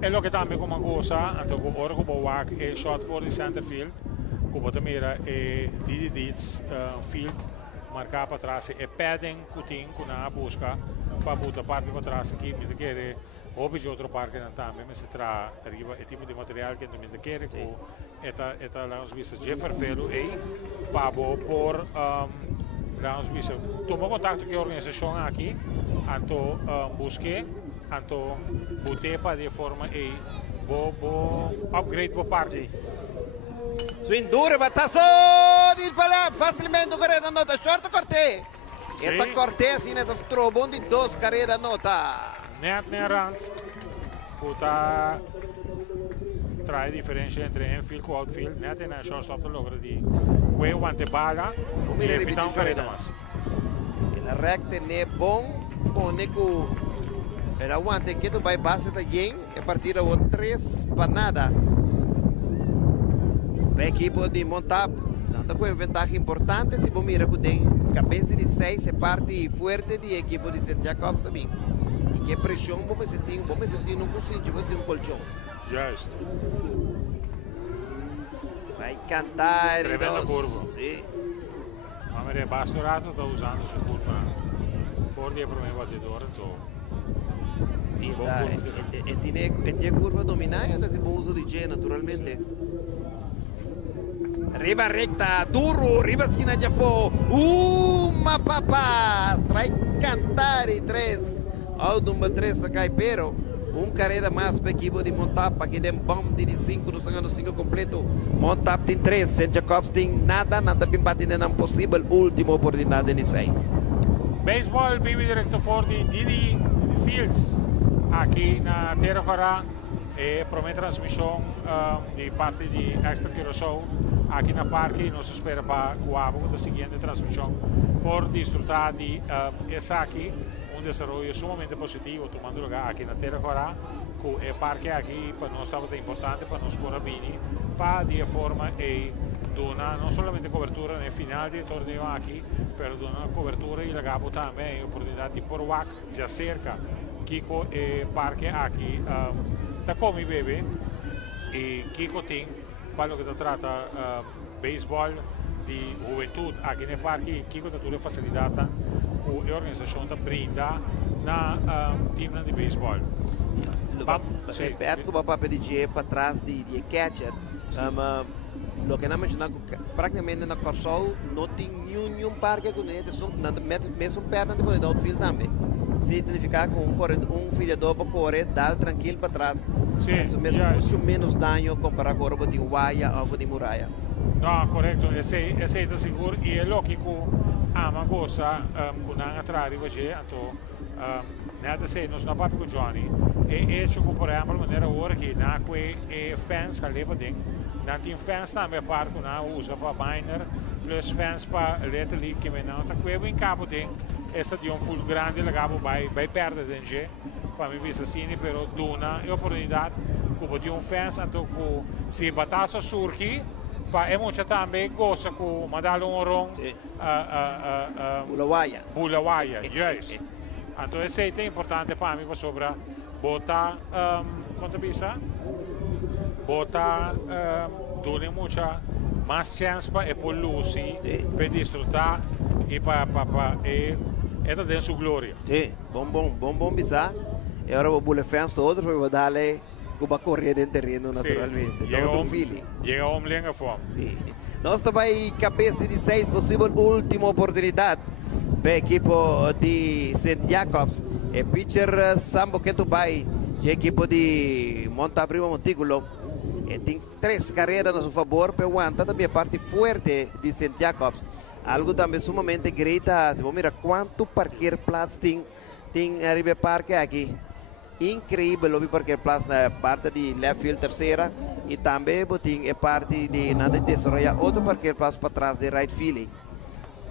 É o que também como coisa, então ora como walk é shot for the center field. Como também é DDD's field marcar para trás é padding cutin com a busca para botar parte para trás aqui me quer houve de outro parque também mas se tra arriba é tipo de material que me quer com eta lá os bichos Jefferfelo aí para por lá os bichos tomou contato com a organização aqui anto busquei anto botei para de forma aí bo upgrade para parte. Swing duro, batazo di pala facilmente correta nota short corte. Esta corte assim nesta trobon de 2 carreira nota. Net rand. Puta trai diferença entre infield e outfield. Net na shortstop te logra di quei guante bala e evitar carreira mais. El recte ne bom neku era guante que tu vai base da yen e partida o 3 para nada. O equipo de Montap dando uma vantagem importante se você mira que tem cabeça de 6 é parte forte do equipo de Santiago também e que pressão vamos sentir não consigo você colchão. Yes. Vai cantar tremenda curva. Sim. Mas Bastorato está usando sua curva por dia para o batedor então. Sim, tem curva dominada, está se bom uso de G naturalmente. Riba recta, duro, riba esquina de fo. Uma papá, strike cantare 3. Ao número 3 da Caipero. Carreira mais para a equipe de Montap. Aqui tem bomb de 5, no segundo 5 completo. Montap tem 3, St. Jacobs tem nada bem batido não possível. Última oportunidade de 6. Baseball, BB Director for de Didi Fields. Aqui na Terra Corá. E para a transmissão de parte de Extra Curaçao aqui na parque, nós esperamos para o Abo da seguinte transmissão por desfrutar de essa aqui, desenvolvimento sumamente positivo, tomando lugar aqui na Terra Corá, que é parque aqui para nós estava importante para nós corabini, para de forma e donar não somente cobertura no final do torneio aqui, mas donar cobertura e legado também a oportunidade de por WAC já cerca Kiko é parque aqui tá como bebê e Kiko tem para o que trata beisebol de juventude aqui no parque Kiko tá toda facilidade a organização tá brinda na time de beisebol. Repete que o papel de G para trás de catcher. Lo que nós praticamente na Corsol não tem nenhum parque com ele, mesmo perto do outfield também. Significa que um filhador para correr, dá tranquilo para trás. Isso mesmo, muito menos dano comparado com o de Uaia ou de Muralha. Não, correto, esse é seguro e é lógico uma coisa que não atrás de então nada sei nós não papo com Johnny e é que por exemplo maneira agora que na que é fans que leva dentro não tem fans também para que não usa para binder plus fans para letra ali que não tá que em cabo tem essa de full grande legado vai perder dentro para mim visa assim, pero duna é oportunidade como de fans então com se batassa surge para é muito também gosta com mandar ron Bulawaia, yes. Então esse é importante para mim para sobra botar quanto bisa botar dona muita mais chance para é por Lucy para desfrutar e para é da sua glória. Sim, bom bisa. E agora o Bula fans todos vai dar como correr dentro terreno naturalmente. Dá outro feeling. Chega a linha fome. Nós também cabeça de 16 possível última oportunidade para a equipe de St. Jacobs. E pitcher Sambo Ketubai, a equipe de Montabrima Montículo. E tem 3 carreiras a seu favor, para aguentar também a parte forte de St. Jacobs. Algo também sumamente grita. Se você mira quanto parquear plaats tem a River Park aqui. Incrível lobby parquear plaats na parte de left field terceira e também tem a parte de nada de desarrollar outro parquear plaats para trás de right field.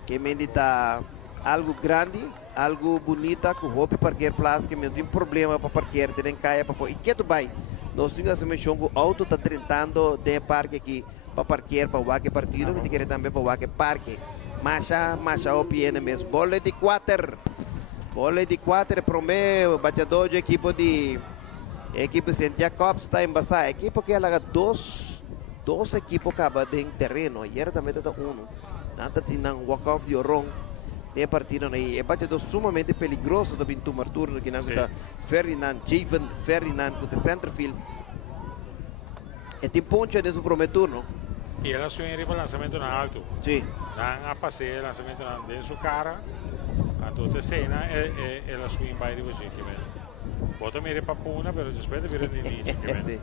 Que medita algo grande, algo bonita com hobby parquear plaats que não tem problema para parquear, tem caia para fora. E que tu vai? Nós temos essa menção que o auto está tentando de parque aqui para parquear para o Wake partido, mas quer também para o Wake parque. Macha o pieno mesmo. Bola de 4 para o meu batedor de equipe St. Jacobs está embaçada. Equipe que ela dois equipes acabam em terreno. Ayer também está Nanta tem um walk-off de Oron. Tem partido aí. É batedor sumamente perigoso do Pinto turno que não está Javen Ferdinand com o centerfield. E tem ponte nesse primeiro turno. E ela swing para o lançamento na alto. Sim. Não a passei o lançamento na sua cara. A toda cena ela swing vai riba que mesmo. Bota mire para puna, pero depois vira de início que mesmo.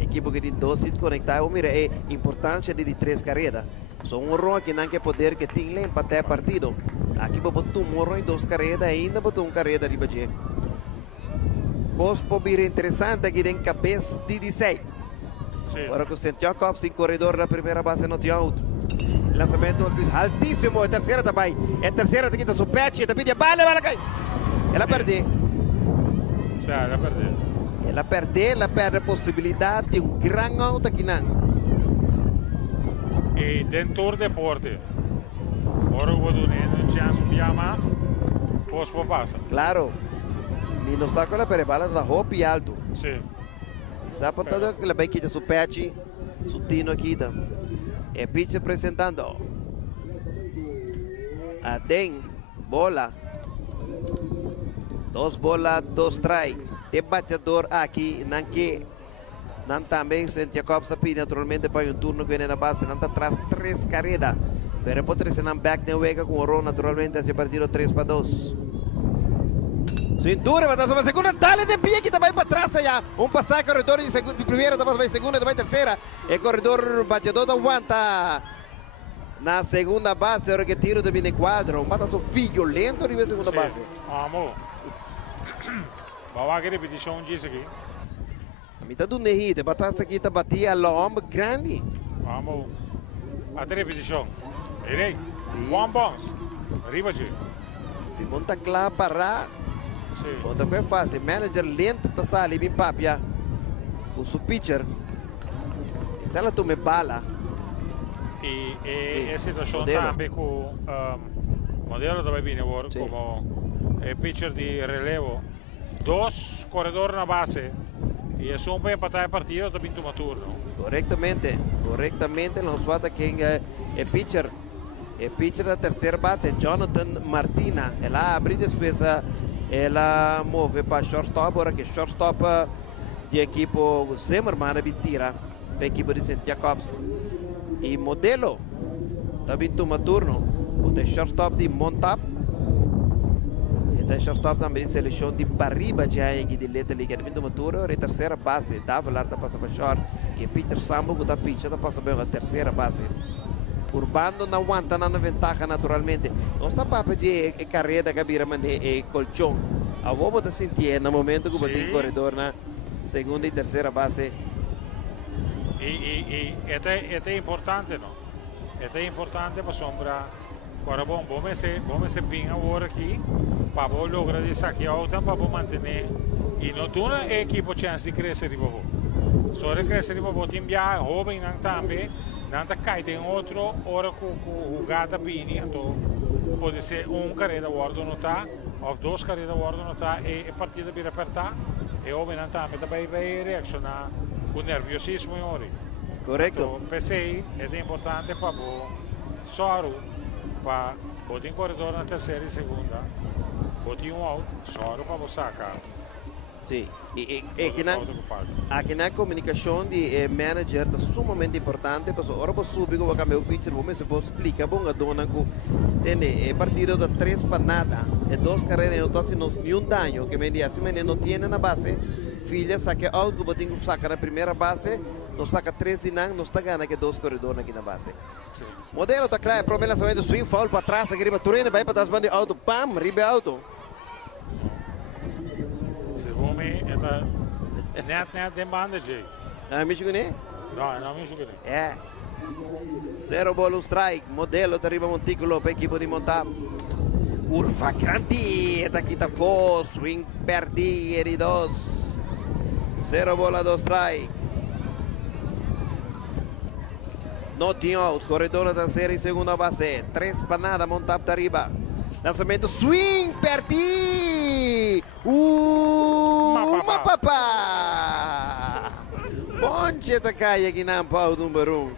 Equipe que tem 2 hits conectados, mira, é importância de 3 carreiras. Só morro que não quer poder que tem lá empatar partido. Aqui para botar morro em 2 carreiras, ainda botar carreira riba de. Cospo vira interessante aqui em cabeça de 16. Agora com o St. Jacobs tem corredor na primeira base no out. Lançamento altíssimo, terceira também. É terceira tem que su patch, também de bala cai. Ela perde. Sim, ela perde. Ela perde a possibilidade de grande out aqui não. E dentro do deporte. Agora o Boduneno chance de mais. Cospo passa. Claro. E não está com a bala da roupa e alto. Sim. Está por todo que vai quitar su patch, su tino aqui. E pitch apresentando. Aden, bola. 2 bolas, 2 strike. Tem batedor aqui, não também St. Jacobs está pedindo naturalmente para um turno que vem na base, não está atrás 3 carreiras. Pero pode ser back de Wega com o Ron naturalmente esse partido 3-2. Cintura, bateu sobre a segunda, dale de pie que também para trás já. Passar corredor de primeira, depois vai segunda, depois terceira. E corredor batedor aguanta na segunda base, hora que tiro de 24. Mata seu filho lento de segunda base. Vamos. Vamos a repetição disso aqui. A mitad do Nehite, para trás aqui está batia a lomba grande. Vamos. A repetição. Irei. One bounce. Arriba de. Se monta lá para Sim. Quando é fácil, manager lento está sali bem papia. O seu pitcher. Se ela toma bala. E a situação também com o modelo também viene como pitcher de relevo. 2 corredores na base. E é só para empatar o partido também toma turno. Corretamente. Nós falta quem é pitcher. É pitcher da terceira bate, Jonathan Martina. Ela abre depois. Ela move para shortstop, agora que shortstop de equipe Zimmerman é mentira, para a equipe de St. Jacobs. E modelo, também toma turno, o shortstop de Montap, e o shortstop também de seleção de Bariba, já aqui de Leta Liga, também toma turno, e terceira base, Davalar está passando para short, e Peter Sambo, que está pitcher, está passando para a terceira base. Urbano não aguenta na ventaja naturalmente. Não está para de carreira que vira e colchão. A boba está sentindo no momento que o corredor na segunda e terceira base. E é importante, não? É importante para sombra Agora, bom, vamos ser bem agora aqui, para lograr isso aqui, para manter, e não tem uma equipe chance de crescer de bobo. Só de crescer de bobo, tem bem jovem também, não cai em outro, hora com o gata bem, então pode ser carreira guarda não tá, ou 2 carreiras guarda não tá, e a partida vir apertar, e o jovem também vai reaccionar com nerviosismo e ori. Correcto. Então, pensei, é importante para o Soro, para botar corredor na terceira e segunda, botar out, Soro para sacar. Sim, aqui na comunicação de manager é sumamente importante, porque agora para subir com o meu pitcher, vamos explicar bom a dona que tem partido de 3 para nada, e 2 carreiras não está fazendo nenhum dano, que me diz assim, não tem na base, filha saca out, que botinho saca na primeira base, não saca 3 de não está ganhando que 2 corredores aqui na base. Modelo está claro, problema somente swing foul para trás, aqui riba turina, vai para trás, bande auto, pam, riba auto. Segundo net de banda, Jay. Ah, me chegou né? Não me chegou. É. 0 bola, um strike. Modelo da Riba Montículo para a equipe de montar. Curva grande. Aqui está fora. Swing perdi. E 2. 0 bola, 2 strike. Not out. Corredor da terceira e segunda base. 3 para nada. Montar da Riba. Lançamento. Swing perdi. Uma papá. Ponche da caia aqui na pau número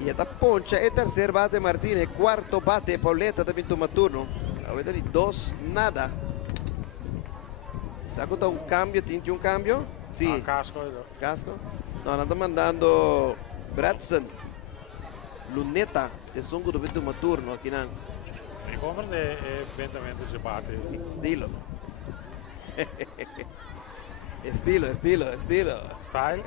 1. E esta poncha é terceiro bate Martínez, quarto bate Pauleta também toma turno. A ver 2 nada. Saco tá cambio, tem um cambio? Sim. Casco. Casco? Não, não está mandando Bradson. Luneta, de songo do toma turno aqui na. Mi compra de eventualmente de bate. Estilo. Estilo. Style?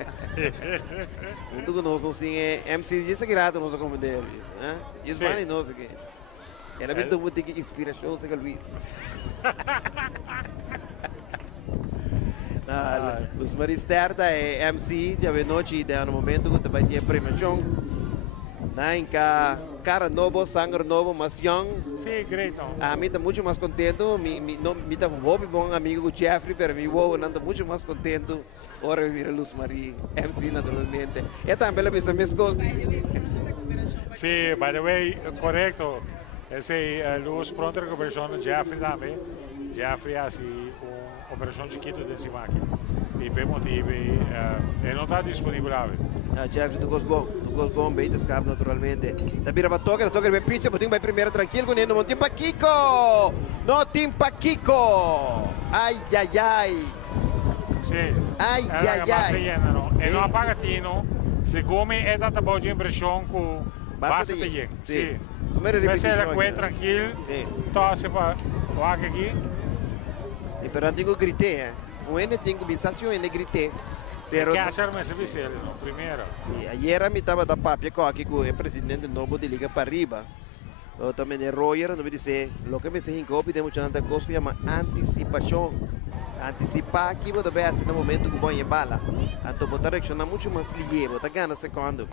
Muito conosco, sim, MC disse que rato não se compreende, né? Isso vai não sei que. Era muito muito que inspiração se que Luiz. Os Maristerda é MC, já vem noite, no momento que vai ter premiação. Cara novo, sangue novo, mas young. Sim, great. A mim está muito mais contento. Me está um bom amigo com Jeffrey, pero me vou não está muito mais contento. Ora vir a Luz Maria, MC naturalmente. É também a mesma coisa. Sim, by the way, correto. Esse Luz pronto recuperação do Jeffrey também. Jeffrey assim operação chiquito desse máquina. E per motivi não está disponível. Jeffrey, tu gosto bom, bem escape naturalmente. Tabira para toca para pitch, botinho vai primeiro tranquilo, com ele não tem para Kiko. Não tem para Kiko. Ai. Sim. Ai. E não apaga Tino, segundo me é data boa impressão com basta de yen. Sim. Vai ser aqui tranquilo. Sim. Então se para o aqui. Sim, pero antigo gritei, O N tenho sensação de gritei. Pero que acharme esse vicele, no? Primeiro. Ayer me estava da papia aqui com o presidente novo de Liga para Arriba. Eu também de Royer, não me disse, o que me se encobre de muita coisa que chama antecipação. Antecipar aqui, você vai fazer no momento que põe bala. Então, você reacciona muito mais ligeiro, você ganha segundo.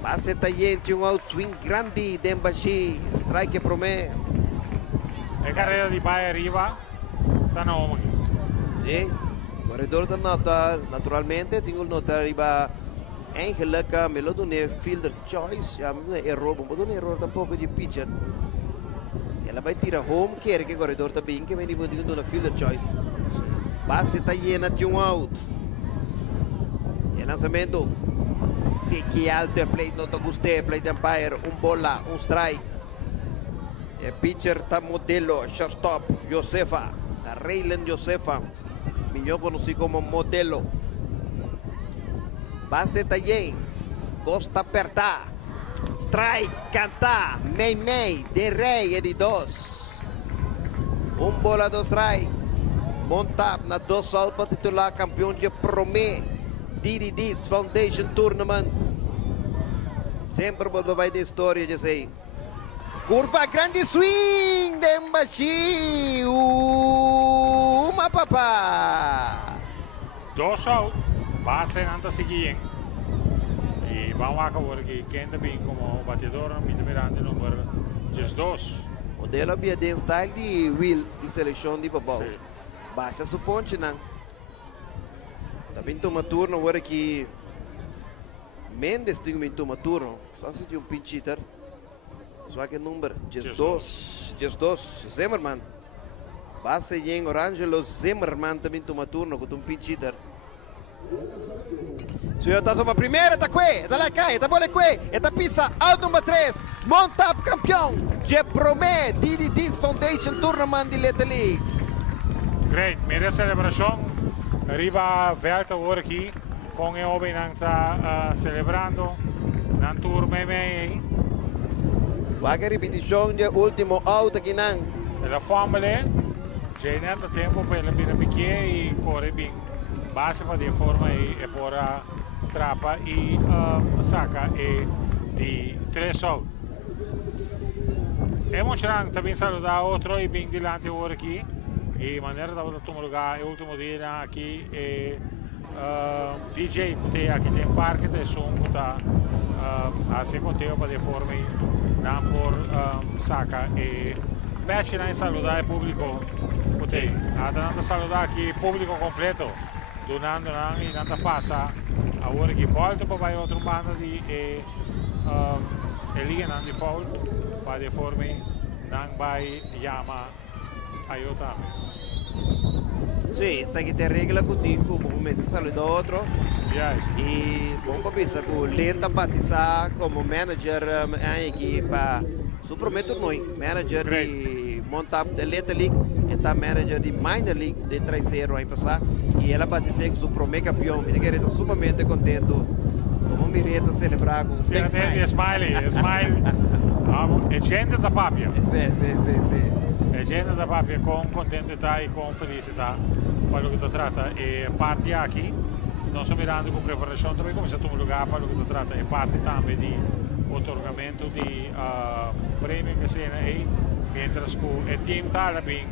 Passe tayente, outswing grande, Dembashi, strike para mim. É carreira de Bahia Arriba, está na home aqui. Sim. Corredor da nota, naturalmente, tenho nota arriba Angelica, me lo done fielder choice, já me errou, me done error tampouco de pitcher. Ela vai tirar home, quer que o corredor está bem, que me digo na fielder choice. Passe está llena, tinha out. E lançamento, que alto é play, não te gostei, play de umpire, bola, strike. E pitcher está modelo, shortstop, Josefa, Raylan Josefa. Yo conocí como modelo. Base Tayen, Costa Aperta, Strike, Canta, Mei, De Rey, de 2. Bola, 2 strike. Monta na 2 out para titular campeão de Promé, DDD's Foundation Tournament. Sempre vai de história, eu sei. Curva grande swing, Dembashi, uma papá. 2 out, base nanta seguien. E vamos a acabar que quem também como batedor, Mita Miranda, número 2. Modelo havia de style de Will de seleção de babau. Sim. Baixa su ponte, não. Também toma turno, agora que Mendes tem um turno. Só se tem um pinchiter. Só que número 2. Zimmerman. Basta em Orangelo Zimmerman também toma turno com um pinchiter. Senhor, tá só a primeira, tá aqui, tá lá cá, tá bola aqui, tá pisa, out número 3, Montap campeão, je promé, DDT's Foundation Tournament de Leta League. Great, mira celebração, arriba Velta agora aqui, com o Oben está celebrando, na turma aí. Vaga repetição de último out aqui não. La famiglia, já não tem tempo para vir aqui e correr bem. Base para de forma e por a trapa e saca e de 3 sol. É emocionante também saludar outro e bem delante agora aqui. E maneira da outra tomar lugar, é o último dia aqui é DJ que aqui tem parque de som que está assim contigo para de forma e não por saca e peço em saludar o público que a saludar aqui público completo. Donando e nada passa agora que volta para vai outra banda de Eliana de foul para de forma não vai chama aí outra. Sim, essa aqui tem regra contigo, como me saluda outro. Yes. E vamos pensar que lenta batizar como manager aqui para suprometo noi, manager de Montap de Leta League, está manager de Minor League de 3-0 aí passar e ela batizou com o primeiro campeão. Me diga, estou sumamente contente. Vamos vir a celebrar com Sim, smiley. É gente da papia. Sim. É gente da papia com contentidade e com felicidade para o que se trata. E parte aqui, nós estamos mirando com preparação também, como se todo lugar para o que se trata. E parte também de otorgamento de prêmio que se aí, mientras que o time está bem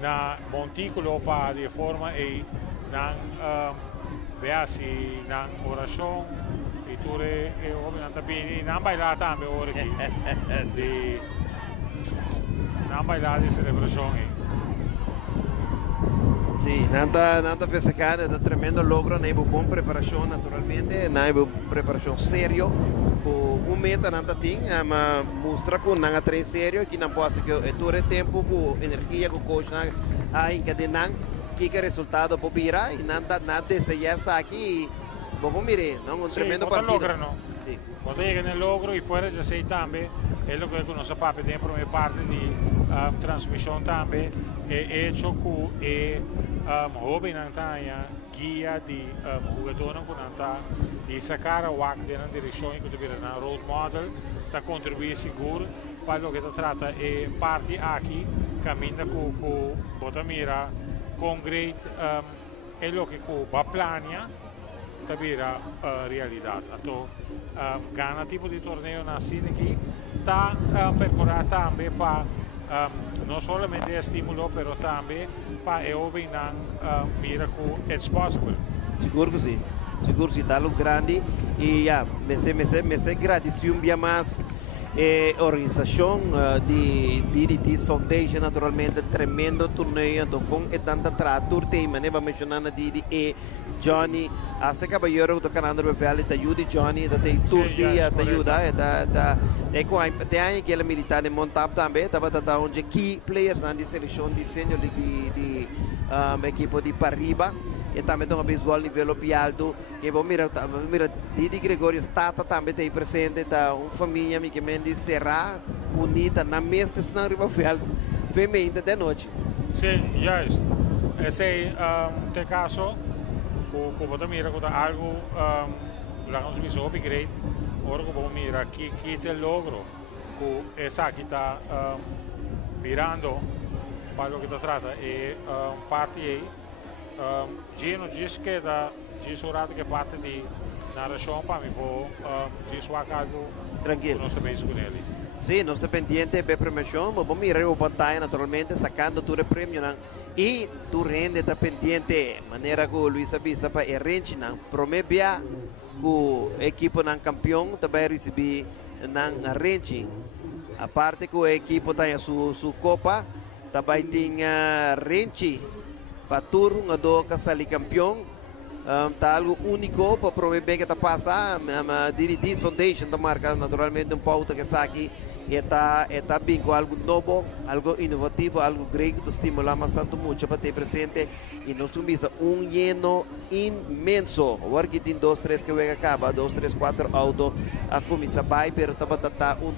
na montículo para de forma e na beasi na oração e tudo é obviamente e na bailar também agora aqui de na bailar de celebração Sim, nada festejando, é um tremendo logro, né? Boa preparação naturalmente, né? Preparação sério, com meta nada tem, mas mostra que não é treino sério, que não pode que é todo o tempo com energia com coach a encadenar que é resultado para virar e nada deseja aqui, vamos mirar, não um tremendo partido. Sim. Quando chega no logro e fora já sei também, é o que nós papel dentro da parte de transmissão também é hecho que houve na guia de jogador que e sacar o WAC na direção que tiver na road model para contribuir seguro para o que se trata e parte aqui caminha com Botamira com great é o que a plania tabira realidade. Então, ganha tipo de torneio na cena aqui está percorrer também para não somente estímulo, mas também para eu vir mira que é possível. Seguro que sim. Seguro que está grande e me sei gratidão bem mais organização de DDT's Foundation naturalmente tremendo torneio então com e tanta tratur tema né vamos mencionar Didi e Johnny hasta caballero do canal do Valley te ajuda Johnny da te turdia te ajuda é com tem aquele militar de Montap também estava onde key players na seleção de senior de equipe de Parriba e também tem um beisebol nível alto que vamos mirar Didi Gregorio está também tem presente da uma família que me diz será unida na mesa na Ribavel feminina de noite. Sim, yes. Esse tem caso o Botamira que algo lá nos visou upgrade ora que vamos mirar que tem logro que essa aqui está mirando para o que se trata e parte aí Gino diz que da gisurado que parte de narração para mim vou disso algo tranquilo nós também com ele. Sim, nós estamos pendientes da premiação, vamos mirar o pantalla naturalmente sacando todo o prêmio e tu rende está pendiente maneira que o Luis Abisa para a rende promete o equipo ng campeão também recebi ng Renchi. A parte que o equipo tem su Copa, também tem Renchi para tour nga do kasali campeão. Tá algo único para promover que tá passa Didi Foundation da marca naturalmente pauta que está aqui está bem com algo novo, algo inovativo, algo grande que estimulamos tanto muito para ter presente e nós temos lleno imenso. Agora que tem 2, 3 que vai acabar, 2, 3, 4 autos a começar vai, pero tá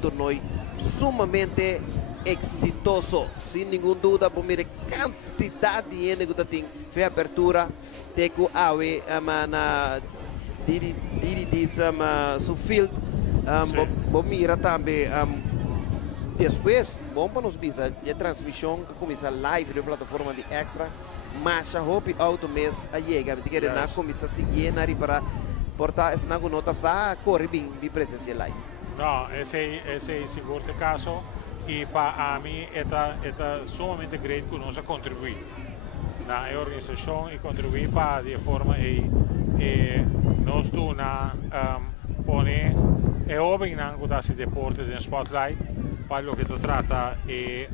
torneio sumamente exitoso, sem nenhuma dúvida, por mira quantidade de gente que tem fez abertura, tem que awe na Didi su field, mira também depois, bom para nos bisa a transmissão que começa live na plataforma de Extra, mas a Hope Auto mês a chega, porque ele não começa a seguir na para portar essa nota sa corre bem presença live. Não, esse é seguro que caso e para mim é sumamente grande que nós contribuir na organização e contribuir para de forma e nós do na pone é óbvio que dá esse deporte no spotlight para o que se trata e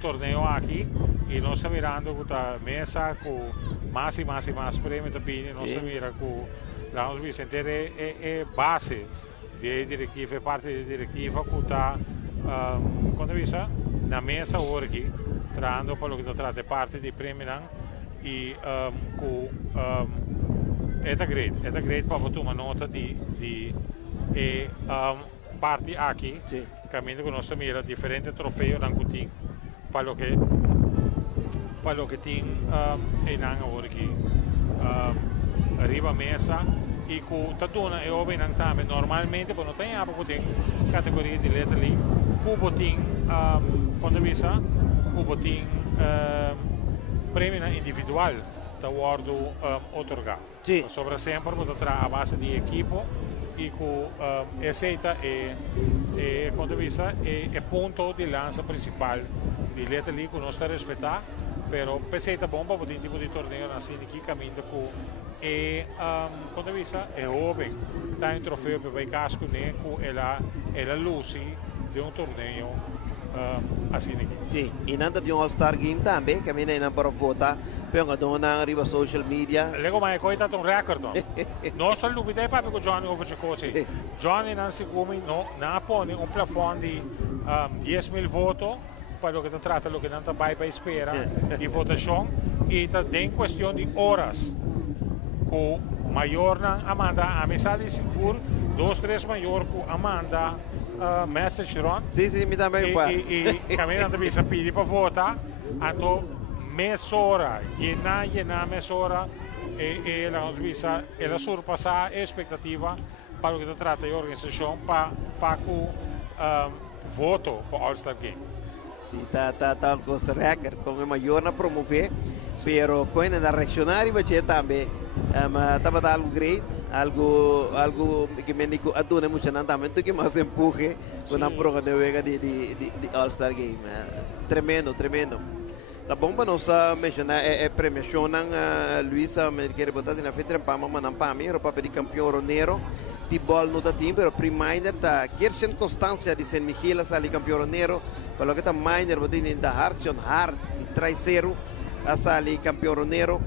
torneio aqui e nós estamos mirando com a mesa com mais prêmios também nós estamos mirando com lá nós vamos sentir é base de diretiva, parte da diretiva que está quando visa na mesa hoje trazendo para o que se trata parte de prêmio e é grande para tomar nota de parte aqui caminho que nós temos diferentes troféus na cutim para o que tem em agora aqui arriba mesa e com tatuna é óbvio também normalmente quando tem a tem categoria de letra ali cubo tem quando visa cubo tem prêmio individual da guardo otorgado sobre sempre para a base de equipo e com aceita e quando visa é ponto de lança principal de letra ali que nós está respeitar pero peseta bom para poder tipo de torneio assim aqui caminho com e quando visa é óbvio tem troféu para o casco né com ela luz de torneio assim aqui. Sim, e nada de All-Star Game também, que a minha não para votar, pero nga doon na riba social media. Lego mai ko ita tong record no. No sa lubida pa ko Johnny over che cose. Johnny non si come no na pone un plafond di 10.000 voto para lo que se trata lo que non vai para espera di votação e ta den questão de horas com maior na Amanda a mensagem seguro 2, 3 maior com Amanda message ron. Sim, me dá bem pa. E caminhando também se pede para votar, então mezz'ora, llena mezz'ora e la visa e la surpassa aspettativa para o que se trata de organização para o voto para o All-Star Game. Sim, tá com esse recorde, com a maior na promover, pero com a reaccionária vai ter também, tá algo great, algo que me digo aduna muito não também, tu que mais empurre com a prova de All-Star Game, tremendo. Tá bom para nós mencionar premiação Luisa me quer botar na frente para mamãe não para mim, o papel de campeão roneiro de bola no time, pero primeiro tá Kirsten Constância de San Miguel ali campeão roneiro, para que tá minor botin da Hartion Hart de Traicero ali campeão roneiro,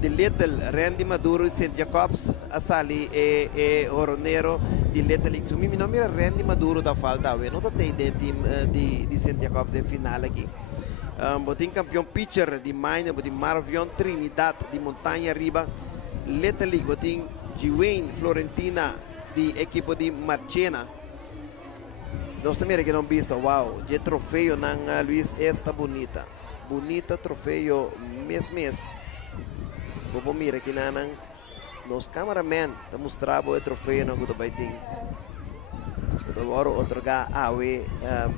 de Little Randy Maduro de St. Jacobs ali roneiro de Little X. Mimi não mira Randy Maduro da falta, não tá tem de St. Jacobs de final aqui. Botin campeão pitcher de Minor, botin Marvion Trinidad de Montanha Riba, Little League, botin Giwain Florentina de equipo de Marchena. Nós também que não visto, wow, de troféu na Luis esta bonita troféu mês. Vou mira que na nos cameraman tá mostrando o troféu na guto baiting. Agora outro ga awe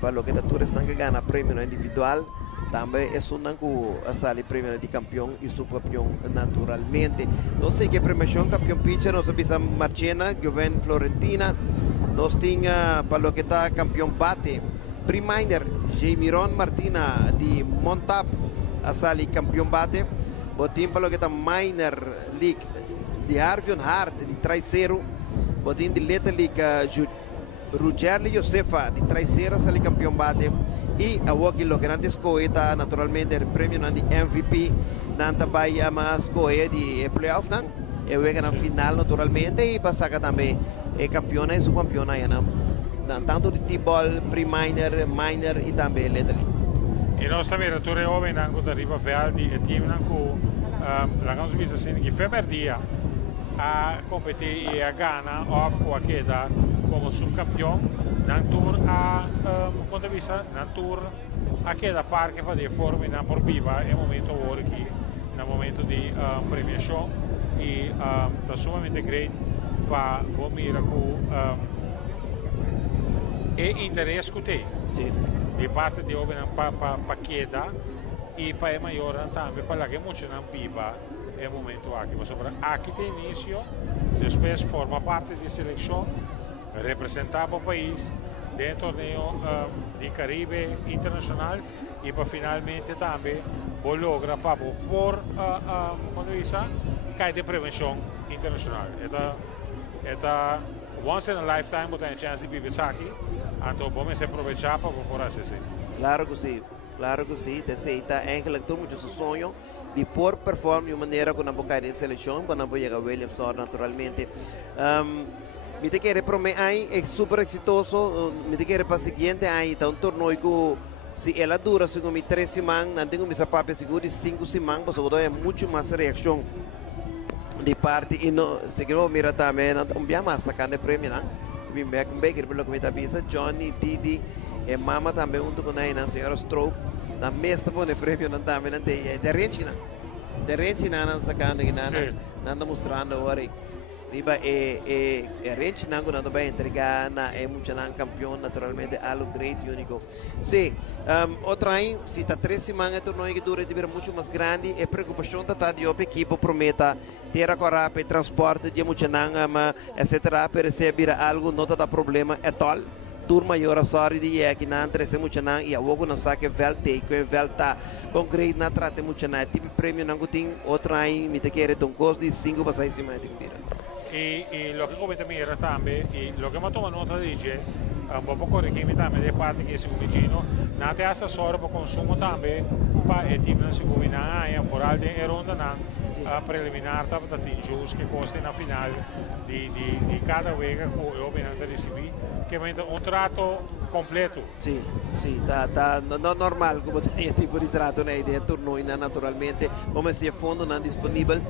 para o que da tour estão ganhando prêmio individual. Também é a sala prêmio de campeão e subcampeão naturalmente. Não sei que premiação campeão pitcher, nós sabemos Marchena, Giovanni Florentina, nós tínhamos para o que está campeão bate, Priminer, Jaimiron Martina de Montap, a sala campeão bate, botim para o que está Minor League de Arvion Hart, de Traiceiro, botin de Letalica, Rugerli Josefa, de Traiceiro, sali campeão bate, e a Waki lo grandes coeta, naturalmente, o prêmio de MVP, nanta vai a mais coe de playoff, não? E wega na final, naturalmente, e passar também, é campeona e subcampeona, tanto de T-ball, pre-minor, minor e também Letali. E nós também, a Torre Oven, anche da Riva Veldi, e team anche la cosa vista assim que femerdia a competir e a Ghana of o a queda como subcampeão na tour a ponto de vista na tour a queda parque para de forma na por viva é momento agora aqui no momento de premiação e está sumamente great para o miracle e interesse que tem de parte de Oven para queda e para a maior também para que muito não viva é o momento aqui mas sobre aqui tem início depois forma parte de seleção representar o país dentro do torneio de Caribe internacional e para finalmente também o logra para por quando isso cai de prevenção internacional é once in a lifetime você tem a chance de viver aqui então vamos se aproveitar para por assim. Claro que sim. Claro que sim, deseita eigenlijk todo mundo sonho de por performar de maneira que não pode cair em seleção, para não chegar a Williams naturalmente. Me te quero prometer aí é super exitoso, me te quero para o seguinte aí, então torneio que se ela dura segundo 3 semanas, não tenho meu papel seguro de 5 semanas, porque é muito mais reação de parte e não, se que não mira também, não tem mais sacando prêmio, não? Me back pelo que me avisa, Johnny, Didi, e Mama também junto com a senhora Stroke. Na mesta pone prêmio não também não tem de Renchina não sacando que não mostrando agora riba Renchina não vai entregar na muito não campeão naturalmente algo great único sim outra aí se está 3 semanas torneio que dura de ver muito mais grande e preocupação tá de outra equipe prometa ter a coragem transporte de muito não etc para receber algo não dá problema é tal tour maior a sorry de que na interesse muito não e a logo não sabe vel take vel tá concreto na trate muito não tipo prêmio não tem outra aí me te quer um custo de 5 para 6 semanas e lo che come mira também e lo che ma toma nota dice un po' poco richiami também de parte che si vicino na te essa sora per consumo também pa e team non si combina e foral de ronda na a preliminar tá para tinjus que costa na final de cada vega com eu bem antes de receber que é um trato completo. Sim, tá normal como tem tipo de trato na ideia torneio naturalmente como se é fundo não disponível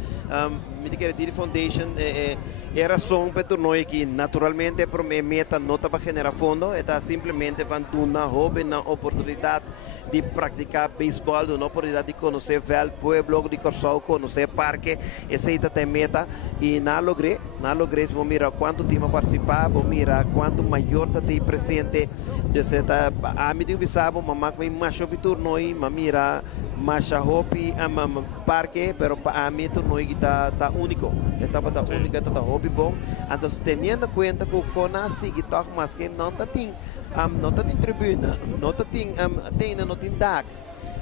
me quer dizer foundation é razão para torneio que naturalmente para meta não tá para generar fundo está simplesmente van uma hobby na oportunidade de praticar beisebol uma oportunidade de conhecer o pueblo de Corsol conhecer parque essa é a meta e não logrei vou mirar quanto time participar vou mirar quanto maior tá presente a mim de sabe mamãe me macho de torneio mira mas a hobby parque pero para mim torneio que tá único etapa tá única tá hobby bom então tendo em conta que o conhece que toca mas que não tá tem tribuna não tá tem DAC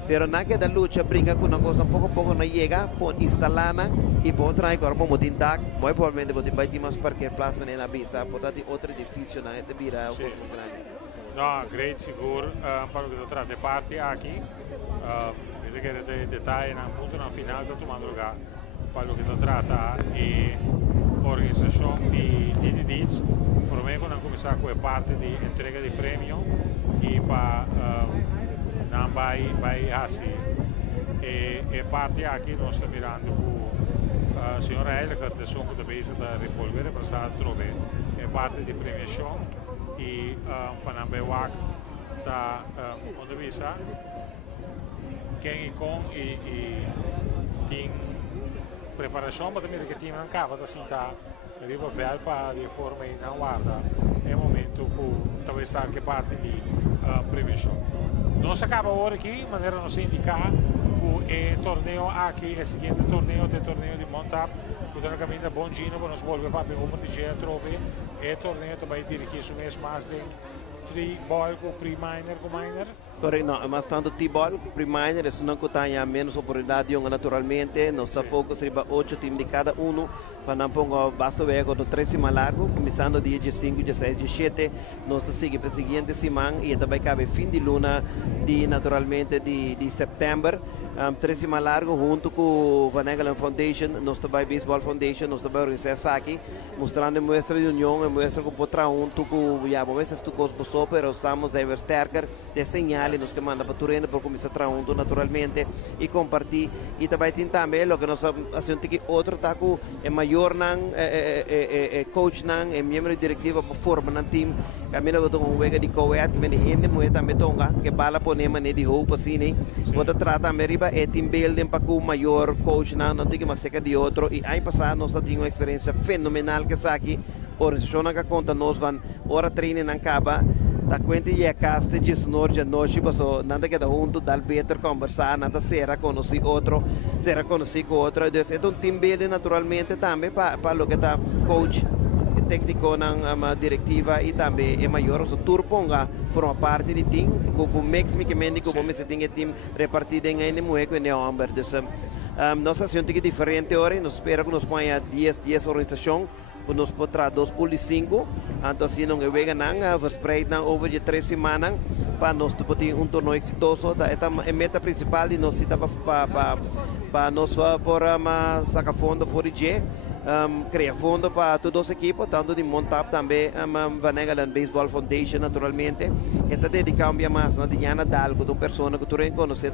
pero naquela luta brinca com uma coisa pouco não chega pode instalar e pode trazer agora vamos tentar muito provavelmente vou ter mais parque plasma na vista pode ter outro edifício na de vira no great seguro para o que trata parte aqui ele quer ter detalhe na ponto na final tá tomando lugar para o que trata e organização de DDDs prometo não começar com a parte de entrega de prêmio e para não vai assim e parte aqui nós estamos mirando com a senhora Ela que é som da base da Repolvere para estar trove é parte de premiação e para não ver da onde visa quem com e tem preparação para também que tem não acaba da cinta arriva velho para de forma e não guarda é momento que talvez estar que parte de premiação não se acaba agora aqui maneira não se indicar o torneio aqui é o seguinte torneio de Montap que está no caminho da Bongino para nos volver para o Overtige trove e torneio também dirigir o mês mais de 3 ball com pre-minor com minor Correto, não, mas tanto T-ball, primeiro, eles não têm menos oportunidade naturalmente, nós estamos focos em 8 times de cada um, para não pôr basta ver com 3 semanas largo, começando dia 5, 16, 17, nós seguimos para a seguinte semana e também cabe fim de luna de naturalmente de setembro. 3 semanas largo junto com o Van Engelen Foundation, nós também Baseball Foundation, nós também organizamos aqui, mostrando mostra de união, mostra com potra junto com já vezes tu cos posso, pero estamos a verstärker de señales nos que manda para Turena para começar a junto naturalmente e compartilhar e também tem também o que nós fazemos que outro taco é maior nan coach nan é membro diretivo para formar um time caminha botou wega de coet que me gente muito também tonga que bala ponema ne de roupa assim né bota trata meriba é team building para com o maior coach não tem que mais seca de outro e aí passado nós tínhamos uma experiência fenomenal que está aqui organização que conta nós van hora treino não acaba da conta e a casta de sonor de noite passou nada que da junto dal better conversar nada será conhecer outro será conhecer com outro então é um team building naturalmente também para o que está coach técnico na diretiva e também é maior o turponga forma parte do time com máximo que médico como se tem time repartido em Nemueco e Neomber então nós achamos que diferente hora nós espera que nos ponha 10 organização nós podemos 2 por 5 então assim não é vega não verspreid não over de 3 semanas para nós ter torneio exitoso a meta principal de nós para nós por sacar fundo for de criar fundo para todos os equipos, tanto de Montap também, Van Engelen Baseball Foundation naturalmente, e está dedicado mais na Diana Dalgo, uma pessoa que tu reconhece,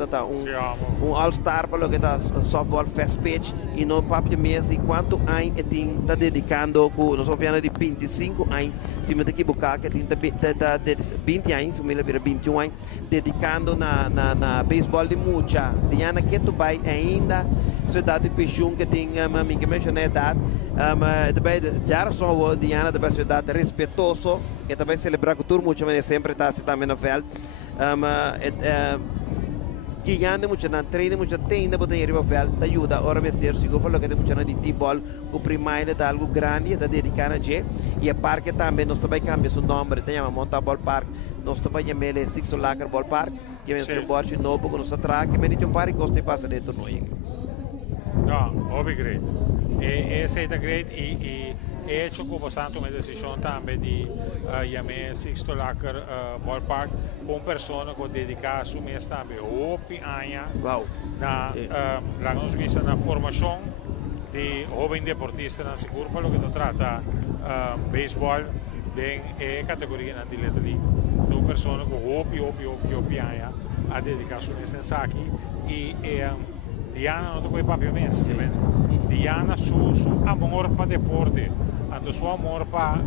all-star para o que está softball fast pitch, e no papo de mês de quanto anos está dedicando, nós vamos falar de 25 anos, se me equivocar, que está 20 anos, se me lembro 21 anos, dedicando na baseball de mucha, Diana que tu vai ainda, cidade de Peixão que tem, que mencionei a idade, também já só Diana também cidade respeitoso que também celebrar com tudo muito mas sempre está também no feld guiando muito na treino muito tenda para ir para feld ajuda ora mestre seguro para que temos de T-ball o primeiro é algo grande está dedicado a G e a parque também nós também cambia seu nome tem uma monta ball park nós também chamamos Sixto Laker Ball Park que é um esporte novo que nos atrai que me diz parque gosta de passar dentro no no obrigado esse é great e é choco bastante uma decisão também de chamar Sixto Laker Ball Park com pessoa que dedica a sua mês também opi aia na nós vista na formação de jovem deportista na seguro para o que trata beisebol em categoria na dileta ali uma pessoa que opi aia a dedicar a sua mês nessa aqui e Diana não tem papel mesmo, Diana su amor para deporte, ando su amor para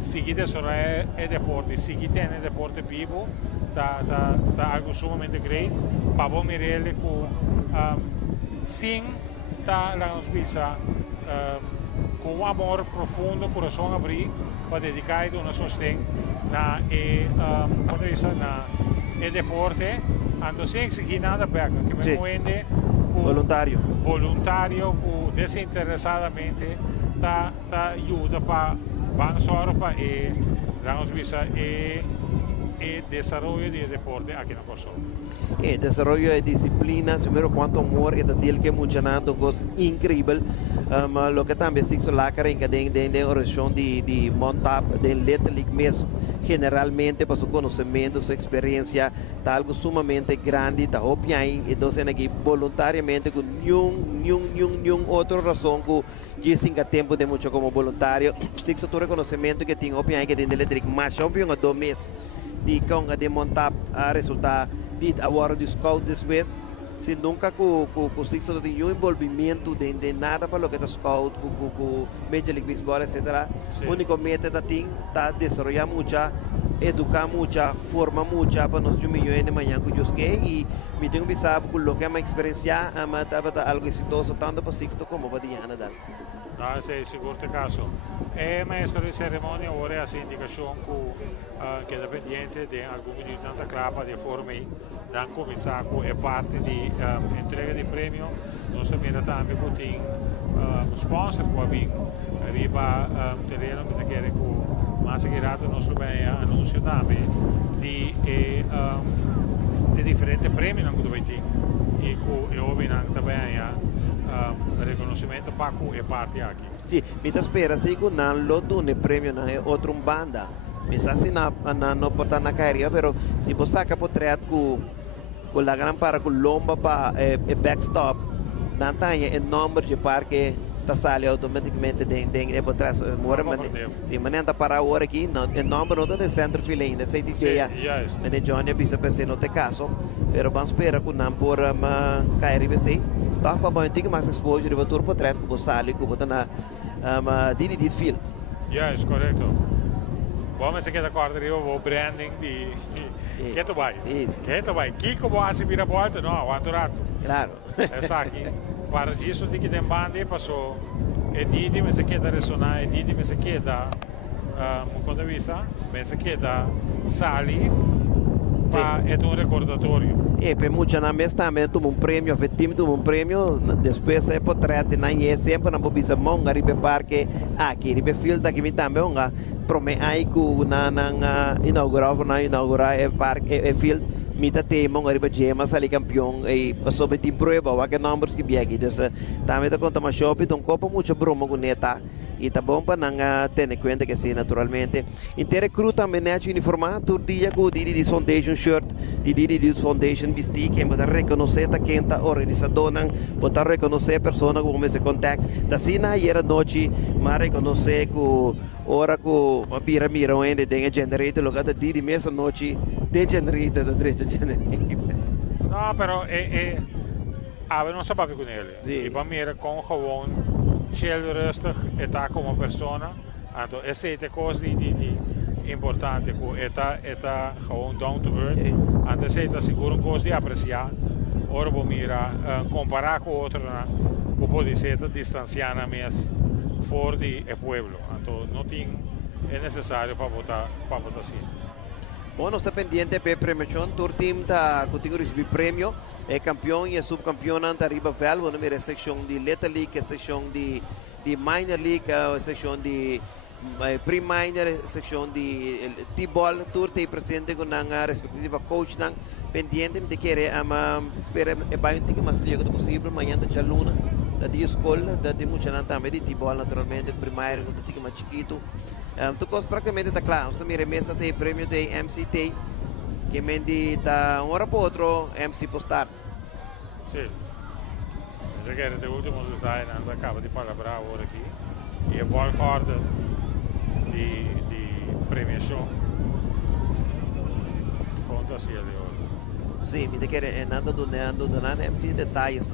seguir é deporte, seguir tendo deporte vivo, tá algo sumamente great, para bom mirele com sim tá lá nos visa com um amor profundo, coração abrir para dedicar a nosso sustento na na deporte, ando sem exigir nada para que me muende voluntário desinteressadamente tá ajuda para avançar e damos visa e desarrollo de deporte aqui na Kosovo. E desarrollo de disciplina, primero quanto amor e da del que funcionando coisa incrível. Lo que também Sixto Laker em cada organização de Montap, de Letelic mesmo, generalmente para seu conhecimento, sua experiência, está algo sumamente grande, está opiando, então sendo aqui voluntariamente com nenhum outra razão que dizem que tempo de muito como voluntário, Sixto todo reconhecimento que tem opiando que tem de Letelic, mas champion há 2 meses de Conga de Montap a resultar de agora de scout después se nunca com Sixto tem nenhum envolvimento de nada para o que é scout com Major League Baseball etc. O único meta da tem tá desenvolver muita educar muita forma muita para nós milhões de manhã com os que e me tenho pensado com o que é uma experiência tá algo exitoso tanto para Sixto como para Diana da No, sei sicuro te caso. E maestro di cerimonia ora a indicazione che è pendiente di alcuni di tanta clapa di forme da commissario e parte di entrega di premio. Noi stiamo también con un sponsor che arriva terreno che ma seguirà il nostro annuncio también di de diferentes prêmios que vai ter. E houve também reconhecimento para a parte aqui. Sim, me espera se que não lodo ne prêmio na outra banda. Me sa si na porta na carreira, pero se você saca portrait com a gran para com lomba para backstop, não tem número de parque tá sale automaticamente de por trás mora mas sim mas não tá para hora aqui não o número não é centro fila ainda sei ideia mas de Johnny bisa pensei no te caso pero vamos esperar com não por cair bem tá para bom tem mais exposure de motor por trás com sale com botar na DD field yes correto vamos se queda corda o branding de que tu vai Kiko vai subir a volta não aguento rato claro essa aqui para isso de que tem bande passou e Didi me se queda ressonar e Didi me se queda quando visa me se queda sali para é recordatório e per muita na mesa também tomou prêmio efetivo tomou prêmio depois é portrait na é sempre na bisa monga ribe parque aqui ribe field aqui também onga prome aí ku na inaugurar é parque é field mita tema ngari ba jema sali campeão e passou bem prova wa que números que biagi dus também tá conta mais shopping então copa muito broma com neta e tá bom para não ter em conta que sim naturalmente inteira cru também né uniformado todo dia com Didi Foundation shirt Didi Foundation vesti que para reconhecer ta quem tá organizador não para reconhecer pessoa como se contact da sina era noite mas reconhecer com ora com a mira onde tem generator lugar da Didi mesa noite tem generator da direita generator não pero não sabe com ele e para mim com gewoon chill rustig eta como persona então essa é coisa de importante que eta gewoon down to earth então essa é seguro coisa de apreciar ora vou mira comparar com outro o pode ser distanciar mais fora do pueblo então não tem é necessário para botar assim. Bom, nós estamos pendientes para a premiação. O time está contigo receber prêmio. É campeão e é subcampeão na Riba Vel. Vamos ver a seção de Little League, a seção de Minor League, a seção de Pre-Minor, a seção de T-Ball. Tour tem presente com a respectiva coach. Pendiente de querer, espera, é bem que mais liga possível. Amanhã da Luna, da escola, da muito também de T-Ball naturalmente, primeiro, que tem mais chiquito. Tu coisa praticamente está claro, se me remessa tem prêmio de MCT, que mendi tá hora para outro MC postar. Sim. Já que era o último design, nós acaba de palabrar agora aqui. E a volta de premiação. Conta assim ali hoje. Sim, me quer nada donando MC detalhes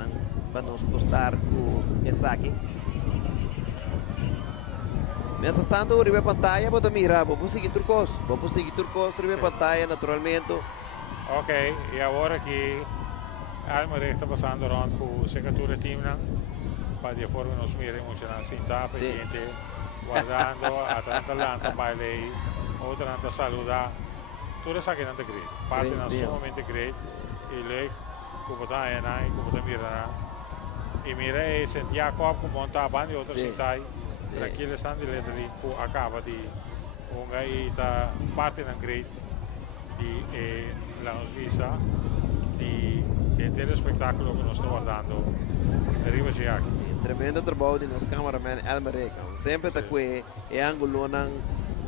para nós postar o essa aqui. Mientras tanto, arriba pantalla, vamos mirar, vamos seguir turcos, arriba pantalla naturalmente. Ok, e agora que Almere está passando around com o secatura team, para de forma nos miremos na cinta, pendiente, guardando, atrás baile, outra anda saludar, tudo isso aqui não é great, parte não sumamente great, e leuk, como está aí, como está mirando, e mira, Santiago, como monta a banda e outra cinta aí. Tranquilo estão de letra ali acaba de onga e tá parte da great de la nos visa de ter espetáculo que nós estamos guardando arriba de aqui. Tremendo trabalho de nosso cameraman Almere, sempre está com o ângulo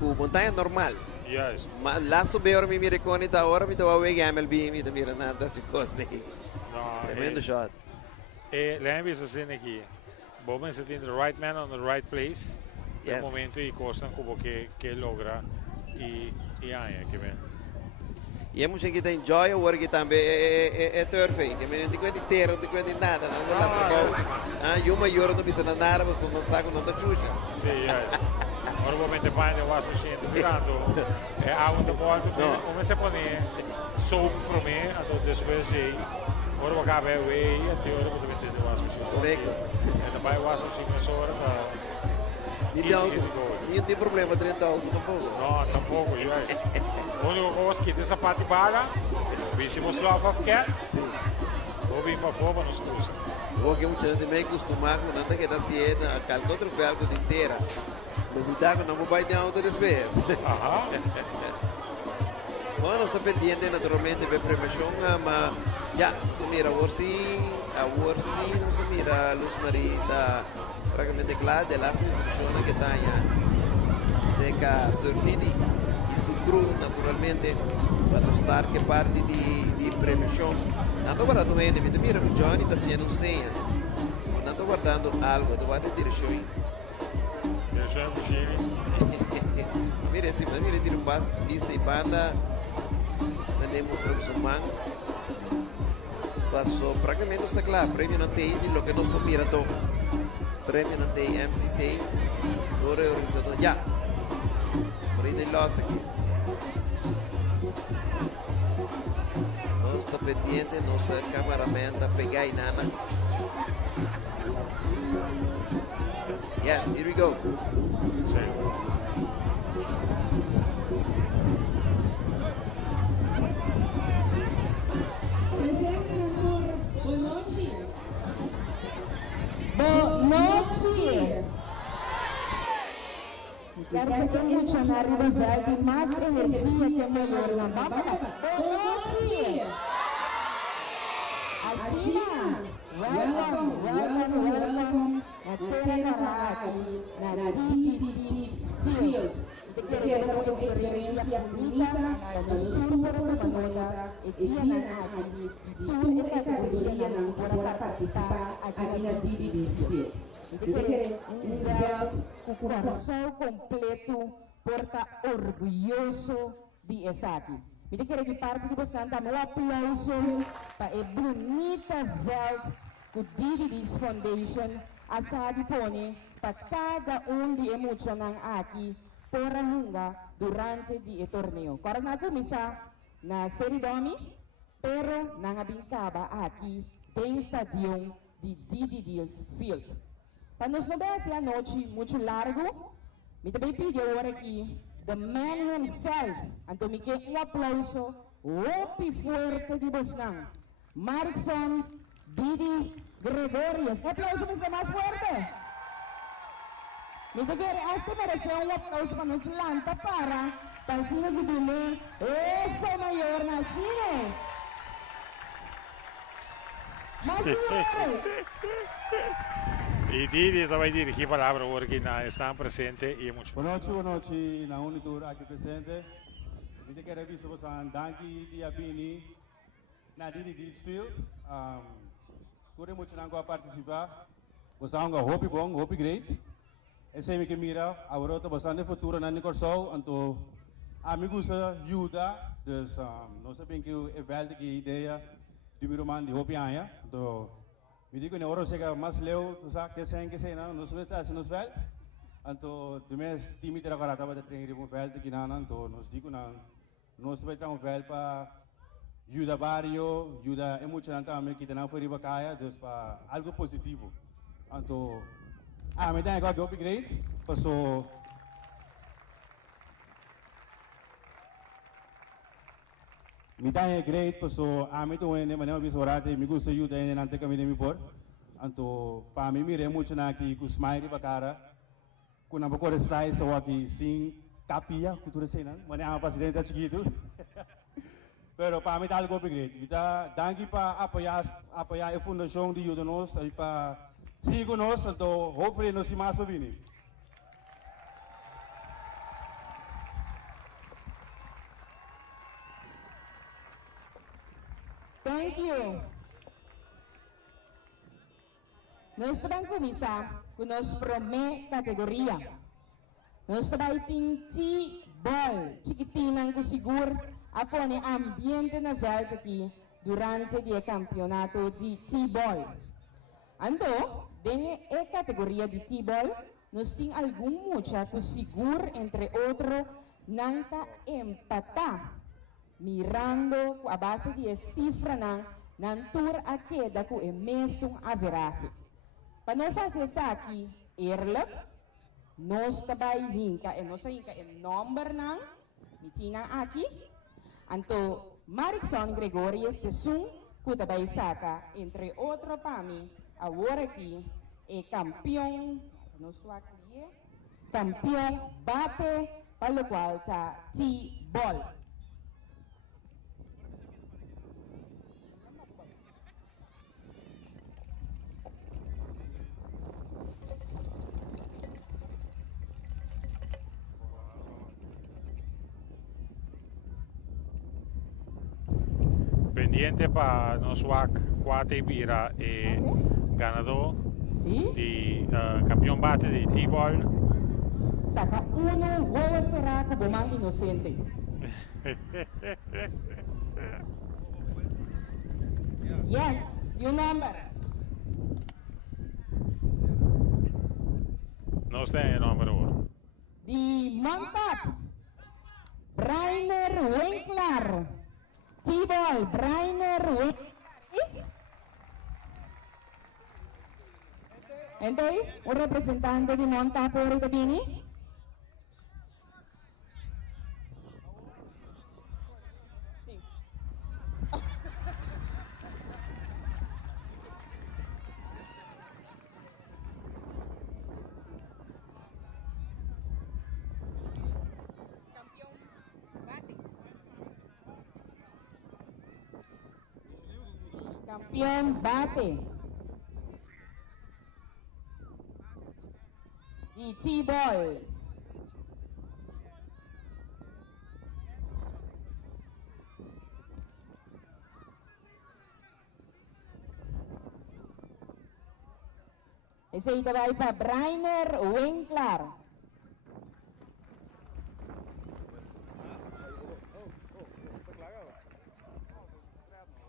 com montanha normal. Yes. Mas last bear me mira com ita hora me tava vendo MLB me mira nada se coste. Tremendo shot. Lembra-se assim aqui. Vamos ter the right man on the right place. Yes. No momento e costa como que logra e aí que vem. E é muito que tem enjoy o work também é turfing, que não tem coisa inteira, não tem coisa de nada, não lá está e uma hora não precisa nada, você não sabe não está chucha. Sim, yes. Ora momento pai eu acho que mirando é a onda volta, como se põe sou para mim, a depois de ora o cabo é o e até ora vou meter o acho que correto. Vai o acho que nessa hora tá não tem problema 30 anos tampouco. Não, tampouco, yes. O único coisa que dessa parte baga, víamos Love of Cats. Vou vir para fora nos cursos. O que muita gente meio acostumado, não tem que dar ciência, a calma outro velho de inteira. Não dá que não vai dar outra vez. Bueno, está pendiente naturalmente de preparación, mas ya, se mira, a ver si no se mira Luz Marita prácticamente clara de las instrucciones que está ya. Seca Sordidi y su crew naturalmente para estar que parte de preparación. Nada guardando ainda, mira, o Johnny está sendo senha. Não estou guardando algo, estou guardando direção. Direção Bushiri. Mira, assim, mira, tiro pista e banda. Não mostramos o man. Passou, praticamente está claro. Prêmio não tem, e o que nós estamos mirando. Prêmio não tem, MC tem. Todo é organizador. Já. Por aí tem loss aqui. Nós estamos pendientes, nosso cameraman está pegando e nada. Yes, here we go. Boa noite. Quero que você mencionar o verbo mais energia que é melhor na banda. Boa noite. Acima. Welcome. Na Teneraki, na DDD's Field. Queremos uma experiência bonita, na super Manoia, e dia na aqui, tudo é categoria não para participar aqui na DDD's Field. Um belt com o coração completo, porta orgulhoso de Esaki. Me quero que parte de vocês também um aplauso para a bonita belt com DDD's Foundation. Asadi pone para cada de emocionang aqui por a durante o torneio. Para na comisa na cerimônia, pero nangabincaba aqui tem estadião de DDD's Field. Para nós não ver a noite muito largo, me também pedi agora aqui the man himself, então me quer aplauso, opi forte de Bosnang, Marikson Didi Gregorius. Aplauso muito mais forte. Me quer hasta merecer aplauso para nos lanta para o cine de Dune, eso maior na cine. E Didi também dirigir a palavra porque estão presentes e muito. Boa noite, na Unitur aqui presente. Me quero avisar vocês, danke de abini na DDD's Field. Kuri muito não vai participar. Você anga hope bom, hope great. Esse é que mira, agora está bastante futuro na Nicorsol, então amigos ajuda, dus nós sabemos que é velho que ideia de miroman de hope aia, então me digo que agora chega mais leu, sabe que sei não, nós vemos assim nos velho, então do mês time de agora estava de treinar com velho que não, então nós digo não, nós vai ter velho para ajuda barrio, ajuda emocional também que não foi riba caia, dus para algo positivo, então me dá agora que great, passou me dá great, passou me tô indo, mas não vi sorate, me gusta ajuda ainda não tem caminho me por, então para mim me muito na aqui com smile para cara, com na boca está isso aqui sim capia, cultura cena, mas não presidente é chiquito, pero para mim dá algo great, me dá danke para apoiar a fundação de ajuda nós, aí para sigo nós, então hopefully nós mais para vir. Thank you. Nós vamos começar com nossa primeira categoria. Nós vamos ter T-ball, chiquitinang ko seguro, apone ambiente na veld aqui durante o campeonato de T-ball. Ando, dentro da categoria de T-ball, nós temos algum mucha que seguro, entre outros, não está empatar. Mirando a base de cifra não tour a queda com o mesmo average. Para nós fazer isso aqui, eerlijk, nós também hinka, e nós hinka o número não, mitina aqui, então Marikson Gregorius de Sum, que também saca, entre outros para mim, agora aqui, é campeão, campeão bate, para o qual está T-ball. pendiente para noswak Kwate Bira ganador de campeón bate de T-ball. Saca uno, huevo será como más inocente. Yes, your number. No está en el número 1. Die Montap, Brainer Winkler. T-ball, Brainer Winkler. Entonces, un representante de Montap ahorita viene. Campeón bate. Y T-ball. Ese ahí va para Brainer Winkler.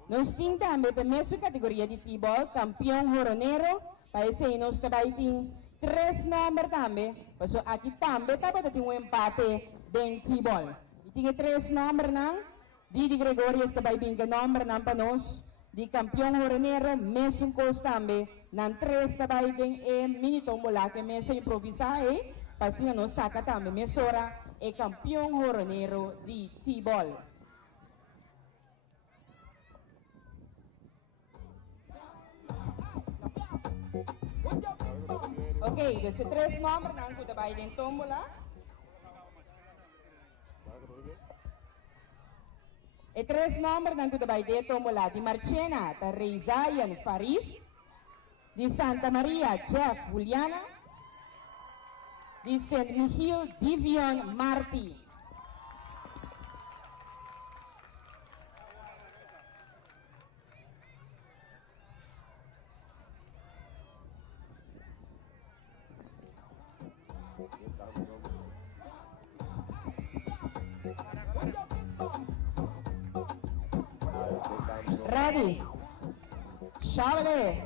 Nós temos também para a mesma categoria de T-ball, campeão roronero, para esse nós também temos 3 números também, porque aqui também tem um empate de T-ball. E tem 3 números não, Didi Gregorius também tem um número não para nós, de campeão roronero, mesmo coisa também, não 3 também tem mini tombola que mesmo improvisar para assim nós saca também, mesmo hora é campeão roronero de T-ball. Ok, dus de 3 nummers dan goed bij de tombola. E 3 nummers dan goed bij de tombola. Di Marchena, de Reizayan Faris. Di Santa Maria, Jeff Juliana. Di St. Michiel, Divion Marti. Ready. Chávez.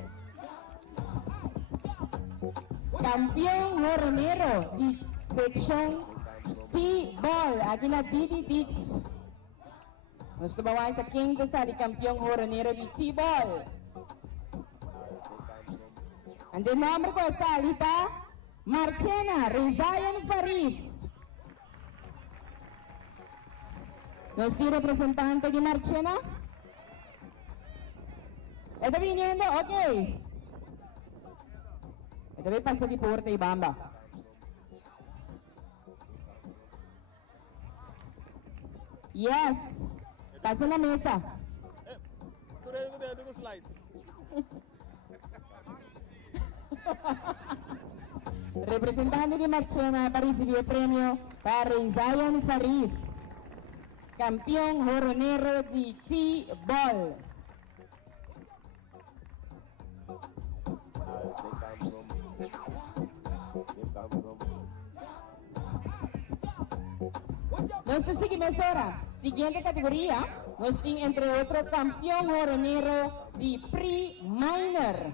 Campeón roronero de sección T-ball. Aquí na Didi Dix. Nos tumawag sa king sa campeón roronero de T-ball. And the number ko sa alita, Marchena Reizayan Faris. Nuestro representante de Marchena. ¿Está viniendo? Ok. Ito may pasa di Puerto Ibamba. Yes. Pasa na mesa. Representante de Marchena para recibir el premio para Reizayan Faris, campeón roronero de T-ball. Nuestra siguiente categoría, nos tiene entre otros campeón roronero de pre-minor.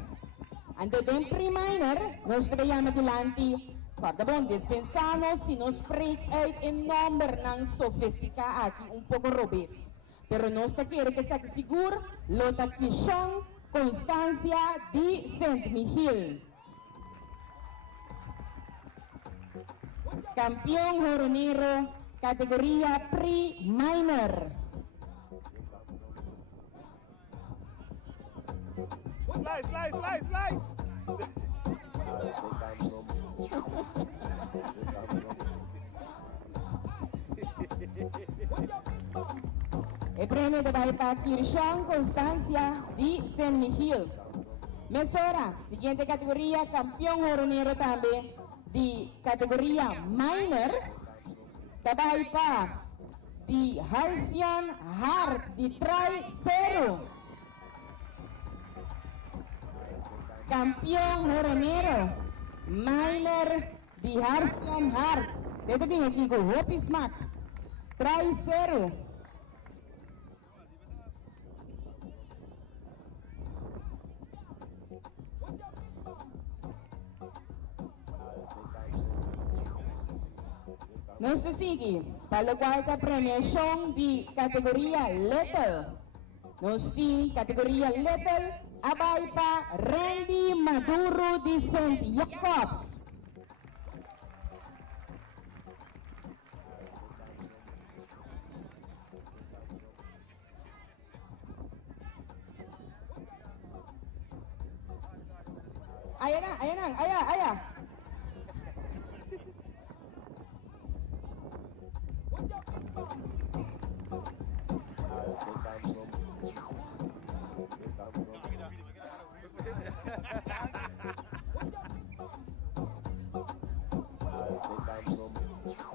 Antes de pre-minor, nos traemos adelante para bom dispensarnos si nos spreekt uit een nummer ng sofisticado aqui, un poco robes. Pero nos quiere que sea seguro, lo taquishon Constancia de St. Michiel. Campeón roronero, categoría pre-minor. Slice. El premio de para Kirshon Constancia de St. Michiel. Mesora, siguiente categoría, campeón roronero también de categoría minor. Tabay pa di Harsian Hart di Tri-0. Campeón Joronero minor di Harsian Hart. Dito din ang igo, Hopi Smack. Tri-0. Nos sigue para la cuarta premiación de categoría Little. Nos sin categoría Little, abay pa Randy Maduro de St. Jacobs. Ayan.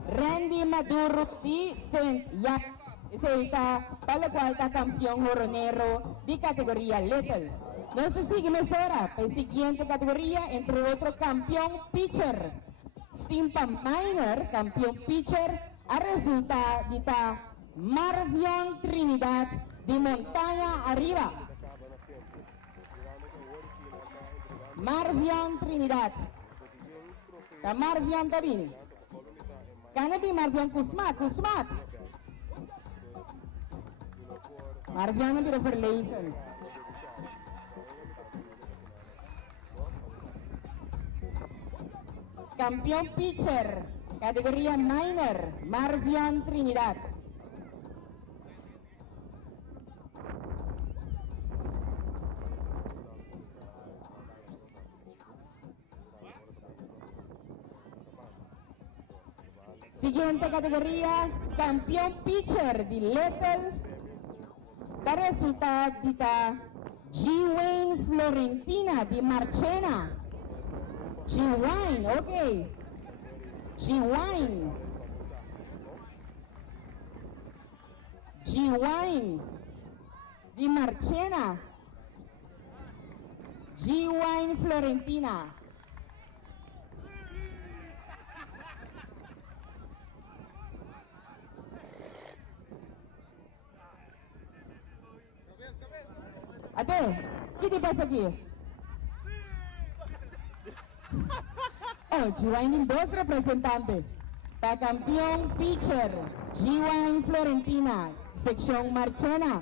Randy Maduro di St. Jacobs, para la cuarta campeón joronero de categoría Little. No se sigue mesora, la siguiente categoría, entre otro campeón pitcher. Stimpa Minor, campeón pitcher, a resulta de Marvion Trinidad de Montaña Arriba. Marvion Trinidad. La Marvion David. Kanabi Marvion Kusmat. Marvion di Referlation. Campeón pitcher, categoría minor, Marvion Trinidad. Siguiente categoría, campeón pitcher de Little. Da resultado de G. Wayne Florentina de Marchena. G-Wine, ok. G-Wine di Marchena. G-Wine Florentina. Ate, ¿qué te pasa aquí? Oh, G-Wine dos representantes. La campeón pitcher, G-Wine Florentina, sección Marchena.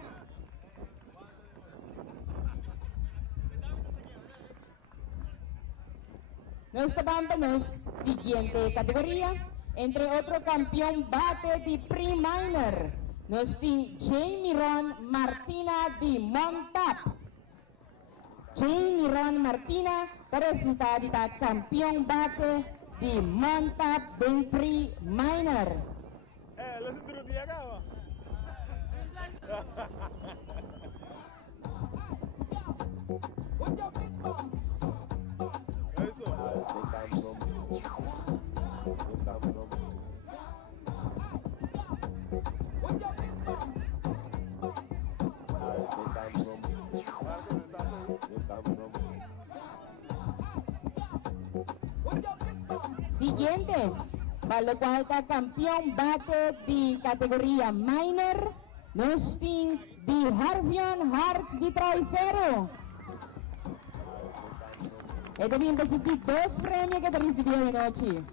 Nos vamos siguiente categoría, entre otro campeón bate de pre-minor. Nos tiene Jamie Ron Martina de Montap. Jamie Ron Martina, resultado de campeón bate de Montap de pre-minor. Lo sentro di acá. Siguiente, para lo cual está campeón bate de categoría minor, nos tiene de Harvion Hart de Tri-0. Este bien recibió dos premios que te recibió de noche.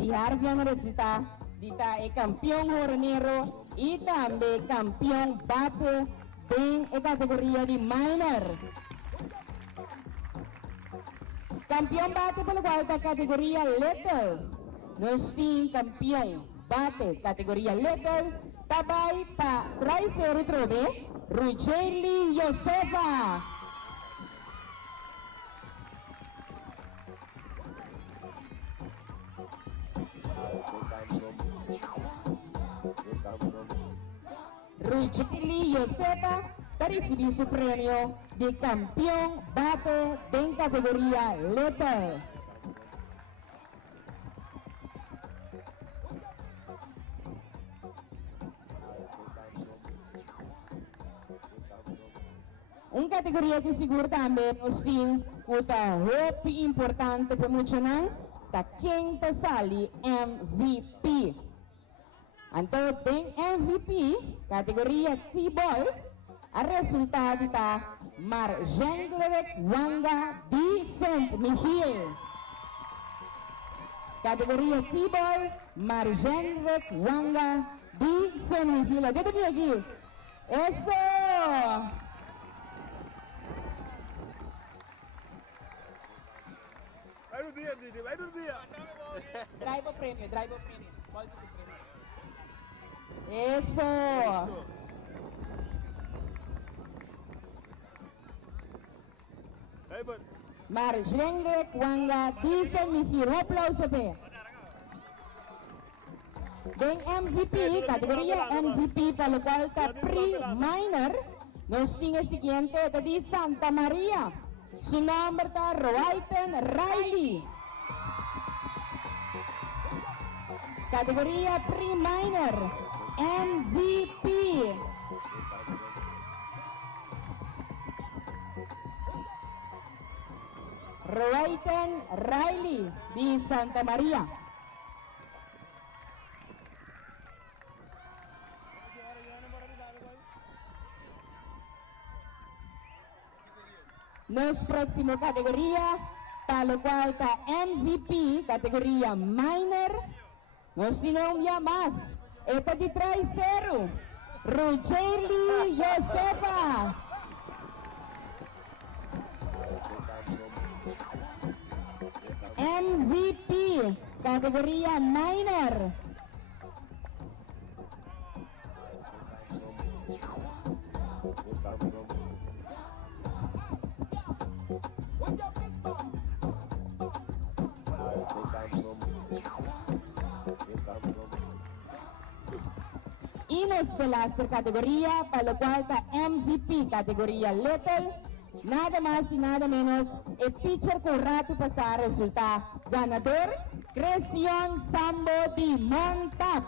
Y Harvion resulta de campeón joronero y también campeón bate en la categoría de minor. Campeón bate por la cual categoría little. Nos tiene campeón bate categoría little. Tabay pa Rice Retrobe, Rucheli Josefa. Rucheli Josefa, para recibir su premio de campeón bate en categoría lethal. Una categoria que seguro também nos tem outra roupa importante para mencionar, tá quem tá sali MVP. Então tem MVP, categoria T-Ball, a resultado tá Marjenglerek Wanga de St. Michiel. Categoria T-Ball, Marjenglerek Wanga de St. Michiel. Dito mo aqui. Eso! Vai no dia. Drive o prêmio. Volta o prêmio. Isso! Marjenglerek Wanga de St. Michiel. Um aplauso bem. Den MVP, categoria MVP para o qual está pre-minor, nós tínhamos o seguinte, é de Santa Maria. Su nombre está Roayten Riley. Categoría pre-minor. MVP. Roayten Riley de Santa María. Nos próximo categoría, para lo cual está MVP, categoría minor, nos tiene un día más. Esta de 3-0, Rucheli Josefa. MVP, categoría minor. Y nos de la categoría para lo cual está MVP, categoría lethal, nada más y nada menos, el pitcher con rato pasar resulta ganador, Creción Sambo de Montauk.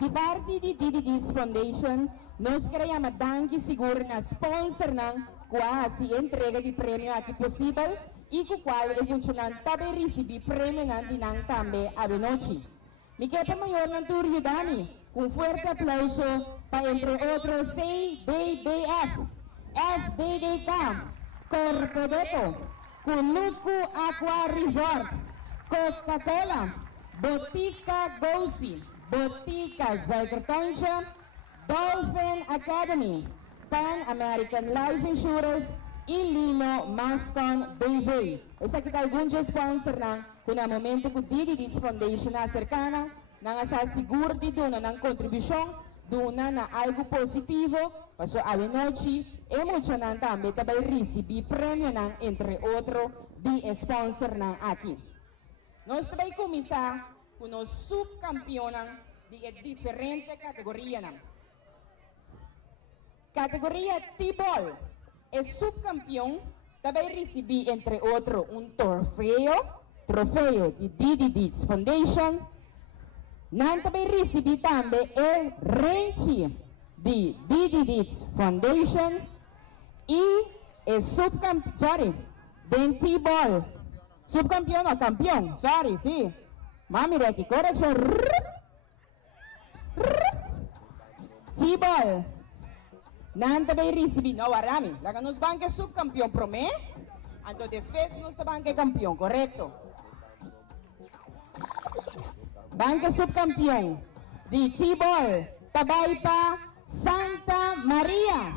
De parte de DDD's Foundation, nós queremos dar seguro na sponsor ng quase entrega de prêmio aqui possível e com o qual ele funcionando também receber prêmio ng também a noite. Me queda maior ng Turio Dami, com forte aplauso para entre outros CDBF, FDDK, Corcoveto, Kunuku Aqua Resort, Coca-Cola, Botica Gosi, Botica Zykertoncha, Dolphin Academy, Pan American Life Insurance, Ilino Maston Baby. Essa que alguns sponsor na kung na momento ko DDD's Foundation na cercana, nang asaseguro di doon ng kontribusyon, doon na algo positivo, paso awe noche, emocionan también tabay recibi premio ng entre otro di sponsor ng aki. Nos tabay kumisa kuno subcampeonan di diferente categoría ng. Categoría T-Ball es subcampeón, tabay recibi entre otro un trofeo de DDD's Foundation. Nan tabay recibi también el Renchi de DDD's Foundation y el subcampeón, den T-Ball, subcampeón o campeón, sorry, sí. Mami, de aquí, corrección. T-Ball. Nanta bay recibi, no, warami. Laga nos banque subcampeón promé. Entonces, después nos banque campeón, correcto. Banque subcampeón de T-Ball, Tabay pa Santa Maria.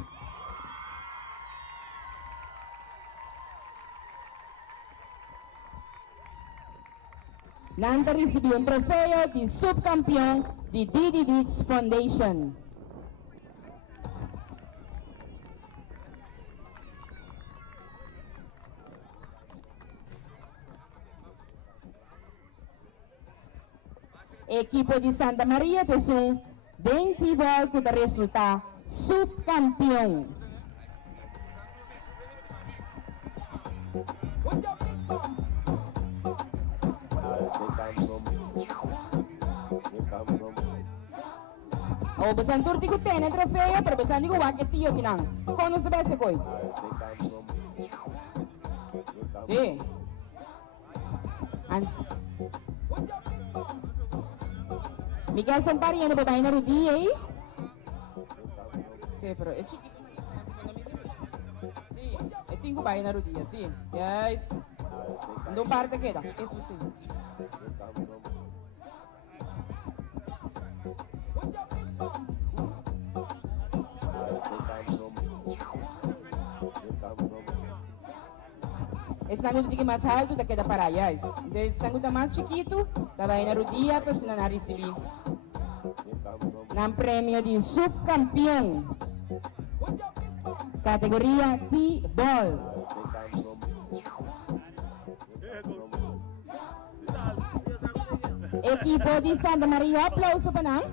Nanta recibió un trofeo de subcampeón de Didi Dietz Foundation. Equipo de Santa Maria de Sul, Dentibol com o resultado subcampeão. O besan turti ko tene trofeo, pero besan di ko wakit tiyo kinang. Kono sa bese koy. Sí. Miguel Sampari, ano ba tayo na Rudy eh? Sí, pero es chiquito. Sí, tengo ba na Rudy, sí. Yes. Andong parte queda, eso sí. Esse nangudo que mais alto da queda para allá. Esse nangudo mais chiquito, da vai na Rudia, para se não receber. Nam prêmio de subcampeão. Categoria T-Ball. Equipo de Santa Maria, aplauso para nós.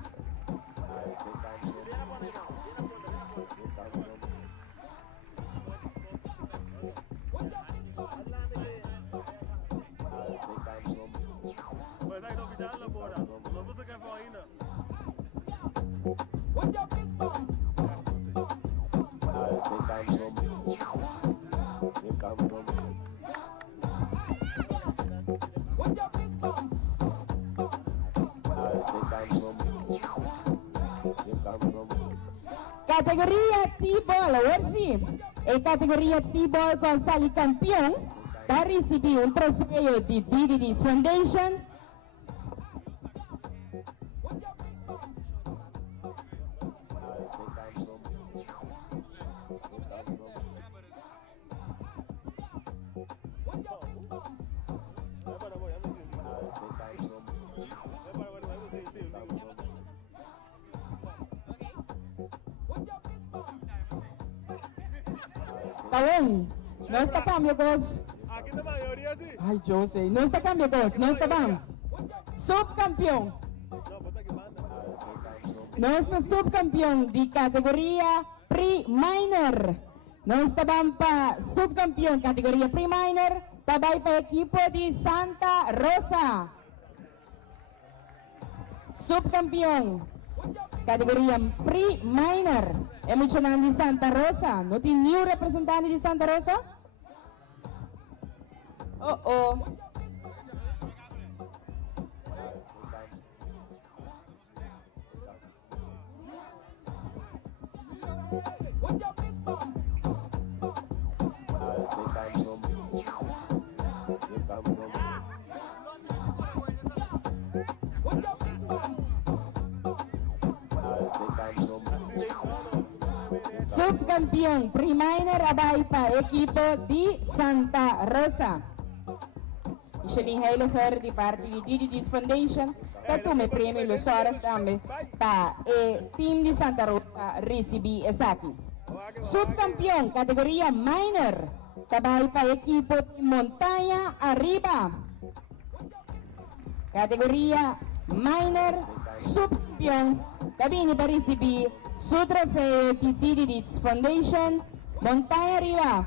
Categoria T-Ball, agora sim. Em categoria T-Ball, Gonçalo campeão, para receber um troféu de Didi Dietz Foundation. Tá bom? Não está cambio, Gos. Aqui na maioria sim. Ai, eu sei. Não está cambio, Gos. Não está bom. Subcampeão. Nós na subcampeão de categoria Pre-Minor. Nós estamos para subcampeão categoria Pre-Minor. Também para a equipe de Santa Rosa. Subcampeão categoria Pre-Minor. Emocionante de Santa Rosa. Não tem nenhum representante de Santa Rosa? Oh. Subcampeão Pre-Minor abay pa equipo de Santa Rosa. Michelin Heiliger de parte de Didi Dietz Foundation. Que me prêmio los horas também para o team de Santa Rosa receber essa aqui. Subcampeão categoria Minor abay pa equipo de Montanha Arriba. Categoria Minor subcampeão cabine para receber su trofeo de Didi Dietz Foundation, Montaña Arriba.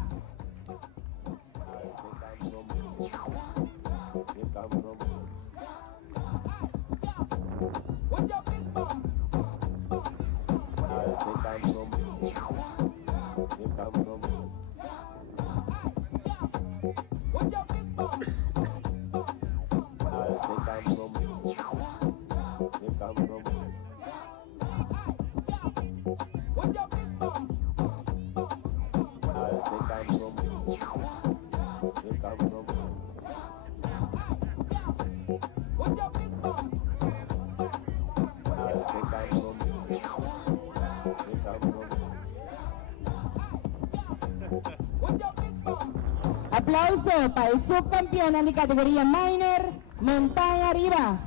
Aplauso para el subcampeón de categoría minor, montaña arriba.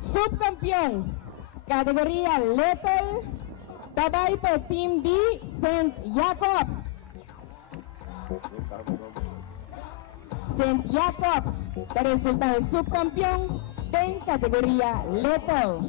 Subcampeón, categoría Lethal, tabay pa Team D, St. Jacob. St. Jacobs, que resulta de subcampeón en categoría Lethal.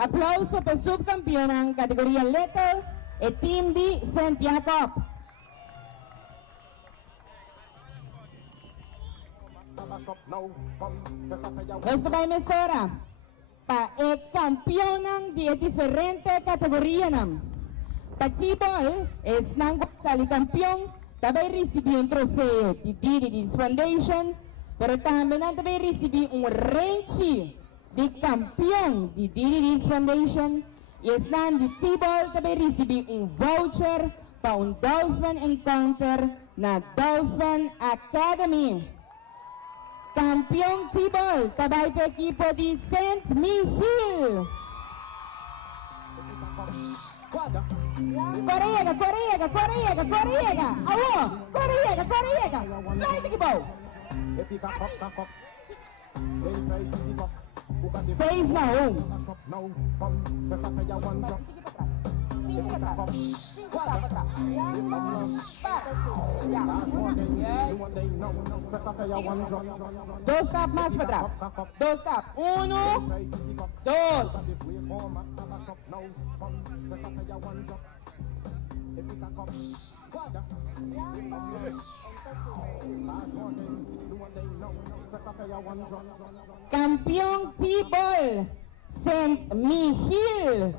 Aplauso per subcampeón en categoría Lethal e Team D St. Jacob. Esta va a emisora para el campeón de diferentes categorías. Para T-Ball es el campeón, también recibió un trofeo de DDD's Foundation, pero también recibió un range de campeón de DDD's Foundation y están de T-Ball también recibió un voucher para un Dolphin Encounter na Dolphin Academy. Campeón T-Ball, tabay pa equipo de St. Mihiel. Corriega. Awo, corriega. Light equipo. Save na Dos tap más para atrás. Dos tap. 1, 2. Campeón T-Ball, St. Mihiel.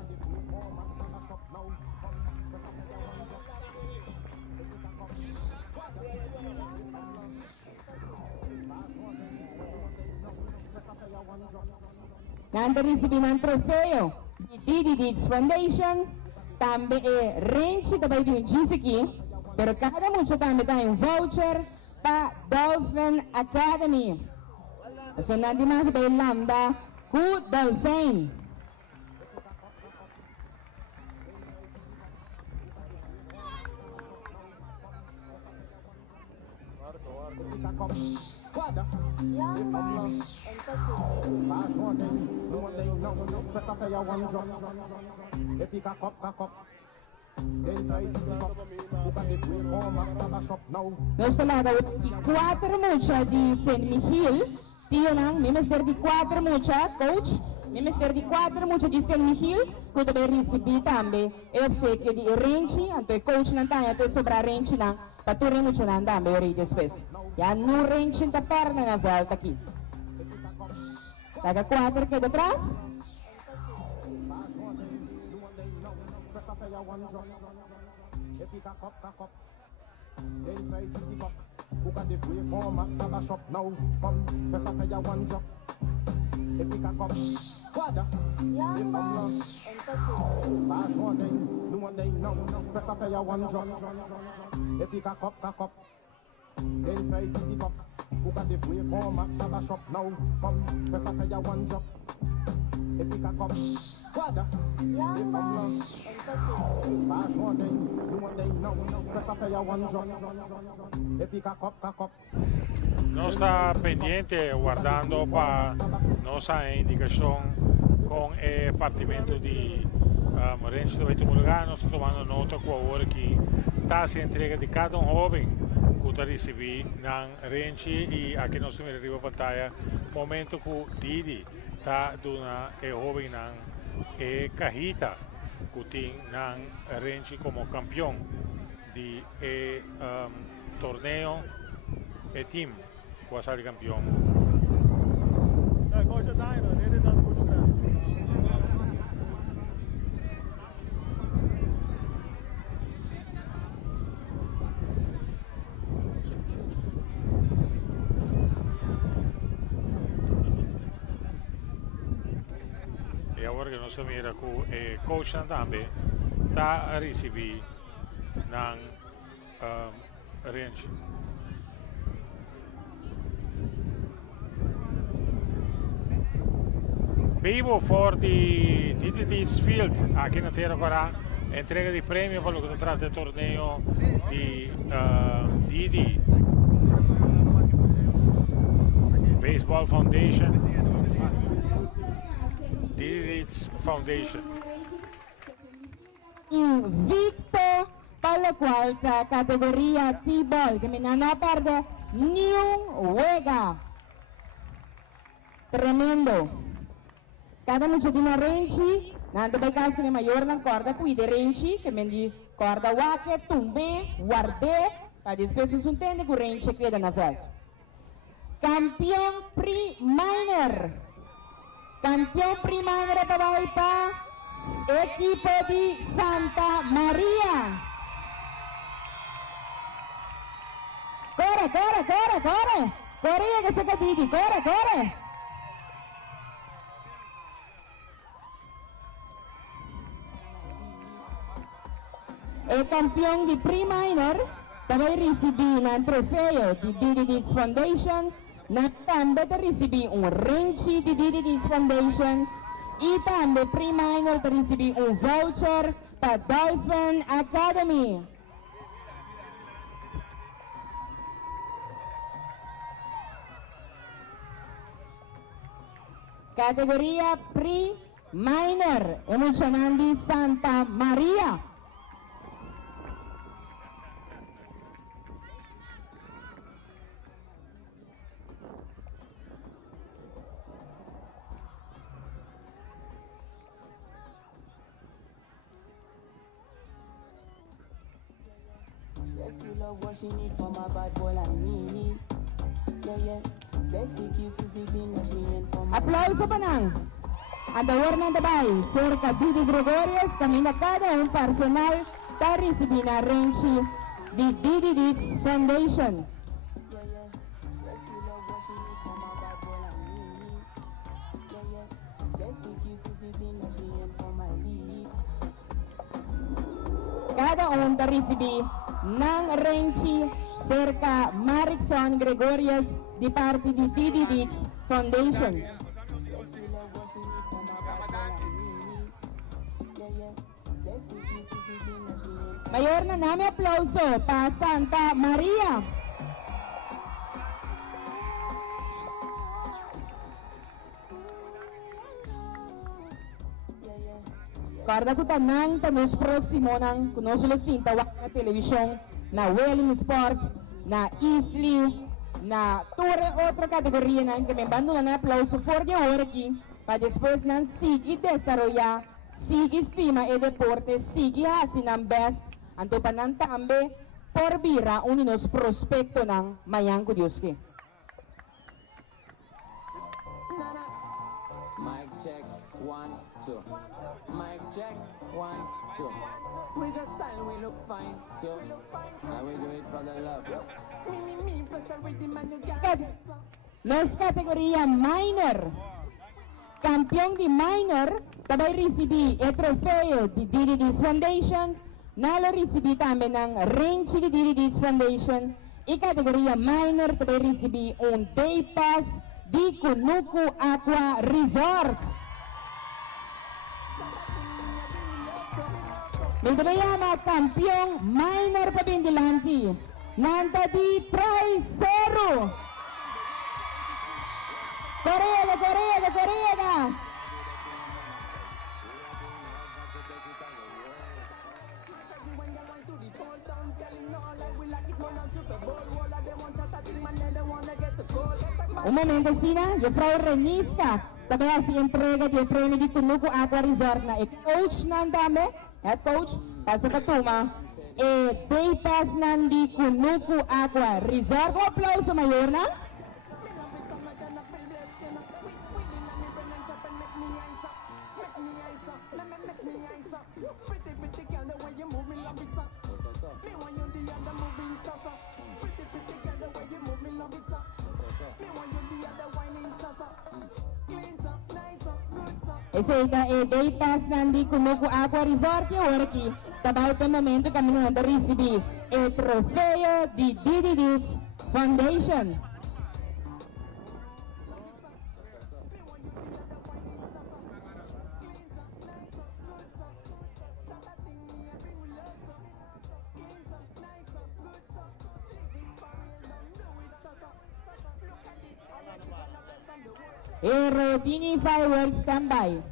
Nanti recibido un trofeo di DDD's Foundation, también range também de un GCK, pero cada mucho también tem un voucher para Dolphin Academy. So nanti mas ba lambda ku Dolphin. Nós talaga di 4 mucha di St. Mihiel, tiyo nang minister di 4 mucha coach, minister di 4 mucha di St. Mihiel, kuda ba recibi tambe e obsequio di range, anto e coach nang tayo te sobra range nang paturi mucha nang tambe ori después. Yan no range ta perna na volta aqui. Taga 4 que detrás. No está pendiente guardando para nuestra indicación con el partimento di range dove tu mulgano, sto tomando nota qua ora che ta si entrega di cada jovem che ta recebi nan range e aqui nós temos arriba pantalla momento que Didi ta duna e jovem nan e cajita que tem nan range como campeão di torneo e team qua sale campeão. E agora que nós mira que o coach também está a receber na range. Vivo for di DDD's Field aqui na Terra Guará, entrega di prêmio para o que trata do torneio di Didi Baseball Foundation, DDD's Foundation. Invicto para la cuarta categoría T-Ball, que me no perde ni un juega. Tremendo. Cada mucho di range, nando per caso che maggior la corda qui di range, che mendi corda wake, tumbe, guarde, pa después un tende con range queda na veld. Campeón pre-minor. Campeón pre-minor tabay pa equipo di Santa Maria. Corre, corre, corre, corre. Corre che sta Didi, corre, corre. El campeón di pre-minor também recebi un trofeo di DDD's Foundation, também recebi un range di DDD's Foundation e também pre-minor recebi un voucher para Dolphin Academy. Categoria pre-minor, emulsionandi Santa Maria. Sexy love what she need from a bad boy like me. Yeah, yeah. Sexy kisses the thing that she ain't from. Aplauso panang. Andawar ng tabay, Sir Didi Gregorius, kami na kada un personal ta recebi na range di DDD's Foundation. Yeah, yeah. Sexy love what she need from a bad boy like me. Yeah, yeah. Sexy kisses the thing that she ain't from my league. Kada un ta recebi ng range Sir Maricson Gregorius di parte di DDD's Foundation. Sexy love what she need from a bad boy like me. Yeah, yeah. Sexy kisses the thing that she ain't from. Mayor na namin aplauso pa Santa Maria. Karda ko tanang tanos próximo ng kunosolo sintawak na televisión na Welling Sport, na Easily, na Torre otra kategoria na que me bando na aplauso for de hora aqui, para depois ng sige desarrollar, sige estima e deporte, sige hasin ang best, anto pa ng tambe, por bira uninos prospekto ng mayang kudyoski. Mic check, 1, 2. Mic check, 1, 2. We got style, we look fine, too. And we do it for the love. Me, plus the rhythm and you got it. Nos kategoria minor. Campeón di minor, tabay recebi e trofeo di DDD's Foundation, nalo recebi también ng range di DDD's Foundation, e kategoria minor, tabay recebi un day pass di Kunuku Aqua Resort. Medbayama kampiyon minor pabindilanti. Nanta di 3-0. Korea. Un momento, Sina, juffrouw Reniska. Tabaya si entrega di premi di Kunuku Aqua Resort na coach nandame, head coach, Pasa Patuma, day pass nandi Kunuku Aqua Resort. Un aplauso mayor na. Ese day pass nandi Kunuku Aqua Resort yung orki. Tabay pa momento kami nang recibir el trofeo di Didi Deeds Foundation. Rodini fireworks standby.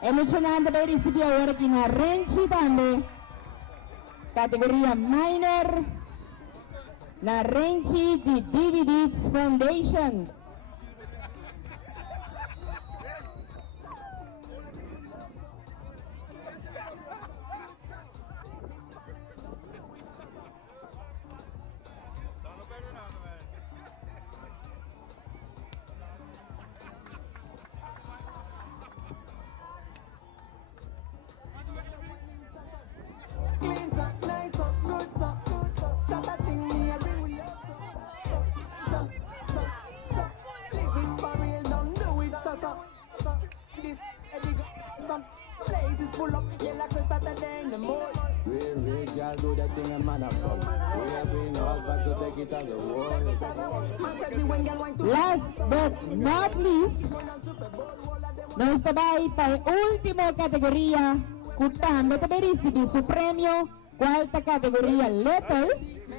Emozionante per recibire ora chi na Renci tambe categoria minor na Renci di Didi Deeds Foundation. Last but not least, nos tabay pa ultimo kategoria kutambe tabay recibi su premio quarta categoria letter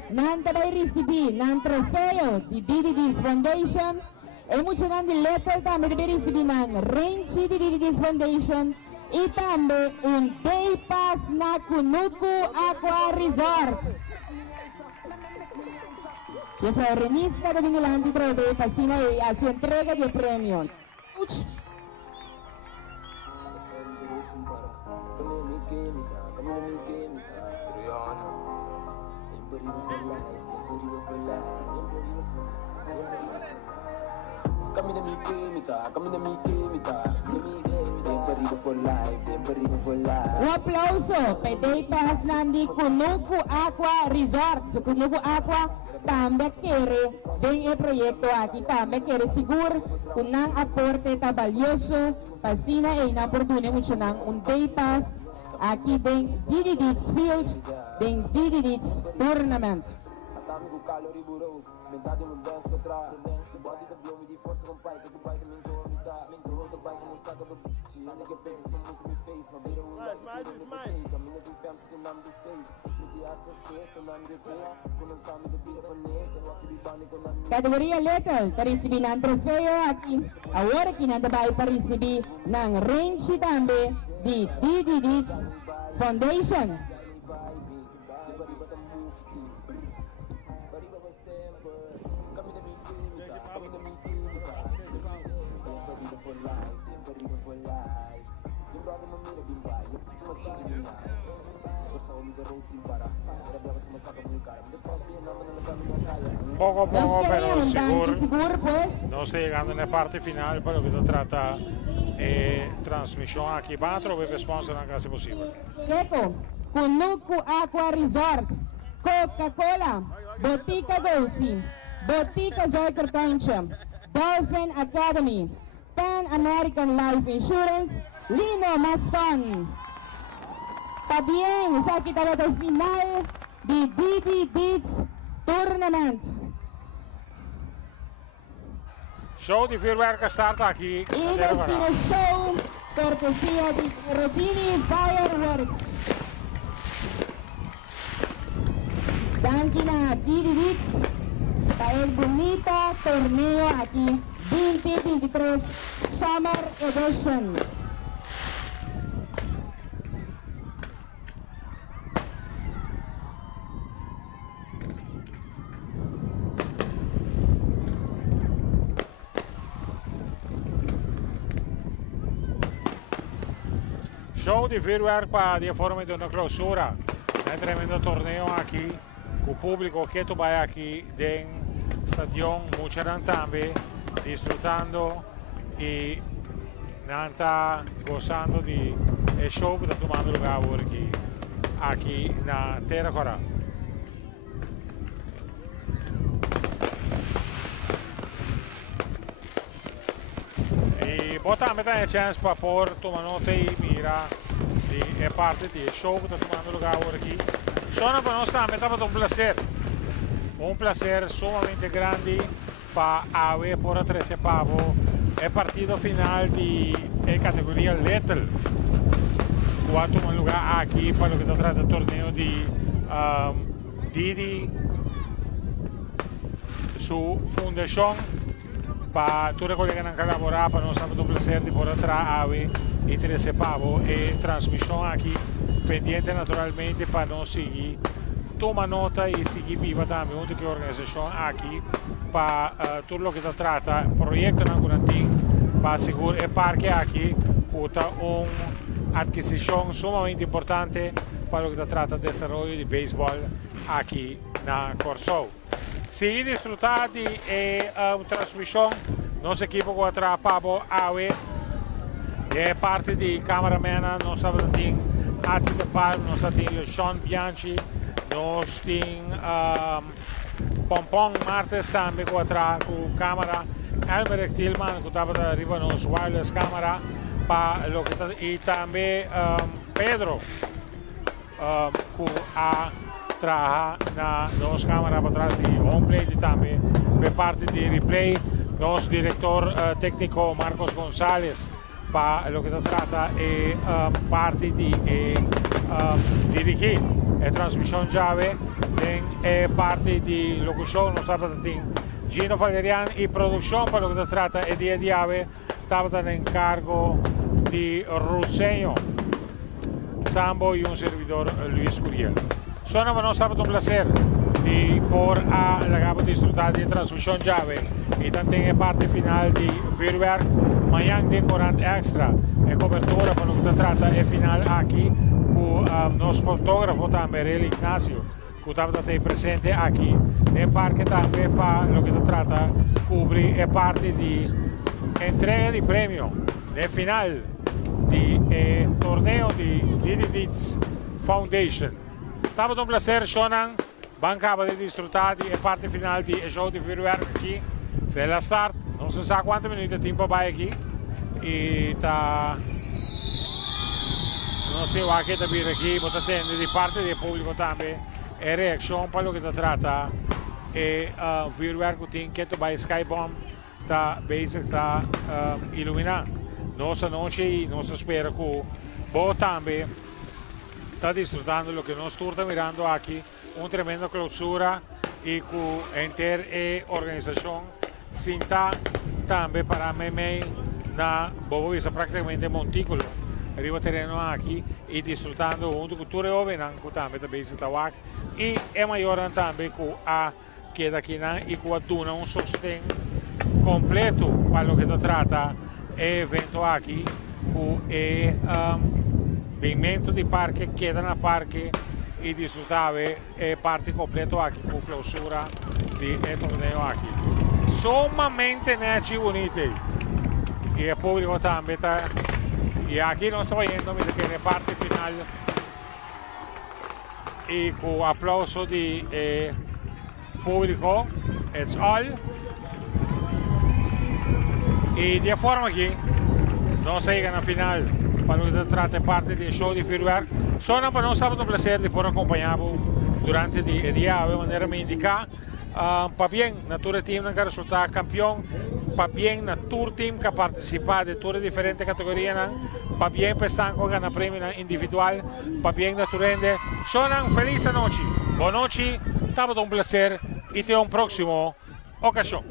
nan tabay recibi nan trofeo di Didi Deeds Foundation e mucho nan di letter tambe tabay recibi nan Renci di Didi Deeds Foundation e tambe un day pass na Kunuku Aqua Resort. Yo fue Renista de Vinilante Trove, Pasina y hace entrega de premio. Un aplauso per Day Pass Nandi Kunuku Aqua Resort. So Kunuku Aqua também quer bem o projeto aqui, também quer seguro um aporte trabalhoso para sina e na oportunidade muito um Day Pass aqui em Didi Deeds Field, em Didi Deeds Tournament. Categoria Lethal, recebi ng trofeo aqui. Agora que nanda ba recebi ng Renci tambe di Didi Deeds Foundation. Poco a poco, pero seguro no estoy llegando en la parte final, pero que se trata e trasmissione aqui para trovare sponsor anche se possibile. Keiko, Kunuku Aqua Resort, Coca-Cola, Botica Golsi, Botica Zoikertuintje, Dolphin Academy, Pan American Life Insurance, Lino Maston. También está aquí el final de DD Beats Tournament. Show di vuurwerken start aqui. Y el show cortesía de Rodini Fireworks. Danke a DD Beats para el bonito torneo aquí 2023 Summer Edition. Show di vuurwerk para de forma de una clausura. Un tremendo torneo aqui. O público que tu vai aqui den stadion Mucharan también, disfrutando y nanta gozando de el show que está tomando lugar aquí na Terra Cora. Y vos también tenés chance para poder tomar nota y mira de parte del show que está tomando lugar aquí. Sono per noi è stato un placer sumamente grande para Awe por Trece Pavo el partido final de categoría Lethal. Cuatro toma lugar aquí para lo que se trata del torneo de Didi, su fundación. Para tutti quelli che hanno collaborato, per noi è stato un piacere di portare tra Awe e Trece Pavo e trasmissione aquí pendiente naturalmente para non seguir. Toma nota e seguir viva también una organización aquí para todo lo que se trata, proyecto en Angurantín para asegurar el parque aquí, puta una adquisición sumamente importante para lo que se trata del desarrollo de béisbol aquí en Corso. Si disfrutar de transmisión, nos equipo contra Pavo Awe, è parte di cameraman, non stava in Atti de Palm, non sta in Sean Bianchi, non sta in Pompon Martes tambe contra con camera, Elmer Tillman che stava da arriva non wireless camera, pa lo che e tambe Pedro che ha trabaja na nos camera para atrás di home plate tambe per parte di replay, nos director técnico Marcos González para lo que se trata es parte de dirigir la transmisión llave en parte de locución, no sabe Gino Valerian y producción para lo que se trata es de llave, estaba en cargo de Ruseño, Sambo y un servidor Luis Curiel. Sono para nosotros un placer y por la gama de disfrutar de transmisión llave y también en parte final de vuurwerk. Mañana de 40 extra en cobertura para lo que se trata el final aquí con nuestro fotógrafo también, el Ignacio, que estaba presente aquí. En parque también para lo que se trata cubrir el parte de entrega de premio el final de torneo de Didi Beats Foundation. Estaba un placer, Shonan. Bancaba de disfrutar de parte final del show de vuurwerk aquí. Se la start, non si sa quanti minuti di tempo vai qui. E sta non si va che capire qui, ma attende di parte del pubblico también. E reaction per lo che si tratta e vuurwerk che tu vai Skybomb sta basic sta illuminando. Nostra noche, nostra spera che voi también sta disfrutando lo che non sta mirando aquí. Un tremendo clausura y con enter organización cinta también para mí na bobo visa prácticamente montículo arriba terreno aquí y disfrutando una cultura joven también también se tawak y es mayor también que a queda aquí y que aduna un sostén completo para lo que se trata el evento aquí que pavimento di parque queda na parque e disfrutare parte completo aqui con clausura di torneo aqui. Sommamente neaci uniti. y el público también está. Y aquí nos está yendo, mira que en la parte final. Y con aplauso de público, it's all. Y de forma que nos llegan a final para nos tratar parte del show de feedback. Solo para nosotros un placer de poder acompañar durante el día de manera me indica. Para bien, Natura Team que resulta campeón, para bien, Natura Team que participa de todas diferentes categorías, para bien, están con ganar premio individual, para bien, Naturende. Sonan feliz noche, buenas noches, estaba un placer y te un próximo ocasión.